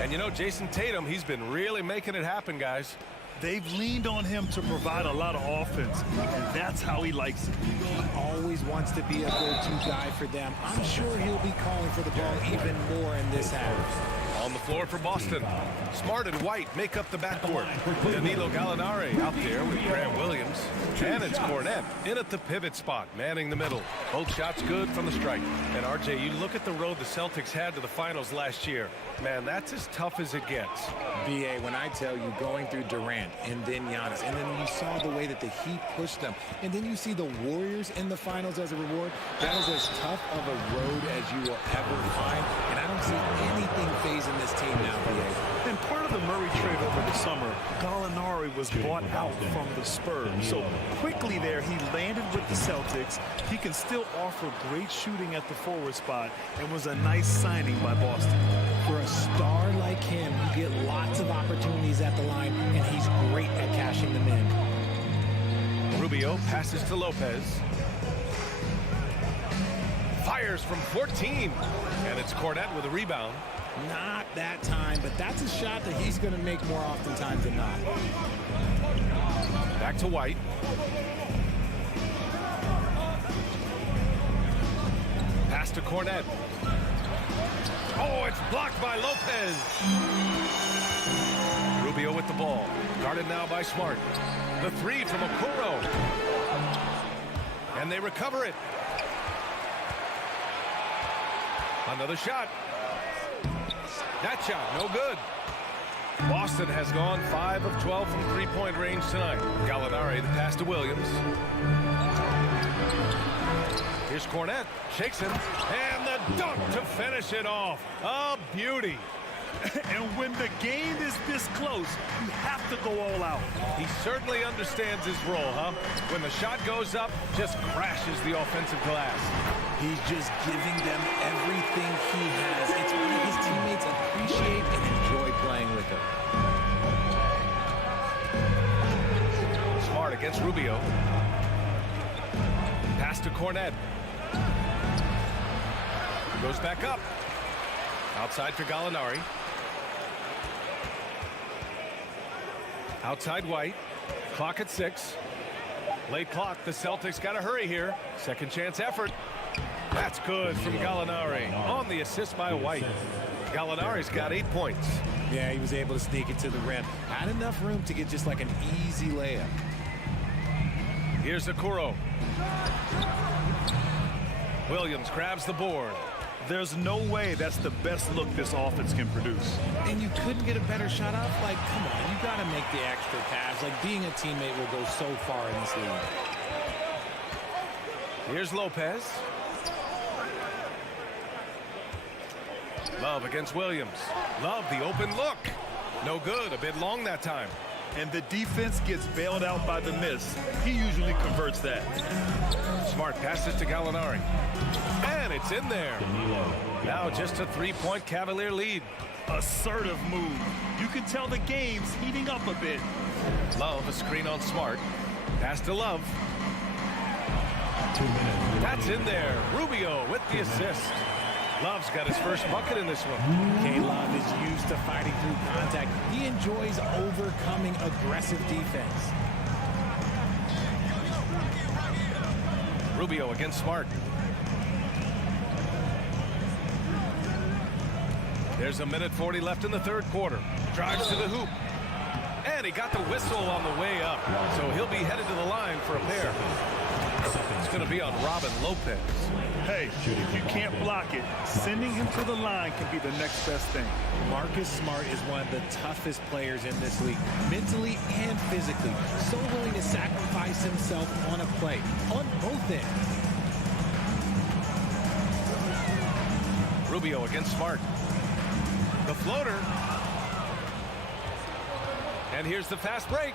And you know, Jason Tatum, he's been really making it happen, guys. They've leaned on him to provide a lot of offense, and that's how he likes it. He always wants to be a go-to guy for them. I'm sure he'll be calling for the ball even more in this half. On the floor for Boston. Smart and White make up the backcourt. Danilo Gallinari out there with Grant Williams. And it's Cornette in at the pivot spot, manning the middle. Both shots good from the strike. And RJ, you look at the road the Celtics had to the finals last year. Man, that's as tough as it gets. BA, when I tell you going through Durant and then Giannis, and then you saw the way that the Heat pushed them, and then you see the Warriors in the finals as a reward, that is as tough of a road as you will ever find. And I don't see anything phasing this team now, BA. And part of the Murray trade over the summer, Gallinari was bought out from the Spurs. So quickly there, he landed with the Celtics. He can still offer great shooting at the forward spot and was a nice signing by Boston. For a star like him, you get lots of opportunities at the line, and he's great at cashing them in. Rubio passes to Lopez. Fires from 14. And it's Cornette with a rebound. Not that time, but that's a shot that he's going to make more oftentimes than not. Back to White. Pass to Cornette. Oh, it's blocked by Lopez. Rubio with the ball. Guarded now by Smart. The three from Okoro. And they recover it. Another shot. That shot, no good. Boston has gone 5 of 12 from three-point range tonight. Gallinari, the pass to Williams. Here's Cornette, shakes him, and the dunk to finish it off. A beauty. And when the game is this close, you have to go all out. He certainly understands his role, huh? When the shot goes up, just crashes the offensive glass. He's just giving them everything he has. It's what his teammates appreciate and enjoy playing with him. against Rubio. Pass to Cornet. Goes back up. Outside for Gallinari. Outside White. Clock at 6. Late clock. The Celtics got to hurry here. Second chance effort. That's good from Gallinari on the assist by White. Gallinari's got 8 points. Yeah, he was able to sneak it to the rim. Had enough room to get just like an easy layup. Here's Okoro. Williams grabs the board. There's no way that's the best look this offense can produce. And you couldn't get a better shot off? Like, come on, you got to make the extra pass. Like, being a teammate will go so far in this league. Here's Lopez. Love against Williams. Love the open look. No good. A bit long that time. And the defense gets bailed out by the miss. He usually converts that. Smart passes to Gallinari. And it's in there. Now just a 3-point Cavalier lead. Assertive move. You can tell the game's heating up a bit. Love, a screen on Smart. Pass to Love. That's in there. Rubio with the assist. Love's got his first bucket in this one. K-Love is used to fighting through contact. He enjoys overcoming aggressive defense. Rubio against Smart. There's 1:40 left in the third quarter. Drives to the hoop. And he got the whistle on the way up. So he'll be headed to the line for a pair. It's going to be on Robin Lopez. Hey, if you can't block it, sending him to the line can be the next best thing. Marcus Smart is one of the toughest players in this league, mentally and physically. So willing to sacrifice himself on a play, on both ends. Rubio against Smart. The floater. And here's the fast break.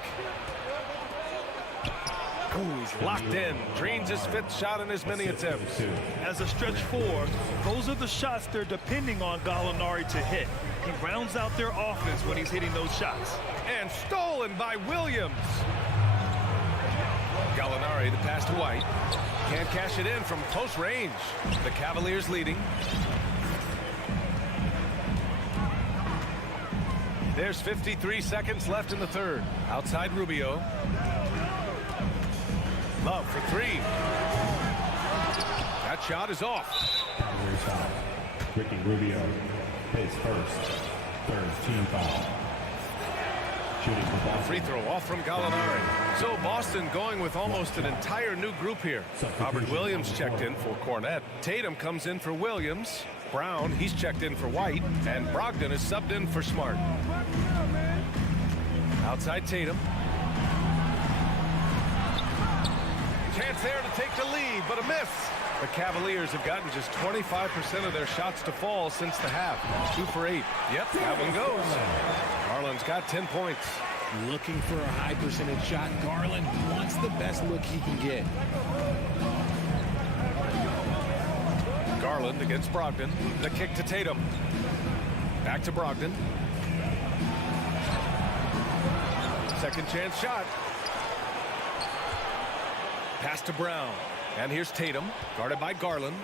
Ooh, he's locked in. Drains his 5th shot in as many attempts. As a stretch 4, those are the shots they're depending on Gallinari to hit. He rounds out their offense when he's hitting those shots. And stolen by Williams. Gallinari, the pass to White. Can't cash it in from close range. The Cavaliers leading. There's 53 seconds left in the third. Outside Rubio. Love for 3. That shot is off. Cavaliers foul. Ricky Rubio, his first, third team foul. Shooting for Boston. Free throw off from Gallinari. So Boston going with almost an entire new group here. Robert Williams checked in for Cornet. Tatum comes in for Williams. Brown, he's checked in for White. And Brogdon is subbed in for Smart. Outside Tatum. Chance there to take the lead, but a miss. The Cavaliers have gotten just 25% of their shots to fall since the half. 2 for 8. Yep, that one goes. Garland's got 10 points. Looking for a high percentage shot. Garland wants the best look he can get. Garland against Brogdon. The kick to Tatum. Back to Brogdon. Second chance shot. Pass to Brown. And here's Tatum, guarded by Garland.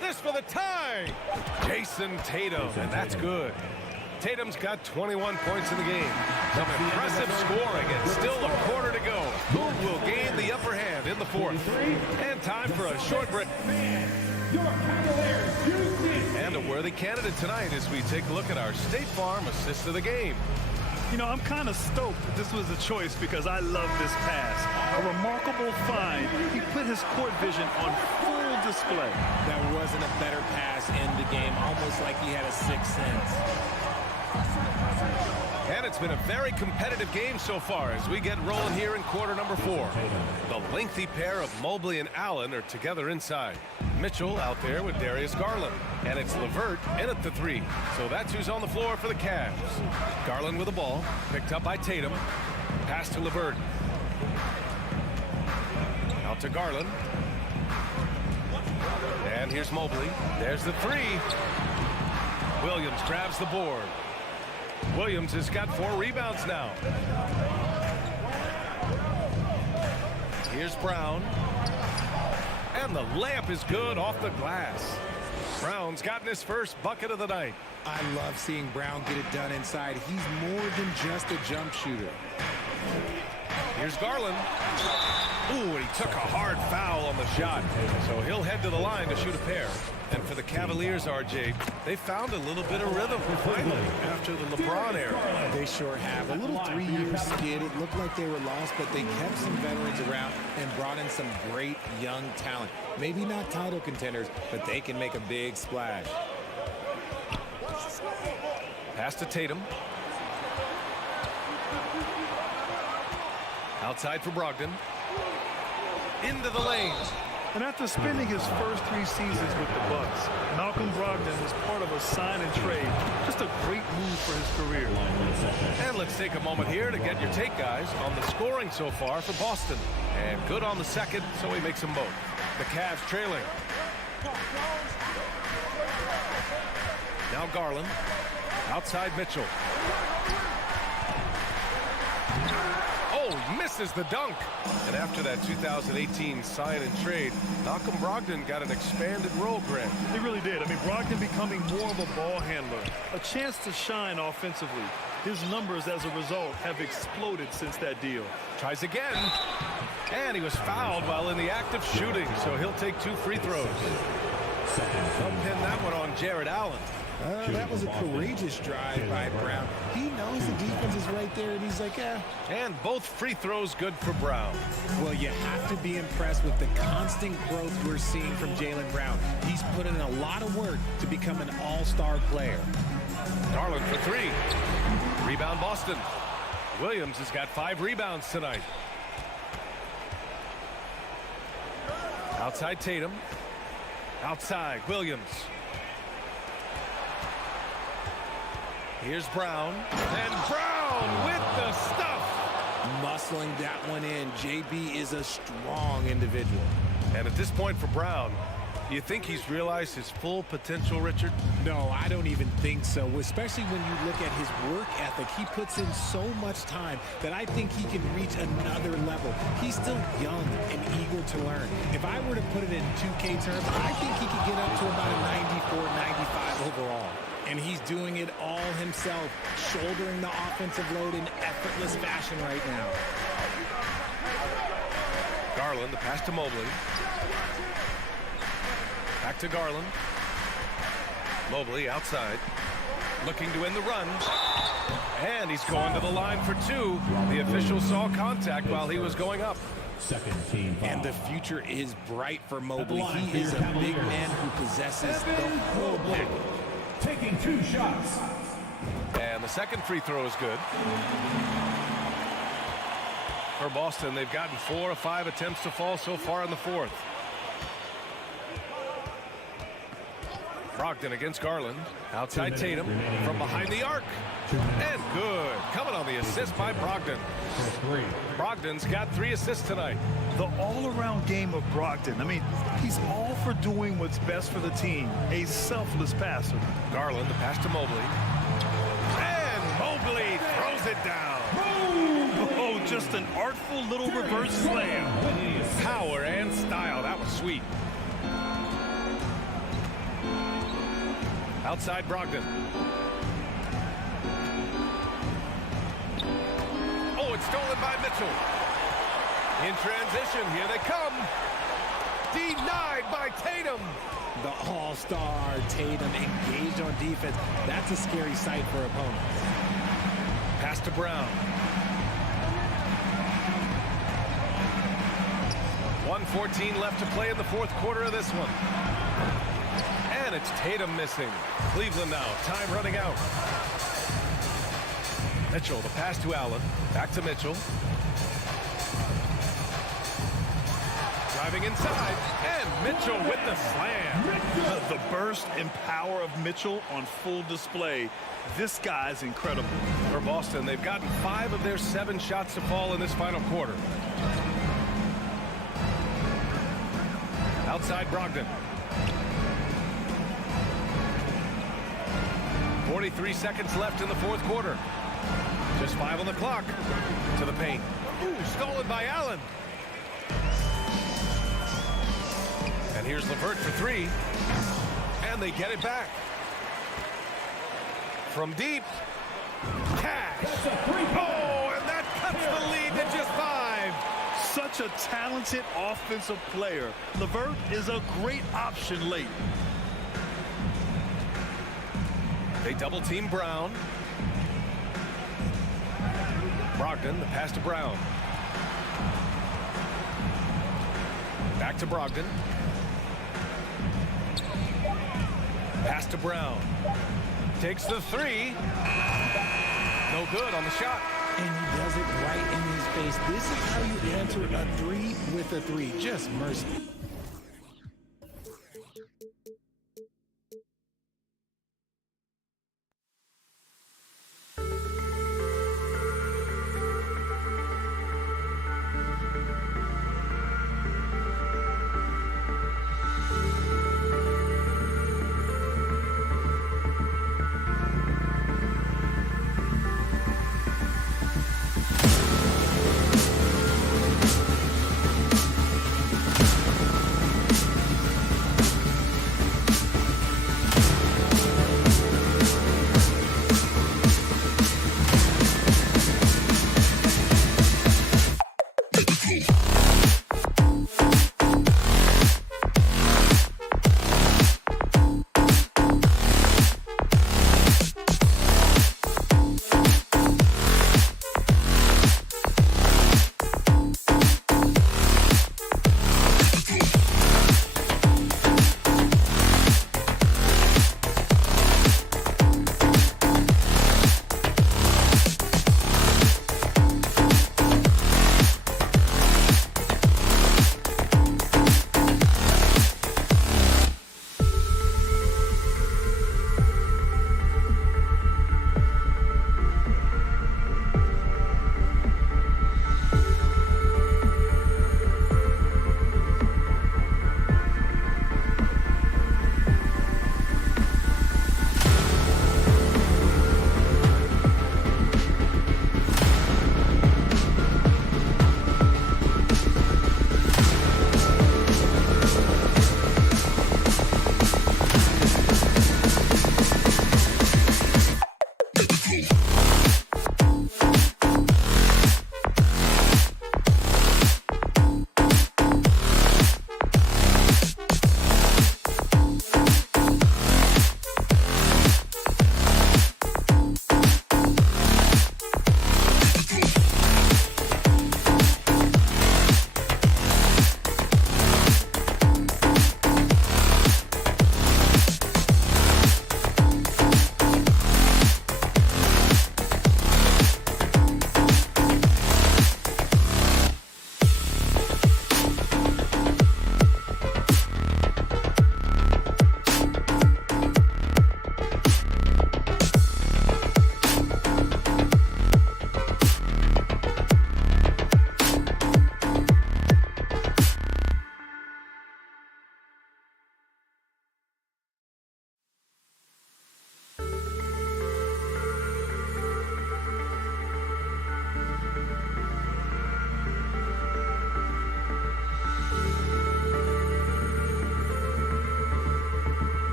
This for the tie! Jason Tatum, and that's good. Tatum's got 21 points in the game. Some impressive scoring, and still a quarter to go. Who will gain the upper hand in the fourth? And time for a short break. And a worthy candidate tonight as we take a look at our State Farm assist of the game. You know, I'm kind of stoked that this was a choice because I love this pass. A remarkable find. He put his court vision on full display. There wasn't a better pass in the game, almost like he had a sixth sense. And it's been a very competitive game so far as we get rolling here in quarter number 4. The lengthy pair of Mobley and Allen are together inside. Mitchell out there with Darius Garland. And it's LeVert in at the 3. So that's who's on the floor for the Cavs. Garland with the ball, picked up by Tatum. Pass to LeVert. Out to Garland. And here's Mobley. There's the 3. Williams grabs the board. Williams has got 4 rebounds now. Here's Brown. And the layup is good off the glass. Brown's gotten his first bucket of the night. I love seeing Brown get it done inside. He's more than just a jump shooter. Here's Garland. Ooh, and he took a hard foul on the shot. So he'll head to the line to shoot a pair. And for the Cavaliers, RJ, they found a little bit of rhythm finally after the LeBron era. They sure have. A little 3-year skid. It looked like they were lost, but they kept some veterans around and brought in some great young talent. Maybe not title contenders, but they can make a big splash. Pass to Tatum. Outside for Brogdon. Into the lane. And after spending his first 3 seasons with the Bucks, Malcolm Brogdon is part of a sign and trade. Just a great move for his career. And let's take a moment here to get your take, guys, on the scoring so far for Boston. And good on the second, so he makes them both. The Cavs trailing. Now Garland. Outside Mitchell. Oh, misses the dunk. And after that 2018 sign and trade, Malcolm Brogdon got an expanded role, Grant. He really did. I mean, Brogdon becoming more of a ball handler, a chance to shine offensively. His numbers as a result have exploded since that deal. Tries again. And he was fouled while in the act of shooting, so he'll take 2 free throws. They'll pin that one on Jared Allen. That was a courageous drive by Brown. He knows the defense is right there, and he's like, eh. And both free throws good for Brown. Well, you have to be impressed with the constant growth we're seeing from Jaylen Brown. He's put in a lot of work to become an all-star player. Garland for 3. Rebound Boston. Williams has got 5 rebounds tonight. Outside Tatum. Outside Williams. Here's Brown. And Brown with the stuff. Muscling that one in. JB is a strong individual. And at this point for Brown, do you think he's realized his full potential, Richard? No, I don't even think so, especially when you look at his work ethic. He puts in so much time that I think he can reach another level. He's still young and eager to learn. If I were to put it in 2K terms, I think he could get up to about a 94, 95 overall. And he's doing it all himself, shouldering the offensive load in effortless fashion right now. Garland, the pass to Mobley. Back to Garland. Mobley outside. Looking to win the run. And he's going to the line for 2. The official saw contact while he was going up. Second team foul. And the future is bright for Mobley. He is a big man who possesses the whole package. Taking 2 shots. And the second free throw is good. For Boston, they've gotten 4 of 5 attempts to fall so far in the 4th. Brogdon against Garland. Outside Tatum from behind the arc. And good. Coming on the assist by Brogdon. Brogdon's got 3 assists tonight. The all-around game of Brogdon. I mean, he's all for doing what's best for the team. A selfless passer. Garland, the pass to Mobley. And Mobley throws it down. Oh, just an artful little reverse slam. Power and style. That was sweet. Outside Brogdon. Oh, it's stolen by Mitchell. In transition, here they come. Denied by Tatum. The all-star Tatum engaged on defense. That's a scary sight for opponents. Pass to Brown. 1:14 left to play in the 4th quarter of this one. And it's Tatum missing. Cleveland now. Time running out. Mitchell, the pass to Allen. Back to Mitchell. Driving inside. And Mitchell with the slam. The burst and power of Mitchell on full display. This guy's incredible. For Boston, they've gotten 5 of their 7 shots to fall in this final quarter. Outside Brogdon. 43 seconds left in the 4th quarter. Just 5 on the clock. To the paint. Ooh, stolen by Allen. And here's LeVert for three. And they get it back. From deep. Cash. Oh, and that cuts the lead to just 5. Such a talented offensive player. LeVert is a great option late. They double team Brown. Brogdon, the pass to Brown. Back to Brogdon. Pass to Brown. Takes the three. No good on the shot. And he does it right in his face. This is how you answer a three with a three. Just mercy.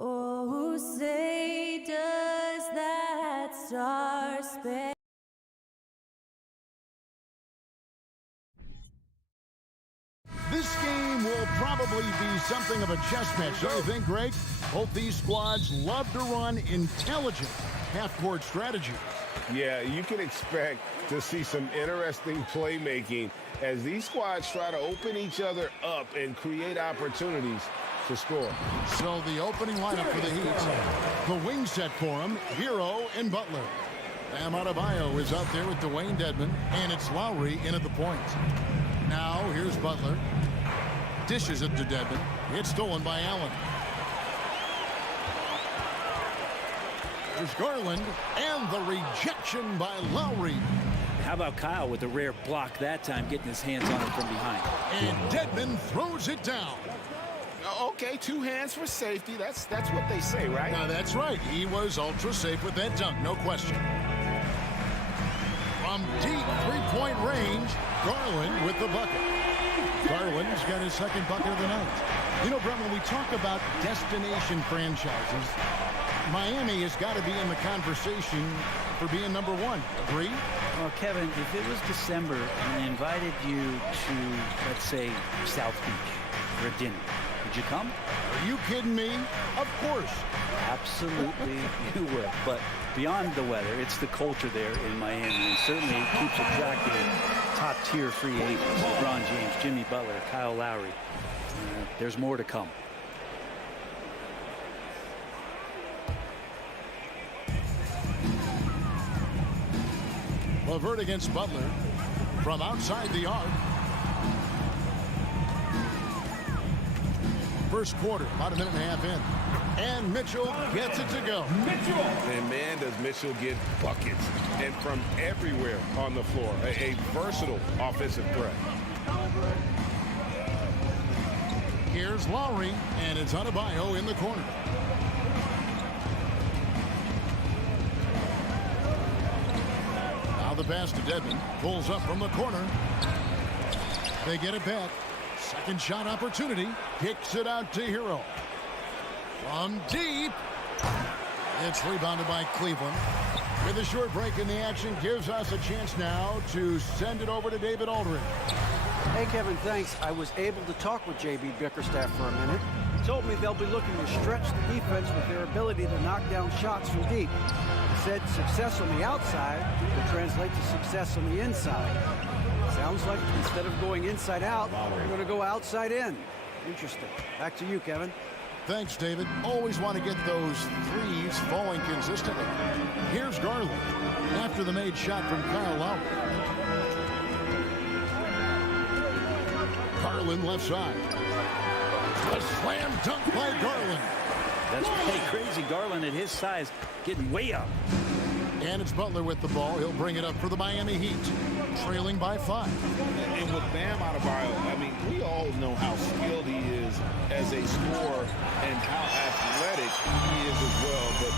Oh, say does that star-spangled This game will probably be something of a chess match, don't you think, Greg? Both these squads love to run intelligent half-court strategies. Yeah, you can expect to see some interesting playmaking as these squads try to open each other up and create opportunities to score. So the opening lineup for the Heat, the wing set for him, Hero and Butler. Bam Adebayo is out there with Dwayne Dedmon, and it's Lowry in at the point. Now here's Butler. Dishes it to Dedmon. It's stolen by Allen. There's Garland, and the rejection by Lowry. How about Kyle with a rare block that time, getting his hands on it from behind. And Dedmon throws it down. Okay, 2 hands for safety. That's what they say, right? That's right. He was ultra safe with that dunk, no question. From deep three-point range, Garland with the bucket. Garland's got his second bucket of the night. You know, Brett, when we talk about destination franchises, Miami has got to be in the conversation for being number one. Agree? Well, Kevin, if it was December and they invited you to, let's say, South Beach for a dinner, would you come? Are you kidding me? Of course. Absolutely, you would. But beyond the weather, it's the culture there in Miami, and certainly it keeps attracting top-tier free agents. LeBron James, Jimmy Butler, Kyle Lowry. There's more to come. LeVert against Butler from outside the arc. First quarter, about a minute and a half in. And Mitchell gets it to go. Mitchell! And man, does Mitchell get buckets. And from everywhere on the floor. A versatile offensive threat. Here's Lowry, and it's Adebayo in the corner. Now the pass to Dedmon. Pulls up from the corner. They get it back. Second shot opportunity. Kicks it out to Hero. From deep. It's rebounded by Cleveland. With a short break in the action, gives us a chance now to send it over to David Aldridge. Hey, Kevin, thanks. I was able to talk with J.B. Bickerstaff for a minute. He told me they'll be looking to stretch the defense with their ability to knock down shots from deep. He said success on the outside will translate to success on the inside. Sounds like instead of going inside out, we're going to go outside in. Interesting. Back to you, Kevin. Thanks, David. Always want to get those threes falling consistently. Here's Garland after the made shot from Kyle Lowry. Garland left side. A slam dunk by Garland. That's pretty crazy. Garland at his size getting way up. And it's Butler with the ball. He'll bring it up for the Miami Heat, trailing by 5. And with Bam Adebayo, I mean, we all know how skilled he is as a scorer and how athletic he is as well. But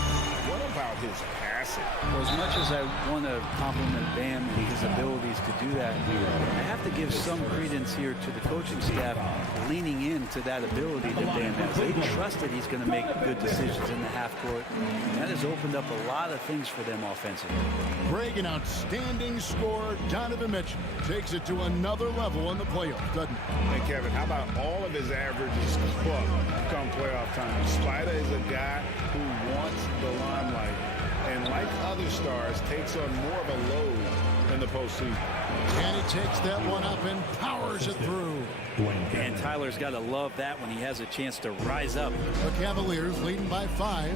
what about his passing? Well, as much as I want to compliment Bam and his abilities to do that, I have to give some credence here to the coaching staff leaning into that ability that Bam has. They trust that he's going to make good decisions in the half court. That has opened up a lot of things for them offensively. Greg, an outstanding scorer. Donovan Mitchell takes it to another level in the playoffs, doesn't he? And Kevin, how about all of his averages come playoff time? Spider is a guy who wants the limelight, and like other stars, takes on more of a load in the postseason. And he takes that one up and powers it through. And Tyler's got to love that when he has a chance to rise up. The Cavaliers leading by 5.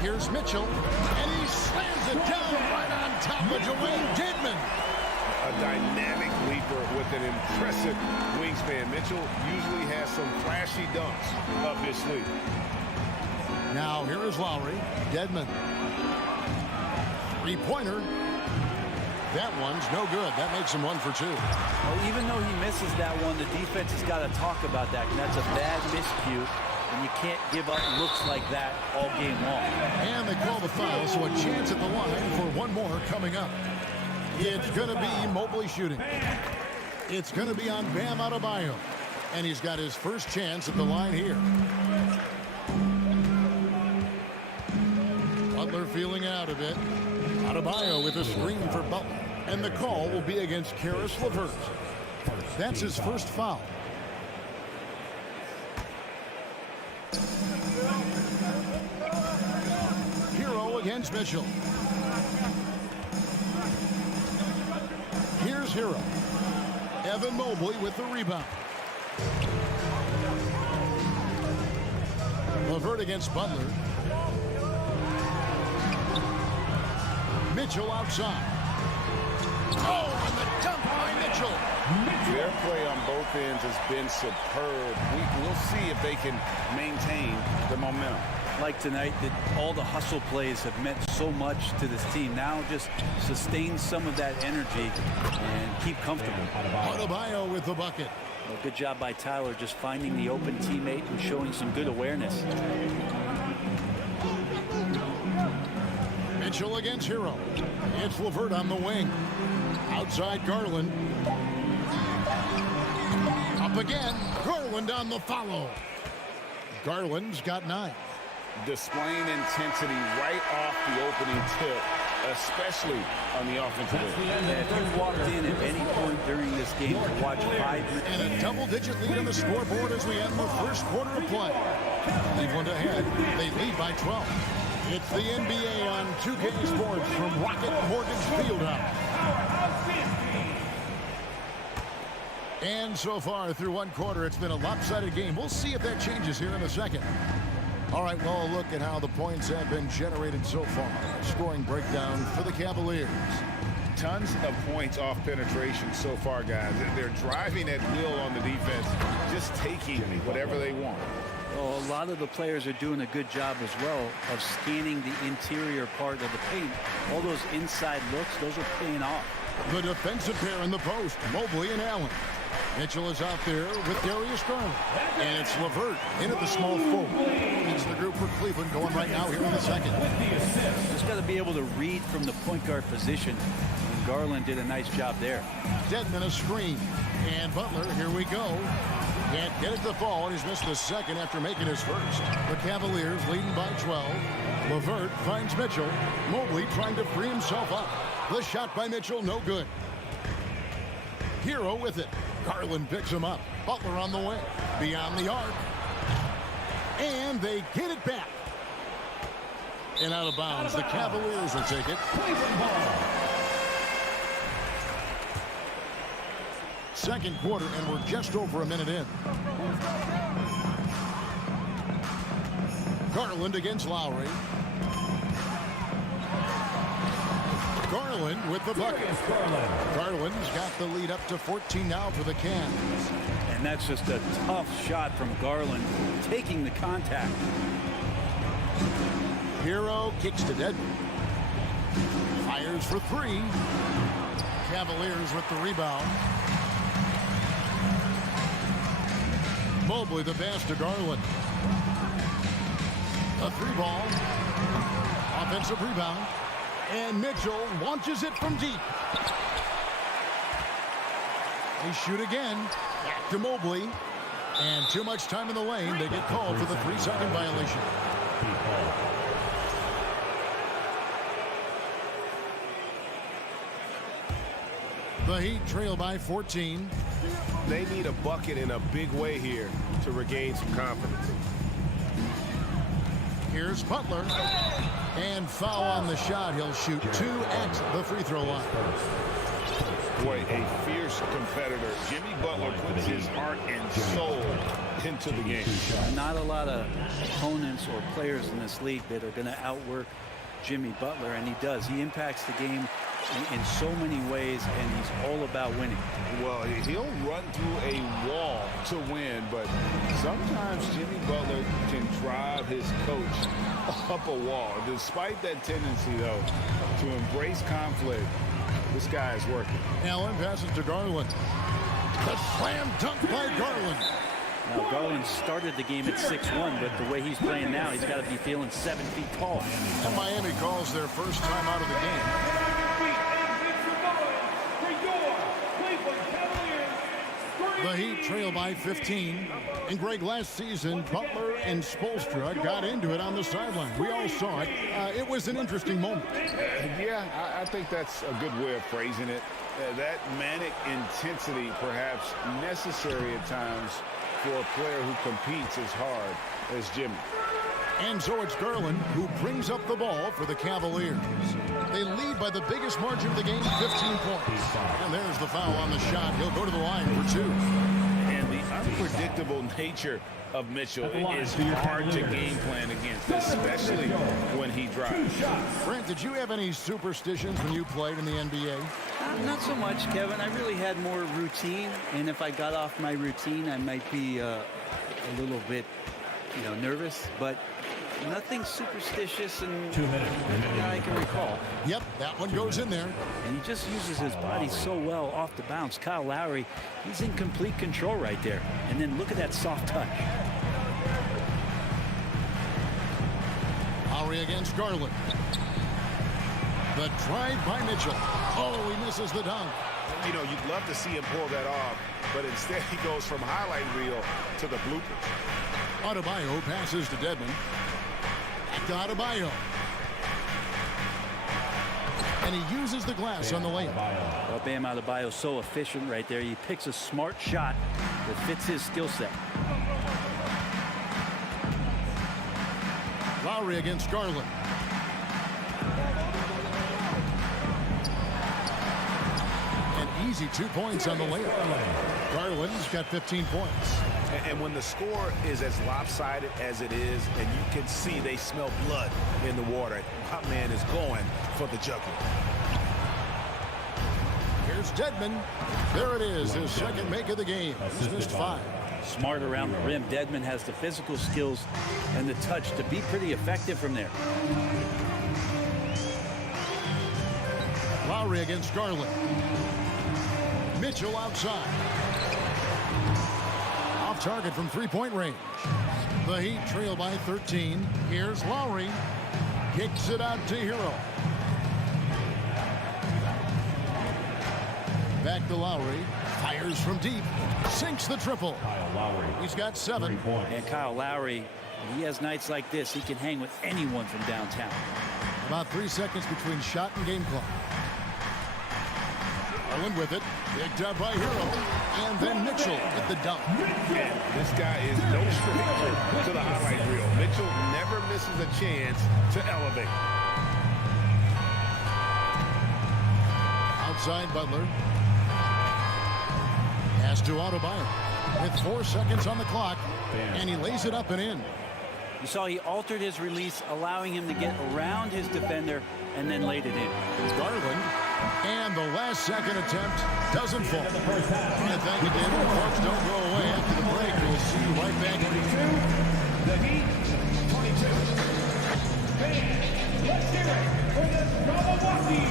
Here's Mitchell, and he slams it down right on top of Dwayne Dedmon. A dynamic leaper with an impressive wingspan. Mitchell usually has some flashy dunks up his sleeve. Now here is Lowry. Dedmon. Three-pointer. That one's no good. That makes him 1 for 2. Well, even though he misses that one, the defense has got to talk about that. And that's a bad miscue. And you can't give up looks like that all game long. And they call the foul, so a chance at the line for one more coming up. It's going to be Mobley shooting. It's going to be on Bam Adebayo. And he's got his first chance at the line here. Butler feeling out a bit. Adebayo with a screen for Butler. And the call will be against Caris LeVert. That's his first foul. Hero against Mitchell. Here's Hero. Evan Mobley with the rebound. LeVert against Butler. Mitchell outside. Oh, and the dunk by Mitchell. Their play on both ends has been superb. We'll see if they can maintain the momentum. Like tonight, that all the hustle plays have meant so much to this team. Now just sustain some of that energy and keep comfortable. Adebayo with the bucket. Well, good job by Tyler just finding the open teammate and showing some good awareness. Mitchell against Hero. It's LeVert on the wing. Outside Garland. Up again. Garland on the follow. Garland's got 9. Displaying intensity right off the opening tip, especially on the offensive end. If you walked in at any point during this game to watch 5 minutes. And a double-digit lead on the scoreboard as we end the first quarter of play. Cleveland ahead. They lead by 12. It's the NBA on 2K Sports from Rocket Mortgage Fieldhouse. And so far through one quarter, it's been a lopsided game. We'll see if that changes here in the second. All right, well, a look at how the points have been generated so far. Scoring breakdown for the Cavaliers. Tons of points off penetration so far, guys. They're driving at will on the defense, just taking whatever they want. Well, a lot of the players are doing a good job as well of scanning the interior part of the paint. All those inside looks, those are paying off. The defensive pair in the post, Mobley and Allen. Mitchell is out there with Darius Garland. And it's LeVert in at the small forward. It's the group for Cleveland going right now here in the second. Just got to be able to read from the point guard position. And Garland did a nice job there. Dedmon a screen. And Butler, here we go. Can't get it to fall, and he's missed the second after making his first. The Cavaliers leading by 12. LeVert finds Mitchell. Mobley trying to free himself up. The shot by Mitchell, no good. Hero with it. Garland picks him up. Butler on the way. Beyond the arc. And they get it back. And out of bounds. The Cavaliers will take it. Second quarter, and we're just over a minute in. Garland against Lowry. Garland with the bucket. Garland's got the lead up to 14 now for the Cavs. And that's just a tough shot from Garland, taking the contact. Hero kicks to Dedmon. Fires for 3. Cavaliers with the rebound. Mobley the pass to Garland. A 3-ball. Offensive rebound. And Mitchell launches it from deep. They shoot again. Back to Mobley. And too much time in the lane. They get called for the 3-second violation. The Heat trail by 14. They need a bucket in a big way here to regain some confidence. Here's Butler. And foul on the shot. He'll shoot 2 at the free throw line. Boy, a fierce competitor. Jimmy Butler puts his heart and soul into the game. Not a lot of opponents or players in this league that are going to outwork Jimmy Butler, and he does. He impacts the game in so many ways, and he's all about winning. Well, he'll run through a wall to win, but sometimes Jimmy Butler can drive his coach up a wall. Despite that tendency, though, to embrace conflict, this guy is working. Allen passes to Garland. The slam dunk by Garland. Now, Garland started the game at 6'1", but the way he's playing now, he's got to be feeling 7 feet tall. And Miami calls their first time out of the game. The Heat trail by 15. And Greg, last season, Butler and Spoelstra got into it on the sideline. We all saw it. It was an interesting moment. Yeah, I think that's a good way of phrasing it. That manic intensity, perhaps necessary at times for a player who competes as hard as Jimmy. And so it's Garland who brings up the ball for the Cavaliers. They lead by the biggest margin of the game, 15 points. And there's the foul on the shot. He'll go to the line for 2. And the unpredictable nature of Mitchell is hard to game plan against, especially when he drives. Brent, did you have any superstitions when you played in the NBA? Not so much, Kevin. I really had more routine, and if I got off my routine, I might be a little bit, nervous, but nothing superstitious and that I can recall. Yep, that one goes in there. And he just uses his body so well off the bounce. Kyle Lowry, he's in complete control right there. And then look at that soft touch. Lowry against Garland. The drive by Mitchell. Oh, he misses the dunk. You'd love to see him pull that off, but instead he goes from highlight reel to the bloopers. Adebayo passes to Dedmon. Back to Adebayo. And he uses the glass on the layup. Well, Bam Adebayo's so efficient right there. He picks a smart shot that fits his skill set. Lowry against Garland. An easy 2 points on the layup. Garland's got 15 points. And when the score is as lopsided as it is, and you can see they smell blood in the water, my man is going for the jugular. Here's Dedmon. There it is, his second make of the game. He's missed 5. Smart around the rim. Dedmon has the physical skills and the touch to be pretty effective from there. Lowry against Garland. Mitchell outside. Off target from three-point range. The Heat trail by 13. Here's Lowry. Kicks it out to Hero. Back to Lowry. Fires from deep. Sinks the triple. Kyle Lowry. He's got 7. And Kyle Lowry, when he has nights like this, he can hang with anyone from downtown. About 3 seconds between shot and game clock. Garland with it. Picked up by Hero. And then Mitchell at the dunk. Yeah, this guy is no stranger to the highlight reel. Mitchell never misses a chance to elevate. Outside Butler. Pass to Adebayo. With 4 seconds on the clock. And he lays it up and in. You saw he altered his release, allowing him to get around his defender and then laid it in. Garland. And the last second attempt doesn't fall. And thank you, David. The Hawks don't go away after the break. We'll see you right back in The Heat, 22. Fans, let's hear it for the Milwaukee.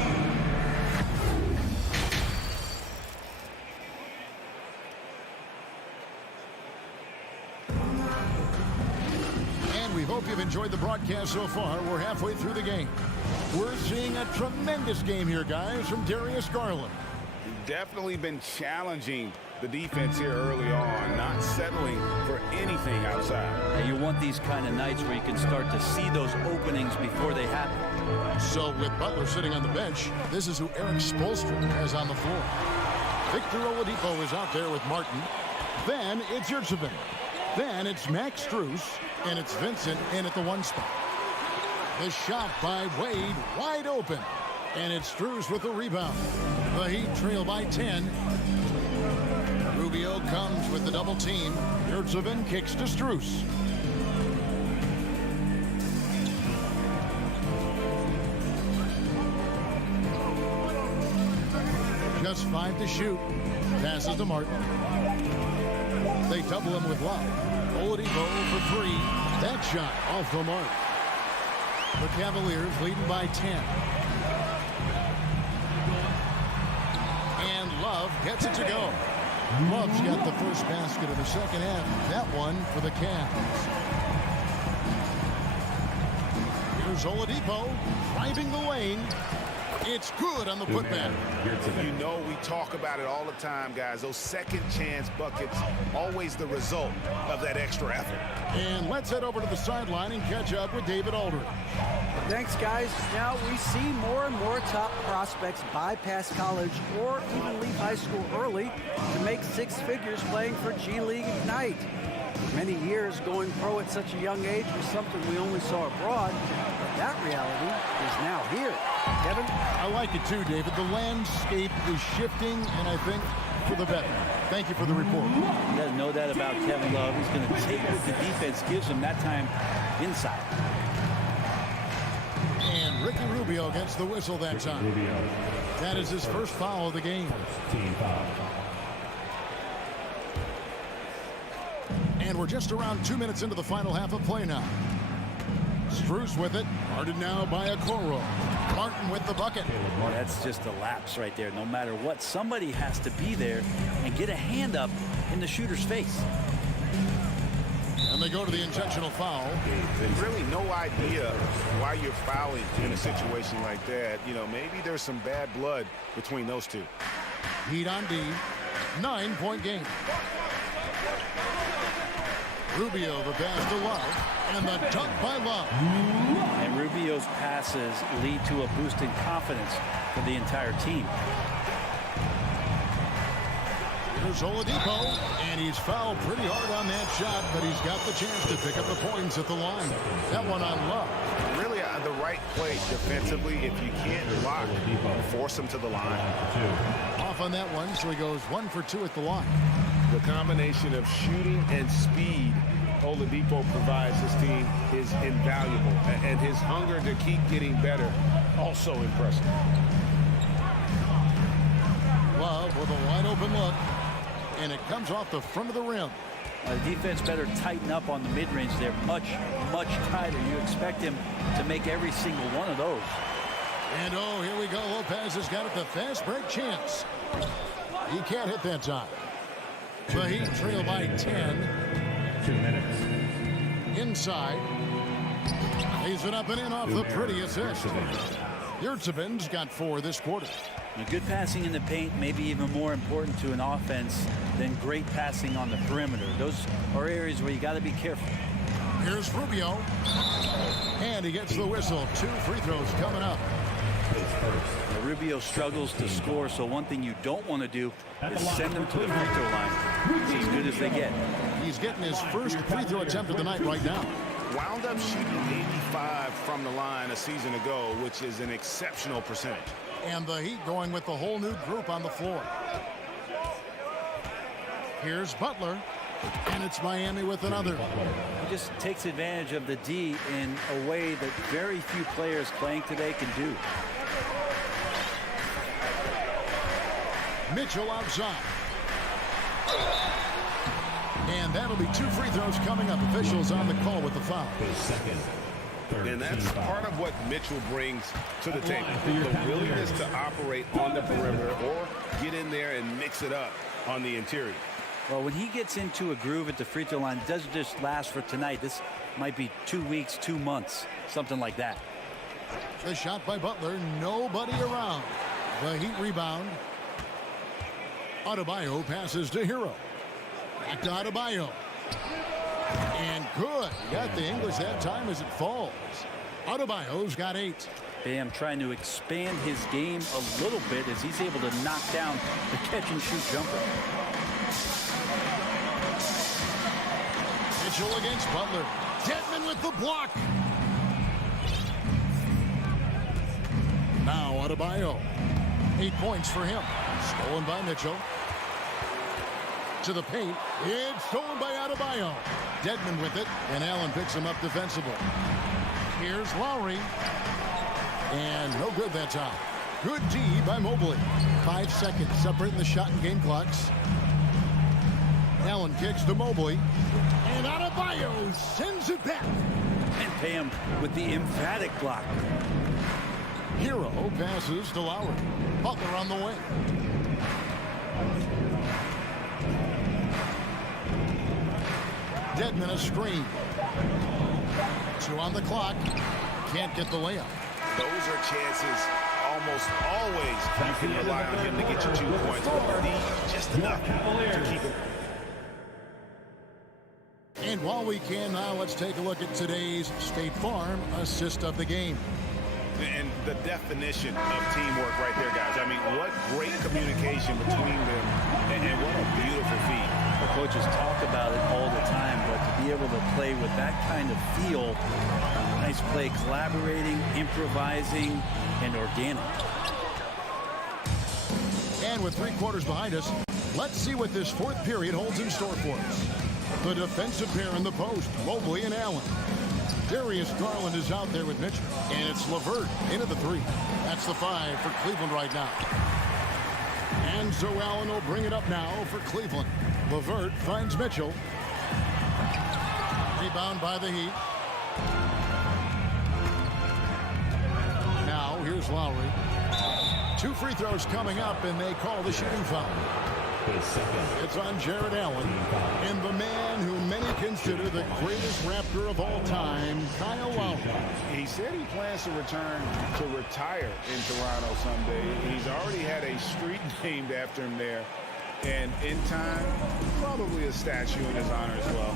We hope you've enjoyed the broadcast so far. We're halfway through the game. We're seeing a tremendous game here, guys, from Darius Garland. Definitely been challenging the defense here early on, not settling for anything outside. And you want these kind of nights where you can start to see those openings before they happen. So with Butler sitting on the bench, this is who Eric Spoelstra has on the floor. Victor Oladipo is out there with Martin. Then it's Yurtseven. Then it's Max Strus, and it's Vincent in at the 1 spot. The shot by Wade, wide open. And it's Strus with the rebound. The Heat trail by 10. Rubio comes with the double team. Yurtseven kicks to Strus. Just 5 to shoot. Passes to Martin. They double him with Love. Oladipo for 3. That shot off the mark. The Cavaliers leading by 10. And Love gets it to go. Love's got the first basket of the second half. That one for the Cavs. Here's Oladipo driving the lane. It's good on the putback. You know we talk about it all the time, guys. Those second chance buckets, always the result of that extra effort. And let's head over to the sideline and catch up with David Aldridge. Thanks, guys. Now we see more and more top prospects bypass college or even leave high school early to make 6 figures playing for G League Ignite. Many years going pro at such a young age was something we only saw abroad, but that reality is now here. Kevin? I like it too, David. The landscape is shifting, and I think for the better. Thank you for the report. He doesn't know that about Kevin Love. He's going to take what the defense gives him that time inside. And Ricky Rubio gets the whistle that time. That is his first foul of the game. Team foul. And we're just around 2 minutes into the final half of play now. Struce with it, guarded now by Okoro. Martin with the bucket. That's just a lapse right there. No matter what, somebody has to be there and get a hand up in the shooter's face. And they go to the intentional foul. There's really no idea why you're fouling in a situation like that. You know, maybe there's some bad blood between those two. Heat on D. 9-point game. Rubio the pass to Love. And the dunk by Love. And Rubio's passes lead to a boost in confidence for the entire team. Here's Oladipo, and he's fouled pretty hard on that shot, but he's got the chance to pick up the points at the line. That one on Love. Really the right play defensively. If you can't block, force him to the line. Off on that one, so he goes 1 for 2 at the line. The combination of shooting and speed Oladipo provides this team is invaluable, and his hunger to keep getting better also impressive. Love with a wide open look, and it comes off the front of the rim. The defense better tighten up on the mid-range there, much tighter. You expect him to make every single one of those. And oh, here we go. Lopez has got it, the fast break chance. He can't hit that time. The Heat trail by 10. 2 minutes. Inside. Lays it up and in off the pretty assist. Yurtseven's got 4 this quarter. Good passing in the paint may be even more important to an offense than great passing on the perimeter. Those are areas where you got to be careful. Here's Rubio. And he gets the whistle. 2 free throws coming up. Now, Rubio struggles to score, so one thing you don't want to do is send him to the free throw line. It's as good as they get. He's getting his first free throw attempt of the night right now. Wound up shooting 85 from the line a season ago, which is an exceptional percentage. And the Heat going with the whole new group on the floor. Here's Butler. And it's Miami with another. He just takes advantage of the D in a way that very few players playing today can do. Mitchell outside. And that'll be 2 free throws coming up. Officials on the call with the foul. And that's part of what Mitchell brings to the table. The willingness to operate on the perimeter or get in there and mix it up on the interior. Well, when he gets into a groove at the free throw line, it doesn't just last for tonight. This might be 2 weeks, 2 months, something like that. The shot by Butler, nobody around. The Heat rebound. Adebayo passes to Hero. Back to Adebayo. And good. He got the English that time as it falls. Adebayo's got 8. Bam trying to expand his game a little bit as he's able to knock down the catch-and-shoot jumper. Mitchell against Butler. Dedmon with the block. Now Adebayo. 8 points for him. Stolen by Mitchell. To the paint. It's stolen by Adebayo. Dedmon with it, and Allen picks him up defensively. Here's Lowry. And no good that time. Good D by Mobley. 5 seconds separating the shot and game clocks. Allen kicks to Mobley. And Adebayo sends it back. And Bam with the emphatic block. Hero passes to Lowry. Butler on the way. Dedmon a screen. 2 on the clock. Can't get the layup. Those are chances almost always you can rely on him to get you 2 points. But need just enough to keep him. And while we can now, let's take a look at today's State Farm assist of the game. And the definition of teamwork right there, guys. I mean, what great communication between them, and what a beautiful feat. The coaches talk about it all the time, but to be able to play with that kind of feel, nice play, collaborating, improvising, and organic. And with 3 quarters behind us, let's see what this 4th period holds in store for us. The defensive pair in the post, Mobley and Allen. Darius Garland is out there with Mitchell. And it's LeVert into the 3. That's the 5 for Cleveland right now. And so Allen will bring it up now for Cleveland. LeVert finds Mitchell. Rebound by the Heat. Now here's Lowry. 2 free throws coming up, and they call the shooting foul. It's on Jared Allen, and the man who many consider the greatest Raptor of all time, Kyle Lowry. He said he plans to return to retire in Toronto someday. He's already had a street named after him there, and in time, probably a statue in his honor as well.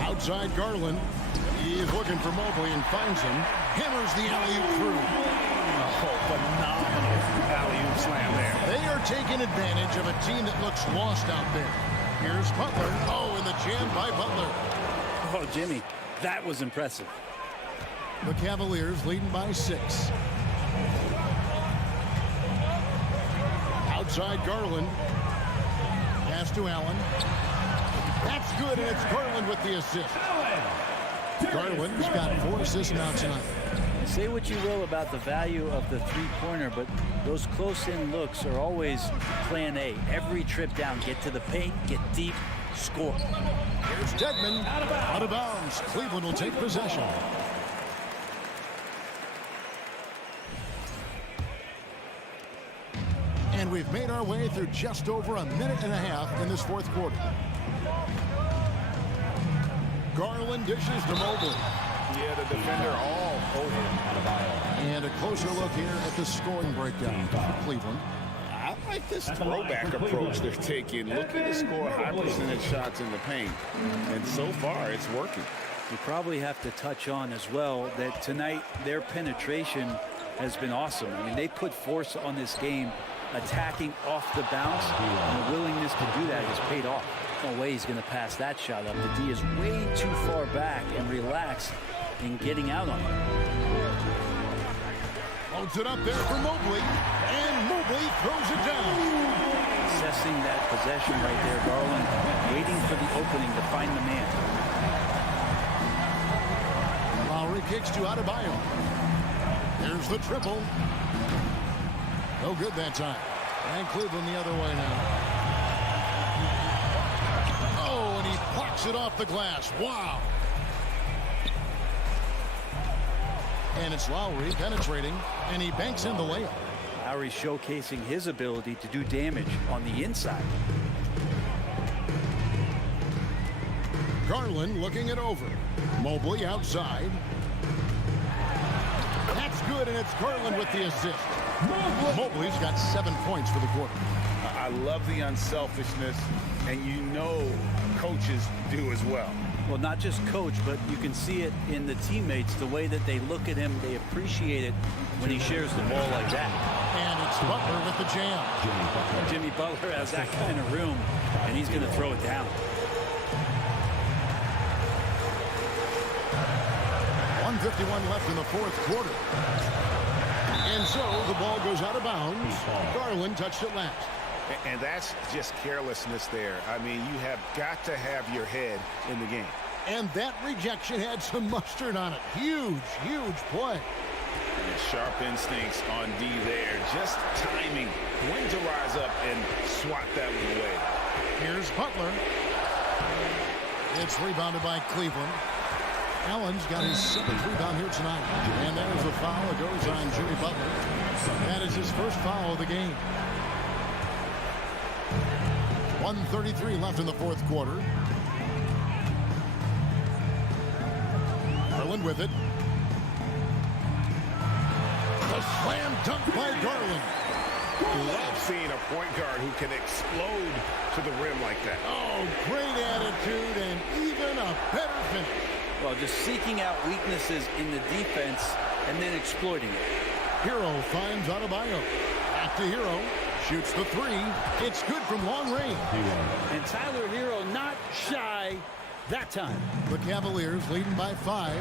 Outside Garland. He's looking for Mobley and finds him. Hammers the alley-oop through. Oh, phenomenal alley-oop slam there. They are taking advantage of a team that looks lost out there. Here's Butler. Oh, and the jam by Butler. Oh, Jimmy, that was impressive. The Cavaliers leading by 6. Outside Garland. Pass to Allen. That's good, and it's Garland with the assist. Garland's got 4 assists now tonight. Say what you will about the value of the three-pointer, but those close-in looks are always plan A. Every trip down, get to the paint, get deep, score. Here's Dedmon. Out of bounds. Cleveland will take possession. And we've made our way through just over a minute and a half in this 4th quarter. Garland dishes to Mobley. Yeah, the defender all over him. And a closer look here at the scoring breakdown for Cleveland. I like this throwback approach they're taking, looking to score high percentage shots in the paint. And so far, it's working. We probably have to touch on as well that tonight their penetration has been awesome. I mean, they put force on this game, attacking off the bounce, and the willingness to do that has paid off. No way he's going to pass that shot up. The D is way too far back and relaxed in getting out on it. Loads it up there for Mobley, and Mobley throws it down. Assessing that possession right there, Garland waiting for the opening to find the man. Lowry kicks to Adebayo. There's the triple. No good that time. And Cleveland the other way now. Oh, and he blocks it off the glass. Wow. And it's Lowry penetrating, and he banks in the layup. Lowry showcasing his ability to do damage on the inside. Garland looking it over. Mobley outside. That's good, and it's Garland with the assist. Mobley's got 7 points for the quarter. I love the unselfishness, and you know coaches do as well. Well, not just coach, but you can see it in the teammates, the way that they look at him. They appreciate it when he shares the ball like that. And it's Butler with the jam. Jimmy Butler has that kind of room, and he's going to throw it down. 1:51 left in the 4th quarter. And so the ball goes out of bounds. Garland touched it last. And that's just carelessness there. I mean, you have got to have your head in the game. And that rejection had some mustard on it. Huge, huge play. And sharp instincts on D there. Just timing when to rise up and swat that one away. Here's Butler. It's rebounded by Cleveland. Allen's got his 7th rebound here tonight. And there's a foul that goes on Jimmy Butler. That is his first foul of the game. 1:33 left in the 4th quarter. Garland with it. The slam dunk by Garland. Love seeing a point guard who can explode to the rim like that. Oh, great attitude and even a better finish. Well, just seeking out weaknesses in the defense and then exploiting it. Hero finds Adebayo. Back to Hero. Shoots the three. It's good from long range. And Tyler Hero not shy that time. The Cavaliers leading by 5.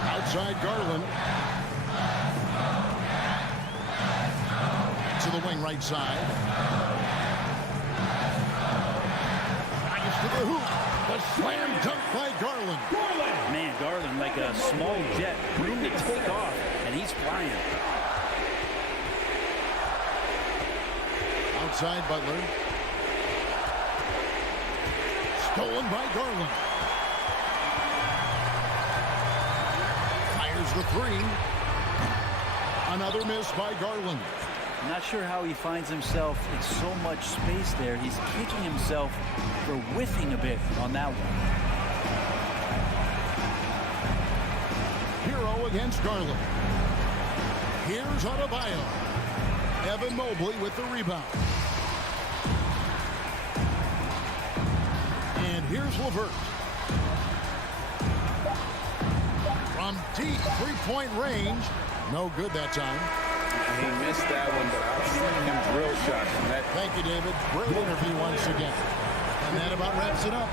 Outside Garland. To the wing right side. Drives to the hoop. The slam dunk by Garland. Man, Garland like a small jet. Room to take off, and he's flying. Outside Butler. Stolen by Garland. Fires the three. Another miss by Garland. Not sure how he finds himself in so much space there. He's kicking himself for whiffing a bit on that one. Hero against Garland. Here's Adebayo. Evan Mobley with the rebound. And here's LeVert. From deep three-point range. No good that time. He missed that one, but I've seen him drill shots from that. Thank you, David. Great interview once again. And that about wraps it up.